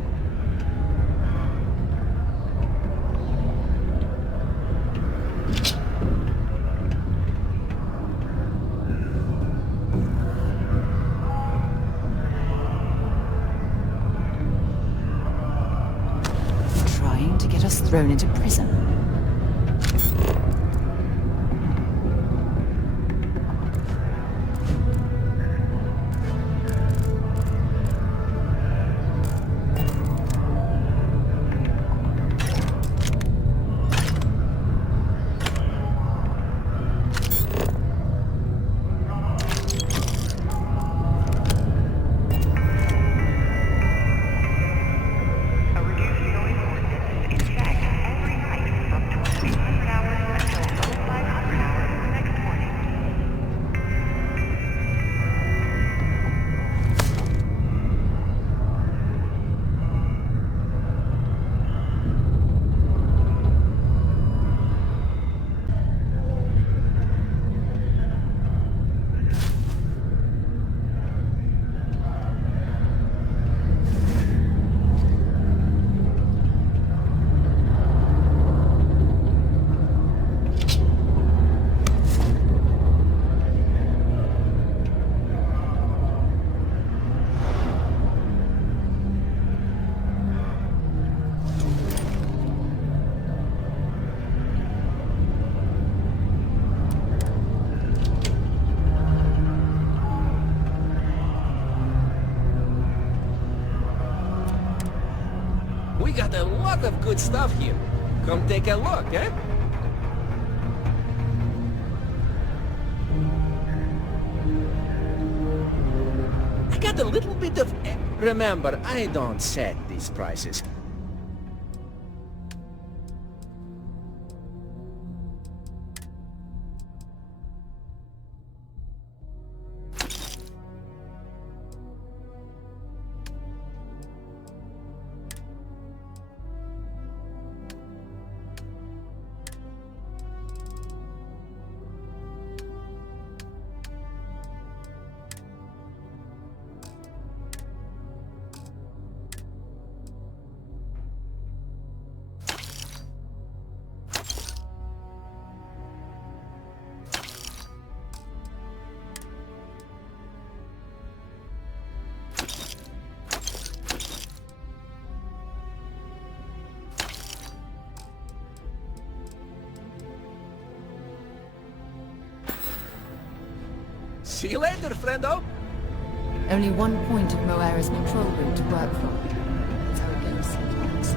Trying to get us thrown into prison. We got a lot of good stuff here. Come take a look, eh? I got a little bit of... Remember, I don't set these prices. See you later, friendo. Only one point of Moira's control room to work from. That's how it goes sometimes.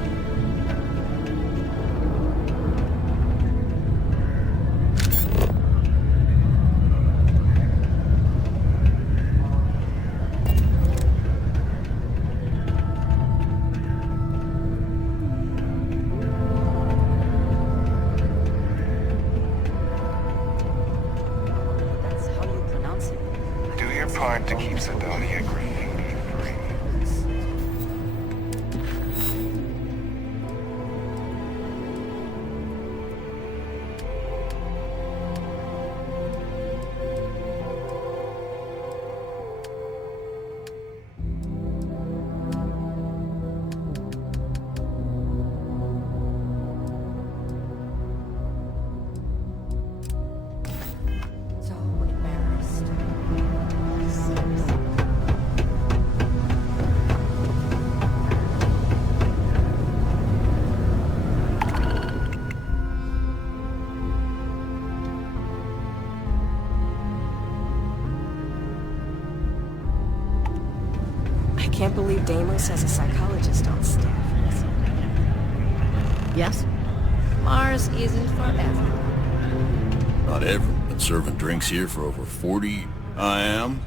To keep Cydonia green. Can't believe Deimos has a psychologist on staff. Yes? Mars isn't for everyone. Not everyone. Been serving drinks here for over 40... I am.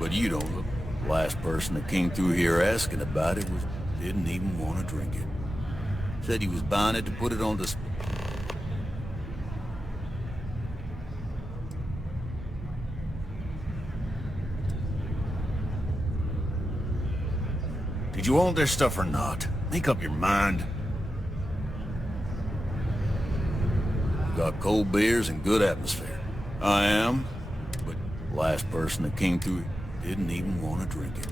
But you don't look. The last person that came through here asking about it didn't even want to drink it. Said he was buying it to put it on display. Did you want their stuff or not? Make up your mind. Got cold beers and good atmosphere. I am. But the last person that came through didn't even want to drink it.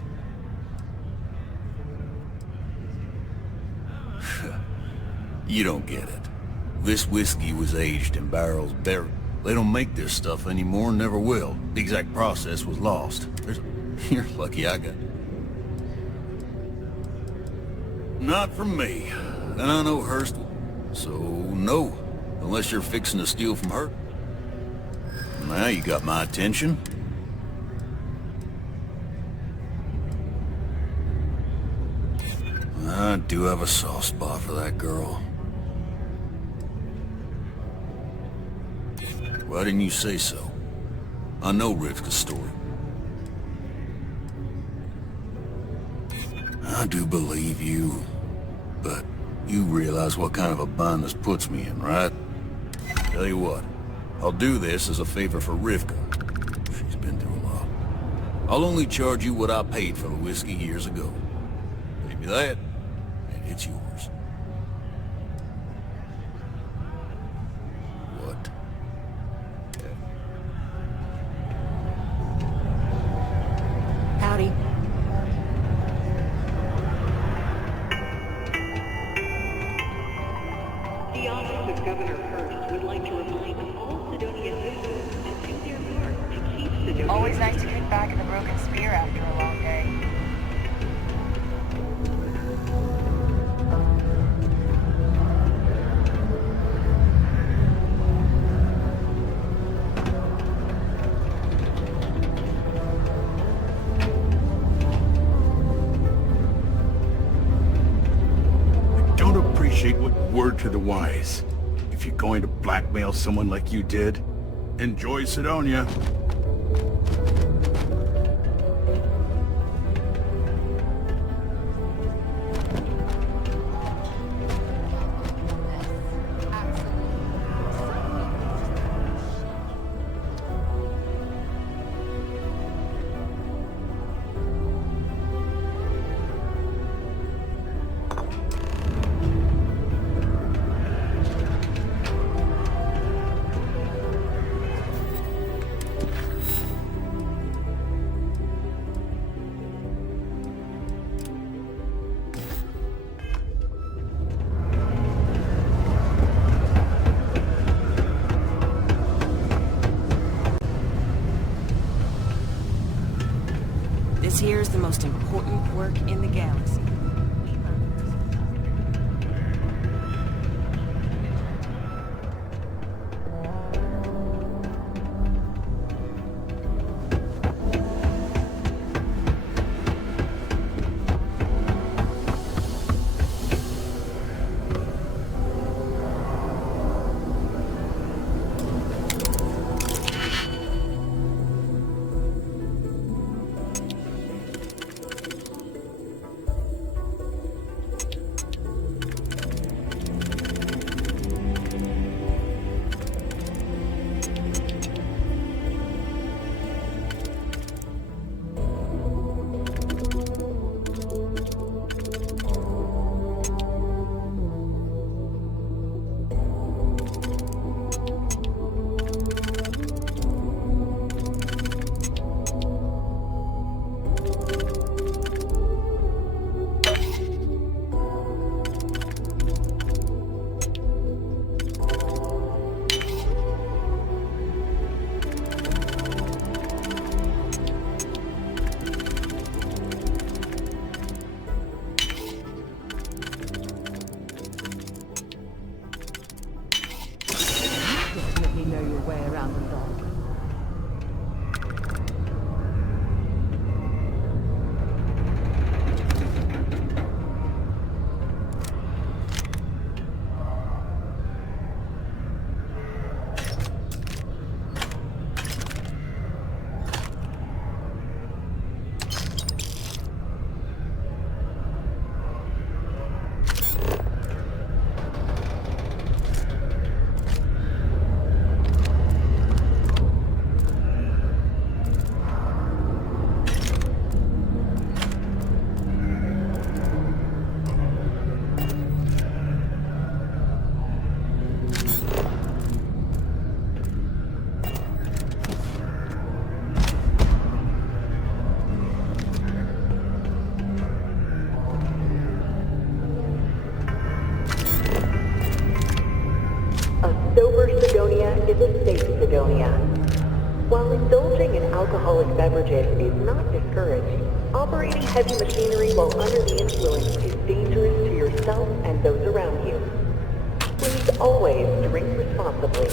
You don't get it. This whiskey was aged in barrels buried. They don't make this stuff anymore and never will. The exact process was lost. You're lucky I got... Not from me. And I know Hearst... So, no. Unless you're fixing to steal from her. Now you got my attention. I do have a soft spot for that girl. Why didn't you say so? I know Rivka's story. I do believe you, but you realize what kind of a bind this puts me in, right? Tell you what, I'll do this as a favor for Rivka. She's been through a lot. I'll only charge you what I paid for the whiskey years ago. Maybe that, and it's yours. What? Howdy. The office of Governor Hearst would like to remind all Cydonia citizens to do their part to keep Cydonia... Always nice to kick back in the broken spear after a long day. Word to the wise. If you're going to blackmail someone like you did, enjoy Cydonia. This here is the most important work in the galaxy. A sober Cydonia is a safe Cydonia. While indulging in alcoholic beverages is not discouraged, operating heavy machinery while under the influence is dangerous to yourself and those around you. Please always drink responsibly.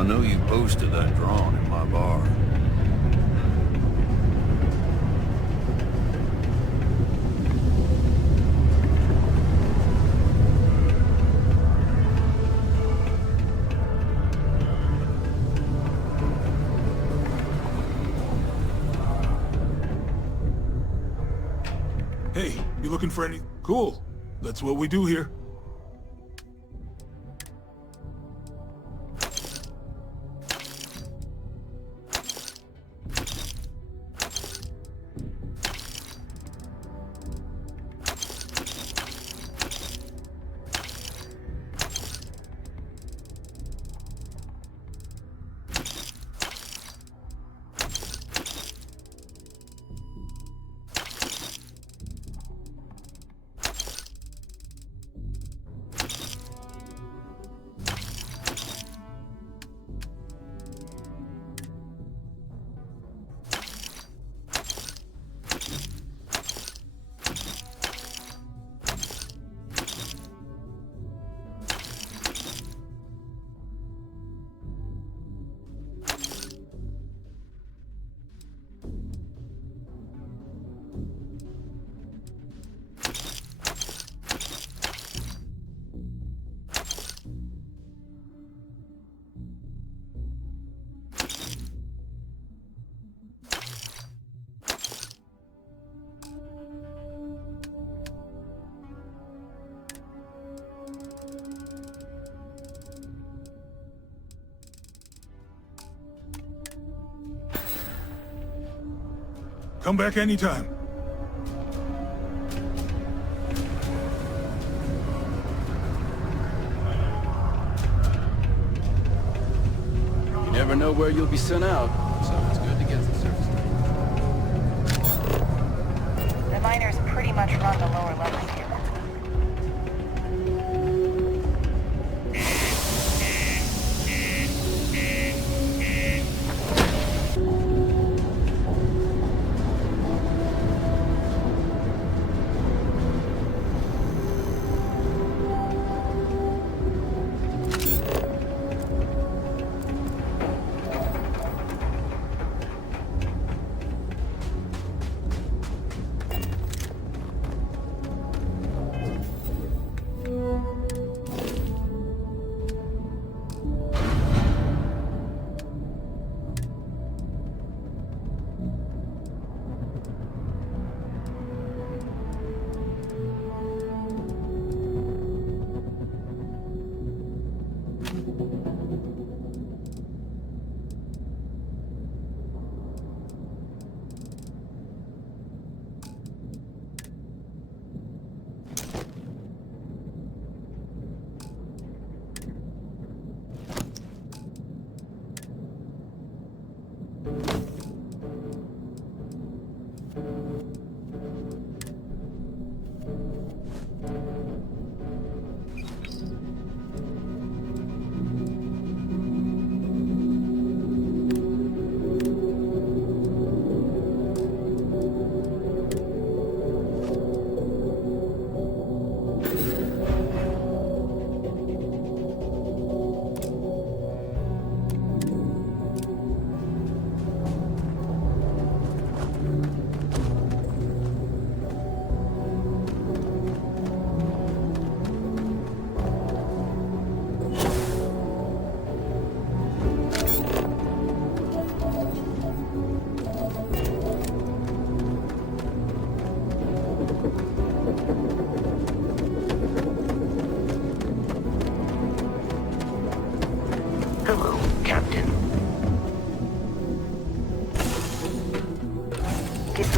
I know you posted that drawing in my bar. Hey, you looking for any... Cool. That's what we do here. Come back anytime. You never know where you'll be sent out, so it's good to get the surface. The miners pretty much run the lower levels here.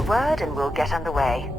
Word and we'll get underway.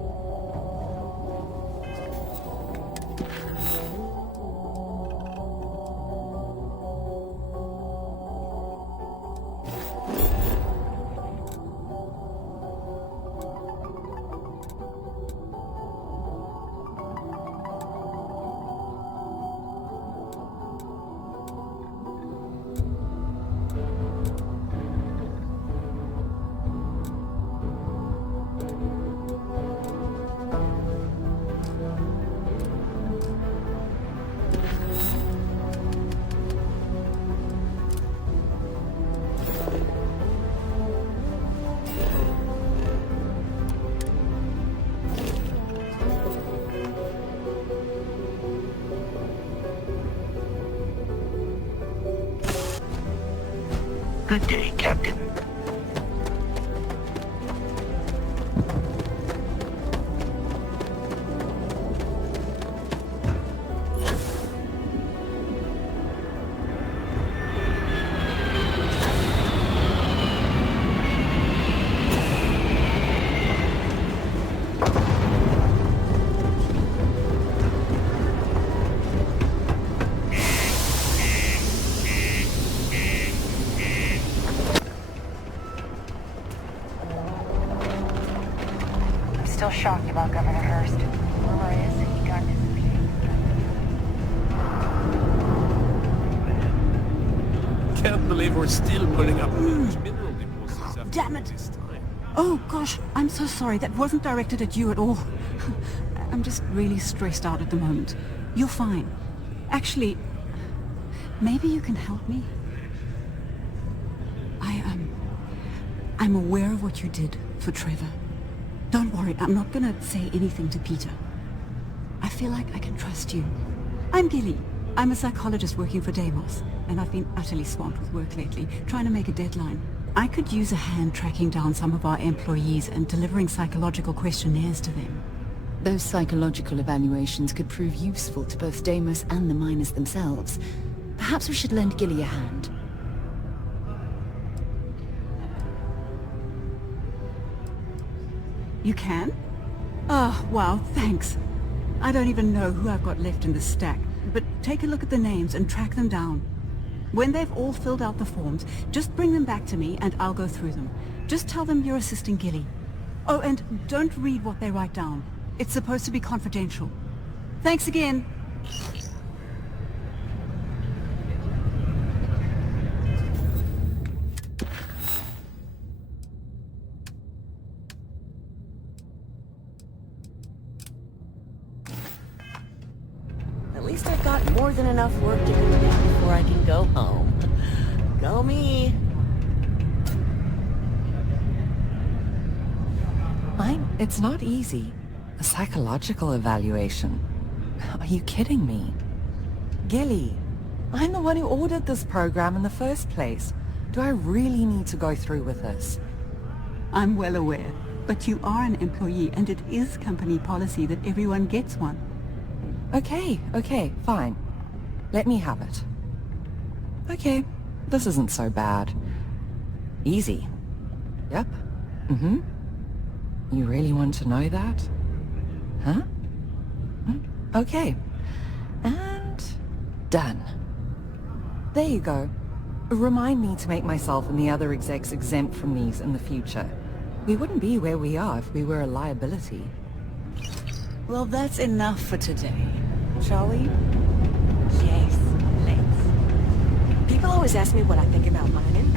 Good day, Captain. Still shocked about Governor Hurst. Rumor is he got disappeared. Can't believe we're still putting up huge mineral deposits after Damn it! this time. Oh gosh, I'm so sorry. That wasn't directed at you at all. I'm just really stressed out at the moment. You're fine. Actually, maybe you can help me? I'm aware of what you did for Trevor. Don't worry, I'm not gonna say anything to Peter. I feel like I can trust you. I'm Gilly. I'm a psychologist working for Deimos, and I've been utterly swamped with work lately, trying to make a deadline. I could use a hand tracking down some of our employees and delivering psychological questionnaires to them. Those psychological evaluations could prove useful to both Deimos and the miners themselves. Perhaps we should lend Gilly a hand. You can? Oh, wow, thanks. I don't even know who I've got left in the stack, but take a look at the names and track them down. When they've all filled out the forms, just bring them back to me and I'll go through them. Just tell them you're assisting Gilly. Oh, and don't read what they write down. It's supposed to be confidential. Thanks again. At least I've got more than enough work to complete before I can go home. Go me. It's not easy. A psychological evaluation. Are you kidding me? Gilly, I'm the one who ordered this program in the first place. Do I really need to go through with this? I'm well aware, but you are an employee and it is company policy that everyone gets one. Okay, fine. Let me have it. Okay, this isn't so bad. Easy. Yep. Mm-hmm. You really want to know that? Huh? Okay. And done. There you go. Remind me to make myself and the other execs exempt from these in the future. We wouldn't be where we are if we were a liability. Well, that's enough for today. Shall we? Yes, let's. People always ask me what I think about mining.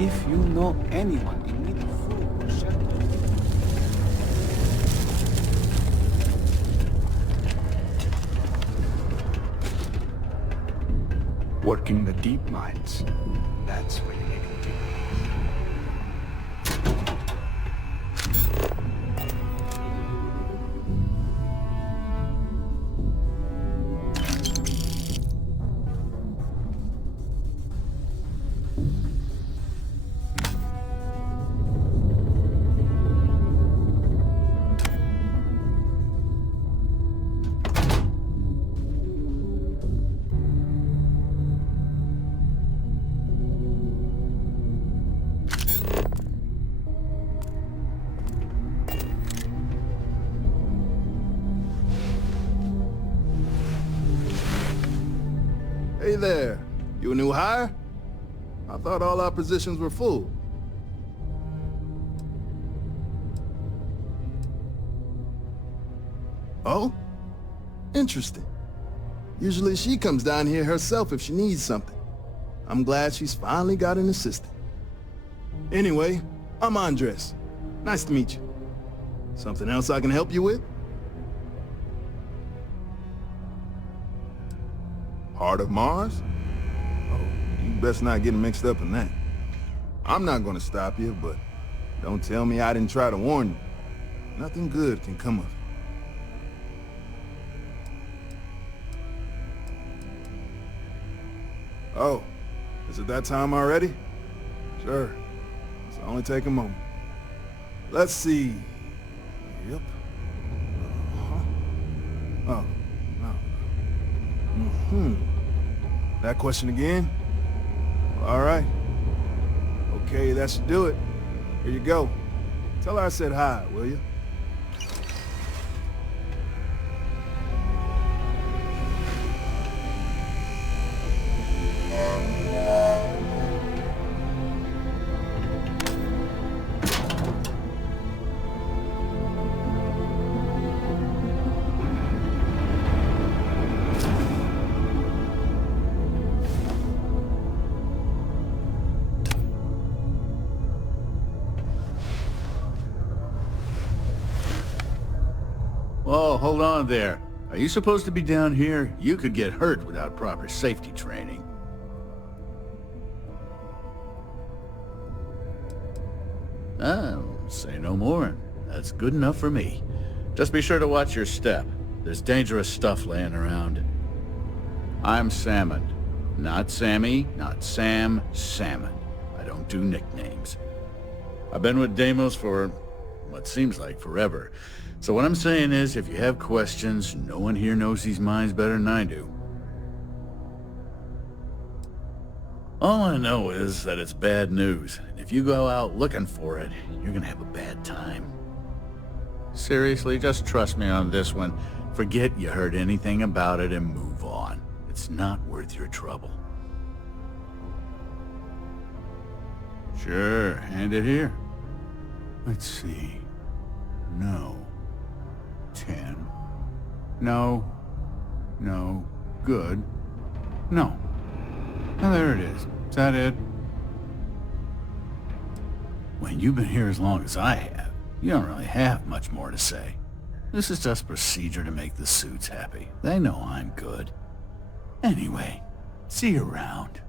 If you know anyone in need of food or shelter... Working the deep mines, that's when you make a difference. Hey there, you a new hire? I thought all our positions were full. Oh? Interesting. Usually she comes down here herself if she needs something. I'm glad she's finally got an assistant. Anyway, I'm Andres. Nice to meet you. Something else I can help you with? Heart of Mars? Oh, you best not get mixed up in that. I'm not gonna stop you, but don't tell me I didn't try to warn you. Nothing good can come of it. Oh, is it that time already? Sure. It's only take a moment. Let's see. Yep. Oh, no. That question again? All right. Okay, that should do it. Here you go. Tell her I said hi, will you? Whoa, hold on there. Are you supposed to be down here? You could get hurt without proper safety training. Say no more. That's good enough for me. Just be sure to watch your step. There's dangerous stuff laying around. I'm Salmon. Not Sammy, not Sam, Salmon. I don't do nicknames. I've been with Deimos for what seems like forever. So what I'm saying is, if you have questions, no one here knows these mines better than I do. All I know is that it's bad news, and if you go out looking for it, you're gonna have a bad time. Seriously, just trust me on this one. Forget you heard anything about it and move on. It's not worth your trouble. Sure, hand it here. Let's see. No. 10. No. No. Good. No. Now there it is. Is that it? When you've been here as long as I have, you don't really have much more to say. This is just procedure to make the suits happy. They know I'm good. Anyway, see you around.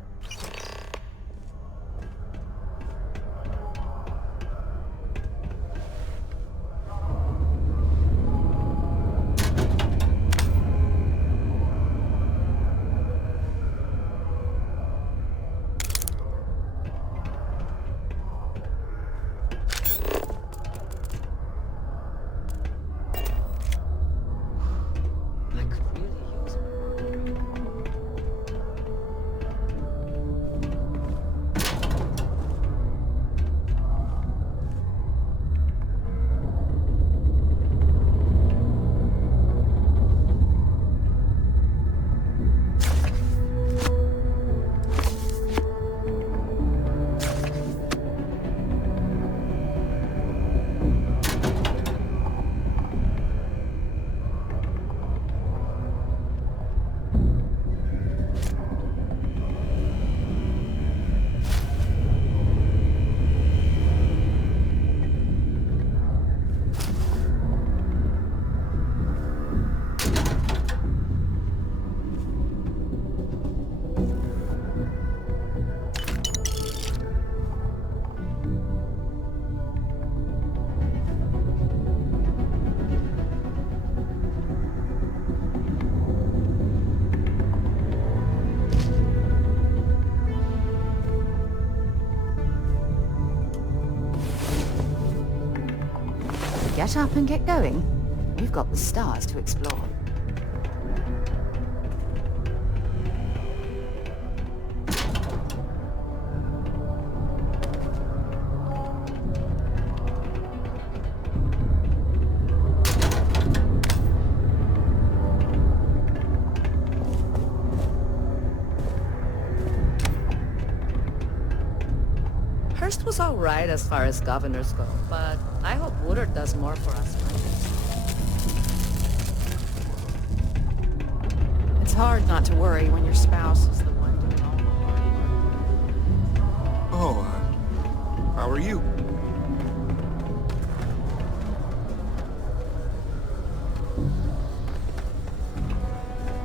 Get up and get going. We've got the stars to explore. Hearst was all right as far as governors go, but I hope Woodard does more for us. It's hard not to worry when your spouse is the one doing all the hard work. Oh, how are you?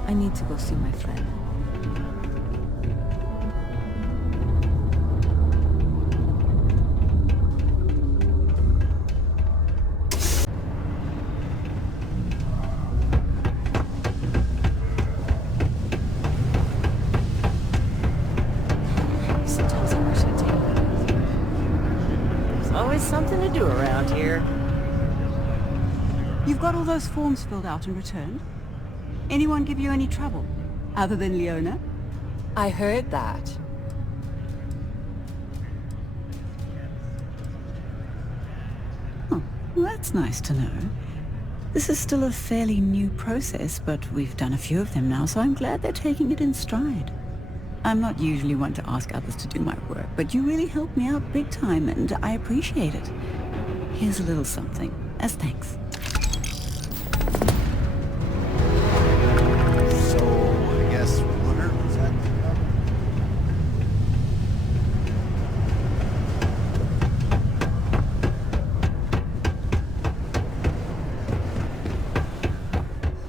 I need to go see my friend. Something to do around here. You've got all those forms filled out and returned? Anyone give you any trouble? Other than Leona? I heard that. Oh, well, that's nice to know. This is still a fairly new process, but we've done a few of them now, so I'm glad they're taking it in stride. I'm not usually one to ask others to do my work, but you really helped me out big time, and I appreciate it. Here's a little something, as thanks. So, I guess water is that the problem?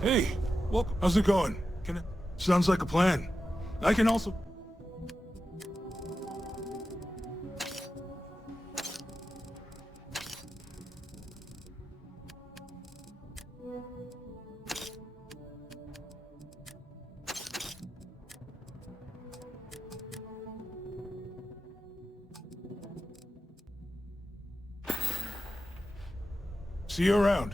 Hey, welcome. How's it going? Sounds like a plan. I can also... See you around.